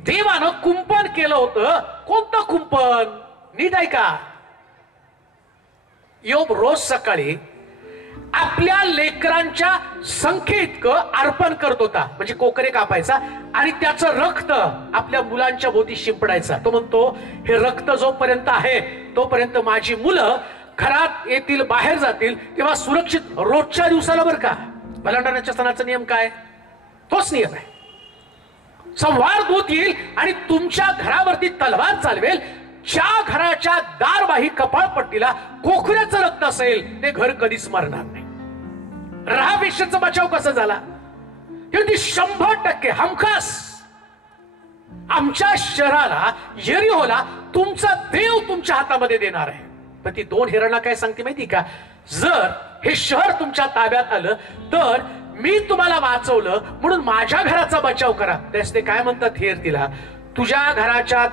देवानं कुंपण केलं होतं. कोणतं कुंपण? नीट ऐका. योब रोज सकाळी आपल्या लेकरांच्या संख्येइतकं अर्पण करत होता, म्हणजे कोकरे कापायचा आणि त्याचं रक्त आपल्या मुलांच्या भोवती शिंपडायचा. तो म्हणतो, हे रक्त जोपर्यंत आहे तोपर्यंत माझी मुलं घरात येतील, बाहेर जातील तेव्हा सुरक्षित. रोजच्या दिवसाला बरं का. बलांडण्याच्या सणाचा नियम काय? तोच नियम आहे. संवार दूत येईल आणि तुमच्या घरावरती तलवार चालवेल. ज्या घराच्या दारबाही कपाळपट्टीला कोकऱ्याचं रक्त असेल ते घर कधीच मरणार नाही. राहावेशचा बचाव कसा झाला? ती 100% हमखास. आमच्या शहराला, यरीहोला तुमचा देव तुमच्या हातामध्ये देणार आहे. पण ती 2 हिरणा काय सांगते माहिती का? जर हे शहर तुमच्या ताब्यात आलं तर मी तुम्हाला वाचवलं म्हणून माझ्या घराचा बचाव करा. त्यास ते काय म्हणतात हेर तिला, तुझ्या घराच्या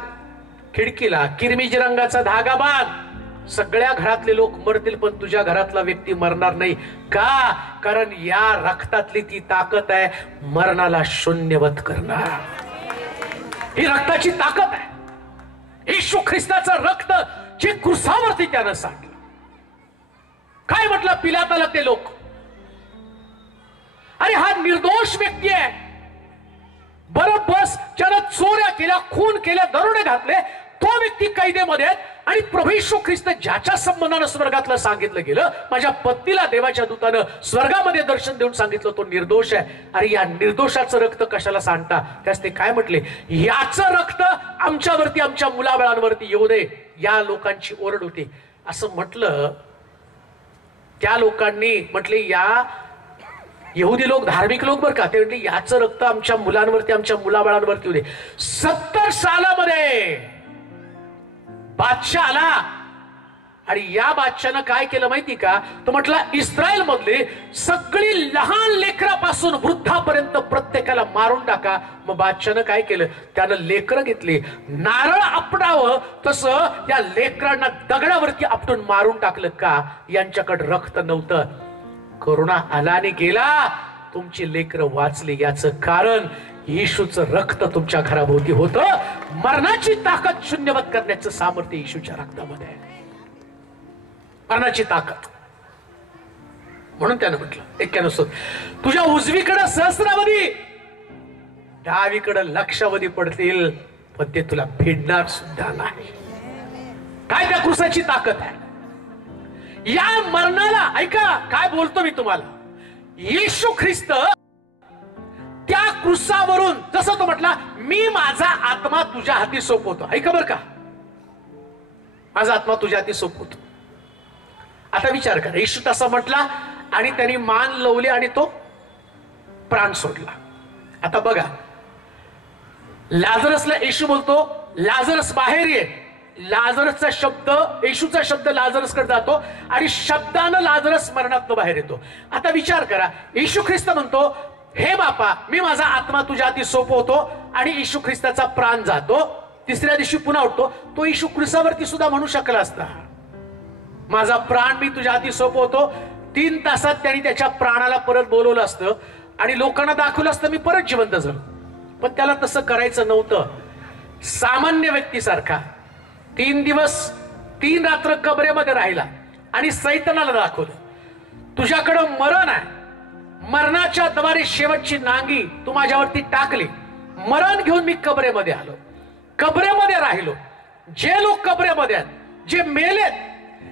खिडकीला किरमिजी रंगाचा धागा बांध. सगळ्या घरातले लोक मरतील पण तुझ्या घरातला व्यक्ती मरणार नाही. का? कारण या रक्तातली ती ताकद आहे मरणाला शून्यवत करणार. ही रक्ताची ताकद आहे. येशू ख्रिस्ताचं रक्त जे क्रुसावरती त्यानं सांडलं. काय म्हटलं पिलाताला ते लोक? अरे हा निर्दोष व्यक्ती आहे. बरोबस ज्यानं चोऱ्या केल्या, खून केल्या, दरोडे घातले, तो व्यक्ती कैदेमध्ये आणि प्रभू येशू ख्रिस्त ज्याच्या संबंधानं स्वर्गातलं सांगितलं गेलं, माझ्या पत्नीला देवाच्या दूतानं स्वर्गामध्ये दर्शन देऊन सांगितलं तो निर्दोष आहे. अरे या निर्दोषाचं रक्त कशाला सांडता? त्यास ते काय म्हटले, याचं रक्त आमच्यावरती, आमच्या मुलाबाळांवरती येऊ दे. या लोकांची ओरड होती. असं म्हटलं, त्या लोकांनी म्हटले, या यहुदी लोक, धार्मिक लोक बरं का, ते म्हटले याचं रक्त आमच्या मुलांवरती, आमच्या मुलाबाळांवरती येऊ दे. 70 सालामध्ये बादशाह आला आणि या बादशाहनं काय केलं माहिती का? तो म्हटला, इस्रायल मधले सगळी लहान लेकरापासून वृद्धापर्यंत प्रत्येकाला मारून टाका. मग बादशाहनं काय केलं? त्यानं लेकरं घेतली, नारळ आपटावं तसं त्या लेकरांना दगडावरती आपटून मारून टाकलं. का? यांच्याकडे रक्त नव्हतं. करोना आला आणि गेला, तुमची लेकरं वाचली. याचं कारण येशूचं रक्त तुमच्या घराभोवती होतं. मरणाची ताकद शून्यवत करण्याचं सामर्थ्य येशूच्या रक्तामध्ये आहे. मरणाची ताकद. म्हणून त्यानं म्हटलं 91, तुझ्या उजवीकडे सहस्रावधी, डावीकडे लक्षावधी पडतील पण ते तुला भिडणार सुद्धा नाही. काय त्या क्रुसाची ताकद आहे? या मरणाला ऐका काय बोलतो मी तुम्हाला. येशू ख्रिस्त त्या क्रुसावरून जसं तो म्हटला, मी माझा आत्मा तुझ्या हाती सोपवतो. ऐका बरं का, माझा आत्मा तुझ्या हाती सोपवतो. आता विचार करा, येशू तसा म्हटला आणि त्यांनी मान लवली आणि तो प्राण सोडला. आता बघा, लाजरसला येशू बोलतो, लाजरस बाहेर ये. लाजरसचा शब्द, येशूचा शब्द लाजरसकडे जातो आणि शब्दानं लाजरस मरणातून बाहेर येतो. आता विचार करा, येशू ख्रिस्त म्हणतो, हे बापा मी माझा आत्मा तुझ्या हाती सोपवतो आणि येशू ख्रिस्ताचा प्राण जातो. तिसऱ्या दिवशी पुन्हा उठतो. तो येशू क्रुसावरती सुद्धा म्हणू शकला असता, माझा प्राण मी तुझ्या हाती सोपवतो. 3 तासात त्यांनी त्याच्या प्राणाला परत बोलवलं असतं आणि लोकांना दाखवलं असतं मी परत जिवंत झालो. पण त्याला तसं करायचं नव्हतं. सामान्य व्यक्तीसारखा 3 दिवस 3 रात्र कबरेमध्ये राहिला आणि सैतानाला दाखवलं, तुझ्याकडं मरण आहे, मरणाच्या द्वारे शेवटची नांगी तू माझ्यावरती टाकली. मरण घेऊन मी कबरेमध्ये आलो, कबरेमध्ये राहिलो. जे लोक कबरेमध्ये आहेत, जे मेलेत,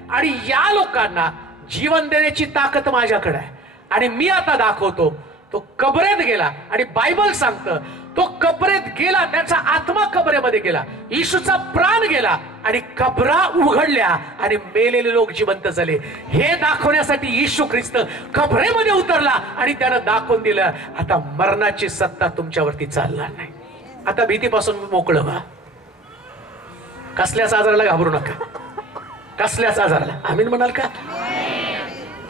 आणि या लोकांना जीवन देण्याची ताकद माझ्याकडे आहे. आणि मी आता दाखवतो. तो कबरेत गेला आणि बायबल सांगतं तो कबरेत गेला, त्याचा आत्मा कबरेमध्ये गेला, येशूचा प्राण गेला आणि कबरा उघडल्या आणि मेलेले लोक जिवंत झाले. हे दाखवण्यासाठी येशू ख्रिस्त कबरेमध्ये उतरला आणि त्यानं दाखवून दिलं आता मरणाची सत्ता तुमच्यावरती चालणार नाही. आता भीतीपासून मोकळं व्हा. कसल्याच आजाराला घाबरू नका, कसल्याच आजाराला. आम्ही म्हणाल का?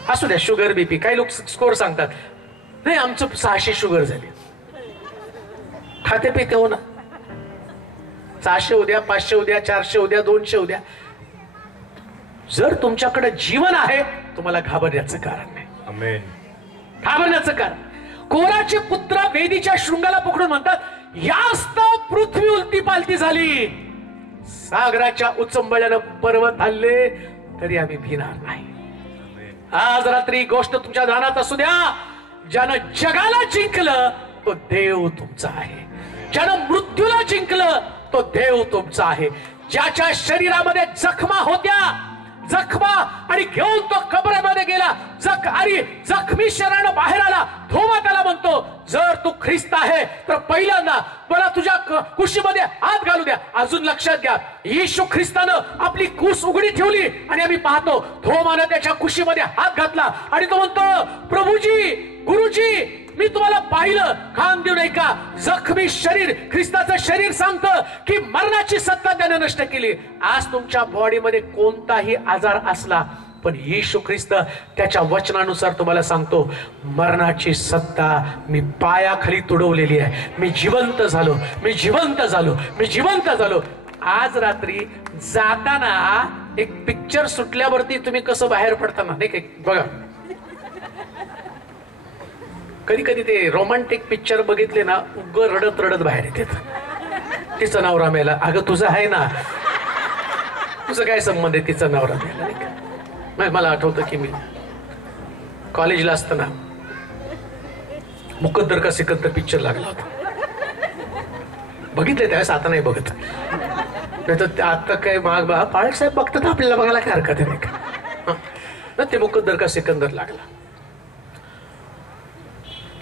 असू द्या, शुगर बीपी. काही लोक स्कोर सांगतात, नाही आमचं 600 शुगर झाली. खाते पिते हो ना, 600 उद्या, 500 उद्या, 400 उद्या, 200 उद्या. जर तुमच्याकडे जीवन आहे तुम्हाला घाबरण्याचं कारण नाही. आमेन. घाबरण्याचं कारण. कोराचे पुत्र वेदीच्या शृंगाला पकडून म्हणतात, यास्तव पृथ्वी उलटी पालती झाली, सागराच्या उचंबळ्यानं पर्वत हल्ले तरी आम्ही भिणार नाही. आज रात्री गोष्ट तुमच्या ध्यानात असू द्या. ज्यानं जगाला जिंकलं तो देव तुमचा आहे. ज्यानं मृत्यूला जिंकलं तो देव तुमचा आहे. ज्याच्या शरीरामध्ये जखमा होत्या, जखमा, आणि घेऊन तो कबरेमध्ये गेला, आणि जखमी शरीरानं बाहेर आला. थोमा त्याला म्हणतो, जर तू ख्रिस्त आहे तर पहिल्यांदा मला तुझ्या कुशीमध्ये हात घालू द्या. अजून लक्षात घ्या, येशू ख्रिस्तानं आपली कुस उघडी ठेवली आणि आम्ही पाहतो थोमानं त्याच्या कुशीमध्ये हात घातला आणि तो म्हणतो, प्रभूजी, गुरुजी, मी तुम्हाला पाहिलं. खान देऊ नाही का? जखमी शरीर, ख्रिस्ताचं शरीर सांगतं की मरणाची सत्ता त्याने नष्ट केली. आज तुमच्या बॉडीमध्ये कोणताही आजार असला, पण येशू ख्रिस्त त्याच्या वचनानुसार तुम्हाला सांगतो, मरणाची सत्ता मी पायाखाली तुडवलेली आहे. मी जिवंत झालो, मी जिवंत झालो, मी जिवंत झालो. आज रात्री जाताना एक पिक्चर सुटल्यावरती तुम्ही कसं बाहेर पडताना नाही का, बघा, कधी कधी ते रोमॅन्टिक पिक्चर बघितले ना, उग रडत रडत बाहेर येते. तिचा नवरा मेला. अगं तुझं आहे ना, तुझं काय संबंध आहे तिचा नवरा मेला? नाही का? मला आठवतं की मी कॉलेजला असताना मुकद्दर का सिकंदर पिक्चर लागला होता. बघितले त्यावेळेस, आता नाही बघत. नाही तर आता काय पाळक साहेब बघतात, आपल्याला बघायला काय हरकत आहे नाही का? ते मुकद्दर का सिकंदर लागला.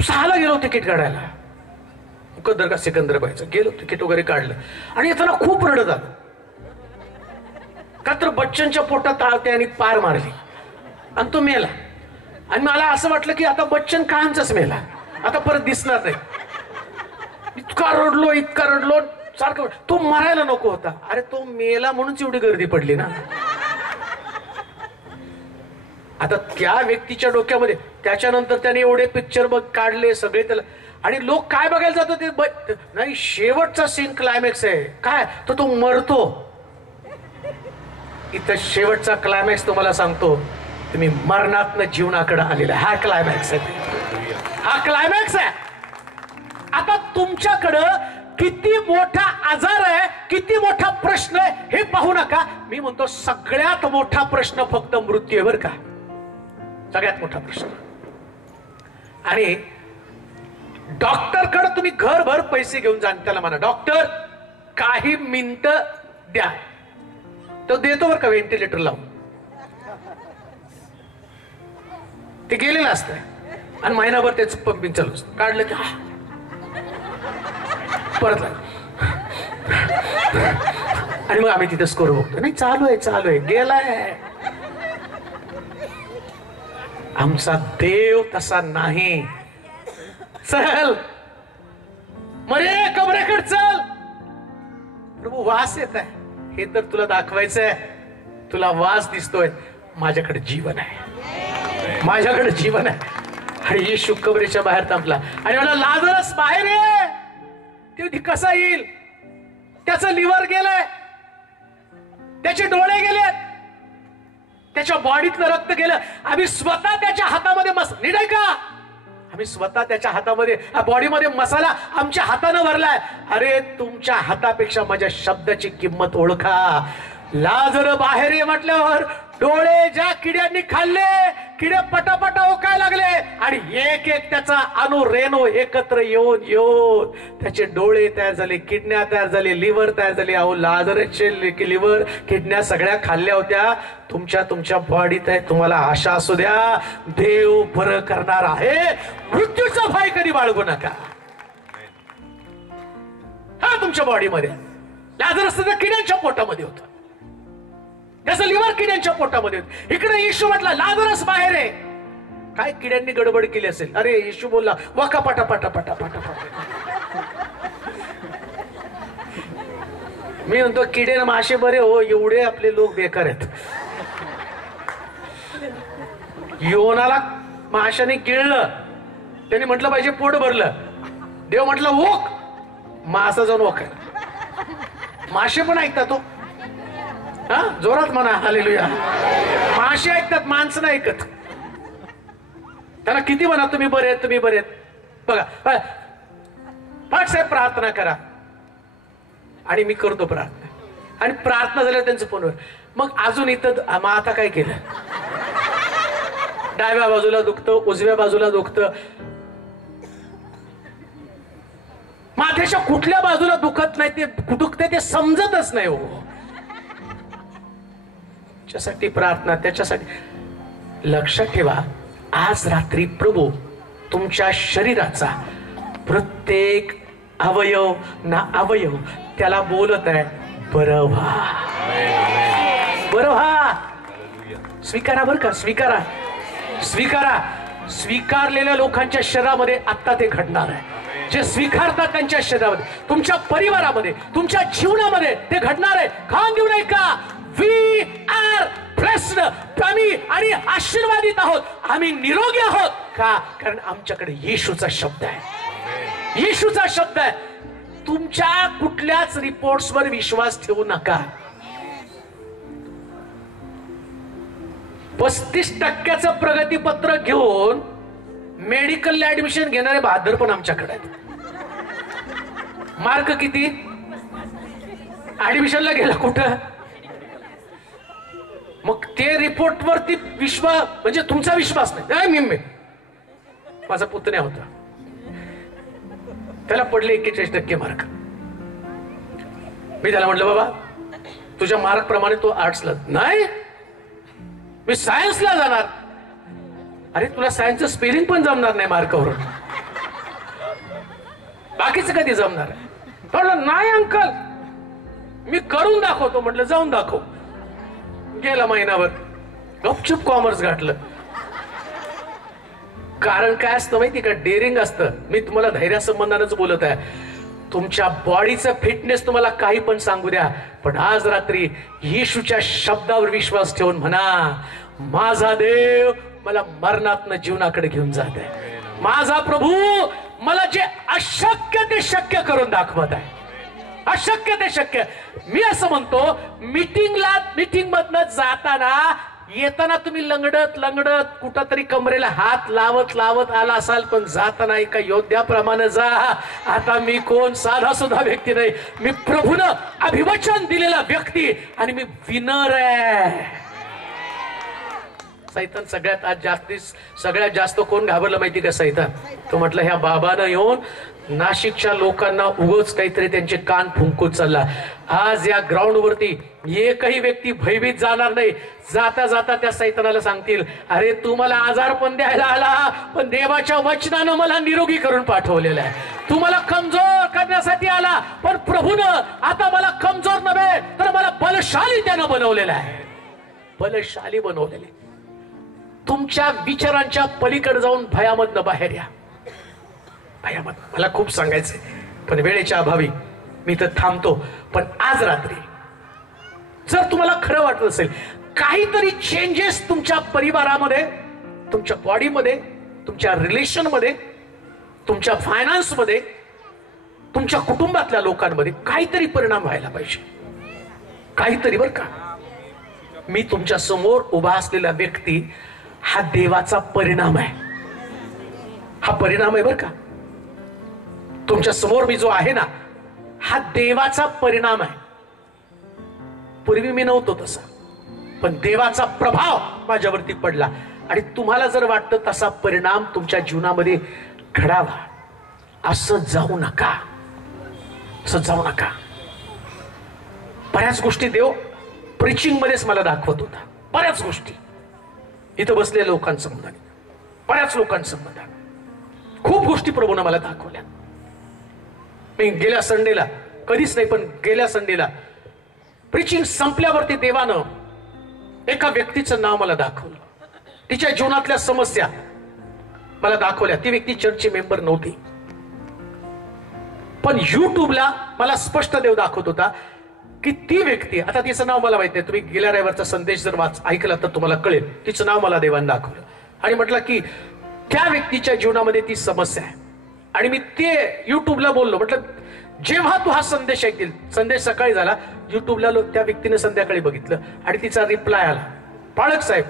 6ला गेलो तिकीट काढायला, मुकद्दर का सिकंदर पाहायचं. गेलो, तिकीट वगैरे काढलं आणि येताना खूप रडत आलं. का तर बच्चनच्या पोटात त्याने पार मारली आणि तो मेला. आणि मला असं वाटलं की आता बच्चन कायमचाच मेला, आता परत दिसणार नाही. इतका रडलो, इतका रडलो, सारखं. तो मरायला नको होता. अरे तो मेला म्हणूनच एवढी गर्दी पडली ना. आता त्या व्यक्तीच्या डोक्यामध्ये त्याच्यानंतर त्याने एवढे पिक्चर बघ काढले सगळे त्याला, आणि लोक काय बघायला जातात ते नाही, शेवटचा सीन क्लायमॅक्स आहे काय, तो मरतो. इथं शेवटचा क्लायमॅक्स तुम्हाला सांगतो, तुम्ही मरणातनं जीवनाकडे आलेला. हा क्लायमॅक्स आहे, हा क्लायमॅक्स आहे. आता तुमच्याकडं किती मोठा आजार आहे, किती मोठा प्रश्न आहे हे पाहू नका. मी म्हणतो सगळ्यात मोठा प्रश्न फक्त मृत्यू आहे बरं का, सगळ्यात मोठा प्रश्न. आणि डॉक्टरकडे तुम्ही घरभर पैसे घेऊन जा, त्याला म्हणा डॉक्टर काही मिनिटं द्या, तो देतो बरं का व्हेंटिलेटर लावून. ते गेलेलं असतं आणि महिनाभर त्याच पंपिंग चालू असतं. काढलं की परत आणि मग आम्ही तिथे स्कोर बघतो, नाही चालू आहे, चालू आहे, गेलाय. आमचा देव तसा नाही. चल मरे कबरेकडे चल, प्रभू वास येत आहे, हे तर तुला दाखवायचंय. तुला वास दिसतोय, माझ्याकडे जीवन आहे, माझ्याकडे जीवन आहे. आणि येशू कबरेच्या बाहेर थांबला आणि मला लाजरस बाहेर ये. ते कसा येईल? त्याचं लिव्हर गेलंय, त्याचे डोळे गेलेत, त्याच्या बॉडीतलं रक्त गेलं. आम्ही स्वतः त्याच्या हातामध्ये नीट आहे का, आम्ही स्वतः त्याच्या हातामध्ये, बॉडीमध्ये मसाला आमच्या हातानं भरलाय. अरे तुमच्या हातापेक्षा माझ्या शब्दाची किंमत ओळखा. लाजर बाहेर ये म्हटल्यावर डोळे ज्या किड्यांनी खाल्ले, किडे पटापटा ओकाय लागले आणि एक एक त्याचा रेणू एकत्र येऊन येऊन त्याचे डोळे तयार झाले, किडन्या तयार झाले, लिव्हर तयार झाले. अहो लाजरसचे लिव्हर किडन्या सगळ्या खाल्ल्या होत्या. तुमच्या बॉडीत आहे. तुम्हाला आशा असू द्या, देव बरं करणार आहे. मृत्यूचा भय कधी बाळगू नका. हा तुमच्या बॉडीमध्ये लाजरस किड्यांच्या पोटामध्ये होता, त्याचं लिव्हर किड्यांच्या पोटामध्ये होतं. इकडे येशू म्हटला लाजरस बाहेर आहे. काय किड्यांनी गडबड केली असेल. अरे येशू बोलला वाका पाटा पाटा पाटा पाटा पाटा. मी म्हणतो किडे ना मासे बरे हो, एवढे आपले लोक बेकार आहेत. योनाला माशाने गिळलं, त्यांनी म्हटलं पाहिजे पोट भरलं. देव म्हटलं ओक, मासा जाऊन ओक. मासे पण ऐकतात तो. हा जोरात म्हणा हालेलुया. मासे ऐकतात, माणसं नाही ऐकत. त्यांना किती म्हणा तुम्ही बरे आहेत, तुम्ही बरे आहेत. बघा पाठ साहेब प्रार्थना करा आणि मी करतो प्रार्थना, आणि प्रार्थना झाल्यावर त्यांचं फोनवर मग अजून इथं मग आता काय केलं. डाव्या बाजूला दुखतं, उजव्या बाजूला दुखतं, माथ्याच्या कुठल्या बाजूला दुखत नाही, ते दुखते ते समजतच नाही. हो त्याच्यासाठी प्रार्थना, त्याच्यासाठी लक्षात ठेवा. आज रात्री प्रभू तुमच्या शरीराचा प्रत्येक अवयव ना अवयव त्याला बोलत आहे, बरं व्हा, बरं व्हा. स्वीकारा बरं का, स्वीकारा स्वीकारा. स्वीकारलेल्या लोकांच्या शरीरामध्ये आता ते घडणार आहे. जे स्वीकारतात त्यांच्या शरीरामध्ये, तुमच्या परिवारामध्ये, तुमच्या जीवनामध्ये ते घडणार आहे. खान देऊ नये का. We are blessed. आम्ही आणि आशीर्वादित आहोत, आम्ही निरोगी आहोत. का? कारण आमच्याकडे येशूचा शब्द आहे. येशूचा शब्द आहे. तुमच्या कुठल्याच रिपोर्ट्सवर विश्वास ठेवू नका. 35% प्रगतीपत्र घेऊन मेडिकलला ऍडमिशन घेणारे बहादर पण आमच्याकडे आहेत. मार्क किती? ऍडमिशनला गेला कुठं? मग ते रिपोर्ट वरती विश्वास, म्हणजे तुमचा विश्वास नाही. मी माझा पुतण्या होता, त्याला पडले 41% मार्क. मी त्याला म्हटलं बाबा तुझ्या मार्क प्रमाणे तो आर्ट्सला नाही, मी सायन्सला जाणार. अरे तुला सायन्सचं स्पेलिंग पण जमणार नाही मार्कावरून, बाकीचं कधी जमणार आहे? म्हटलं नाही अंकल मी करून दाखवतो. म्हटलं जाऊन दाखव. गेला महिनाभर, गपचूप कॉमर्स घातलं. कारण काय असतं माहिती का? डेअरिंग असतं. मी तुम्हाला धैर्या संबंधानच बोलत आहे. तुमच्या बॉडीचं फिटनेस तुम्हाला काही पण सांगू द्या, पण आज रात्री येशूच्या शब्दावर विश्वास ठेवून म्हणा, माझा देव मला मरणातनं जीवनाकडे घेऊन जात आहे. माझा प्रभू मला जे अशक्य ते शक्य करून दाखवत आहे. अशक्य ते शक्य. मी असं म्हणतो, मीटिंग मधनं जाताना येताना तुम्ही लंगडत लंगडत कुठंतरी कमरेला हात लावत लावत आला असाल, पण जाताना एका योद्ध्याप्रमाणे जा. आता मी कोण साधा सुद्धा व्यक्ती नाही, मी प्रभूनं अभिवचन दिलेला व्यक्ती, आणि मी विनर आहे. सैतान सगळ्यात जास्त कोण घाबरलं माहिती का? सैतान. तो म्हटलं ह्या बाबानं येऊन नाशिकच्या लोकांना उगाच काहीतरी त्यांचे कान फुंकून चालला. आज या ग्राउंड वरती एकही व्यक्ती भयभीत जाणार नाही. जाता जाता त्या सैतानाला सांगतील, अरे तू मला आजार पण द्यायला आला, पण देवाच्या वचनानं मला निरोगी करून पाठवलेलं आहे. तू मला कमजोर करण्यासाठी आला, पण प्रभूनं आता मला कमजोर नव्हे तर मला बलशाली त्यानं बनवलेलं आहे. बलशाली बनवलेले. तुमच्या विचारांच्या पलीकडे जाऊन भयामधनं बाहेर या. भयामधनं मला खूप सांगायचंय, पण वेळेच्या अभावी मी तर थांबतो. पण आज रात्री जर तुम्हाला खरं वाटत असेल काहीतरी चेंजेस तुमच्या परिवारामध्ये, तुमच्या बॉडीमध्ये, तुमच्या रिलेशनमध्ये, तुमच्या फायनान्समध्ये, तुमच्या कुटुंबातल्या लोकांमध्ये काहीतरी परिणाम व्हायला पाहिजे. काहीतरी. बरं का, मी तुमच्या समोर उभा असलेला व्यक्ती हा देवाचा परिणाम आहे. हा परिणाम आहे. बरं का, तुमच्या समोर मी जो आहे ना, हा देवाचा परिणाम आहे. पूर्वी मी नव्हतो तसा. पण देवाचा प्रभाव माझ्यावरती पडला. आणि तुम्हाला जर वाटतं तसा परिणाम तुमच्या जीवनामध्ये घडावा, असं जाऊ नका, असं जाऊ नका. बऱ्याच गोष्टी देव प्रीचिंग मध्येच मला दाखवत होता, बऱ्याच गोष्टी इथं बसलेल्या लोकांसमोर, बऱ्याच लोकांसमोर खूप गोष्टी प्रभूने मला दाखवल्या. मी गेल्या संडेला, कधीच नाही पण गेल्या संडेला प्रीचिंग संपल्यावरती देवानं एका व्यक्तीचं नाव मला दाखवलं. तिच्या जीवनातल्या समस्या मला दाखवल्या. ती व्यक्ती चर्चची मेंबर नव्हती, पण युट्यूबला मला स्पष्ट देव दाखवत होता की ती व्यक्ती, आता तिचं नाव मला माहित नाही, तुम्ही गेल्या रविवारचा संदेश जर ऐकला तर तुम्हाला कळेल. तिचं नाव मला देवाने दाखवलं आणि म्हटलं की त्या व्यक्तीच्या जीवनामध्ये ती समस्या आहे. आणि मी ते युट्यूबला बोललो, म्हटलं जेव्हा तू हा संदेश ऐकतील, संदेश सकाळी झाला, युट्यूबला त्या व्यक्तीने संध्याकाळी बघितलं आणि तिचा रिप्लाय आला, पाळक साहेब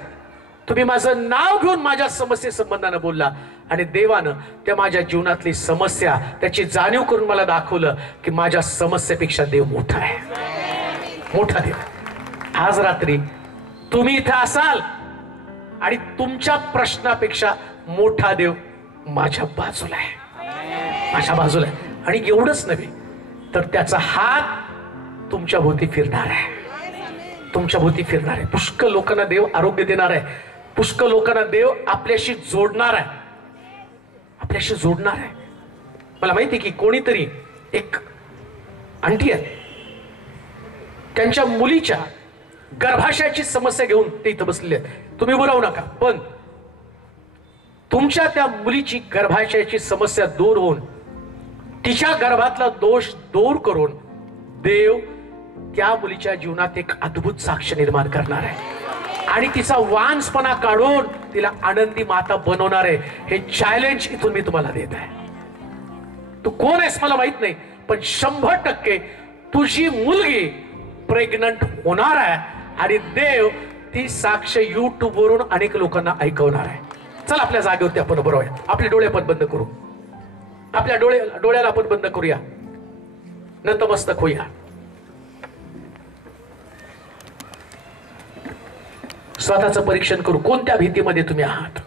तुम्ही माझं नाव घेऊन माझ्या समस्ये संबंधानं बोलला आणि देवानं त्या माझ्या जीवनातली समस्या त्याची जाणीव करून मला दाखवलं की माझ्या समस्येपेक्षा देव मोठा आहे, मोठा देव. आज रात्री तुम्ही इथं असाल आणि तुमच्या प्रश्नापेक्षा मोठा देव माझ्या बाजूला आहे, माझ्या बाजूला आहे. आणि एवढंच नव्हे तर त्याचा हात तुमच्या भोवती फिरणार आहे, तुमच्या भोवती फिरणार आहे. पुष्कळ लोकांना देव आरोग्य देणार आहे, पुष्कळ लोकांना देव आपल्याशी जोडणार आहे, आपल्याशी जोडणार आहे. मला माहिती की कोणीतरी एक आंटी आहे, त्यांच्या मुलीच्या गर्भाशयाची समस्या घेऊन ते इथं बसलेले आहेत. तुम्ही बोलावू नका, पण तुमच्या त्या मुलीची गर्भाशयाची समस्या दूर होऊन तिच्या गर्भातला दोष दूर करून देव त्या मुलीच्या जीवनात एक अद्भुत साक्ष निर्माण करणार आहे आणि तिचा वांसपणा काढून तिला आनंदी माता बनवणार आहे. हे चॅलेंज इथून मी तुम्हाला देत आहे. तू कोण आहेस मला माहित नाही, पण 100% तुझी मुलगी प्रेग्नंट होणार आहे आणि देव ती साक्ष युट्यूब वरून अनेक लोकांना ऐकवणार आहे. चल आपल्या जागेवरती आपण बरोबर, आपले डोळे आपण बंद करू, आपल्या डोळ्याला आपण बंद करूया, नतमस्तक होऊया. स्वतःचं परीक्षण करू, कोणत्या भीतीमध्ये तुम्ही आहात.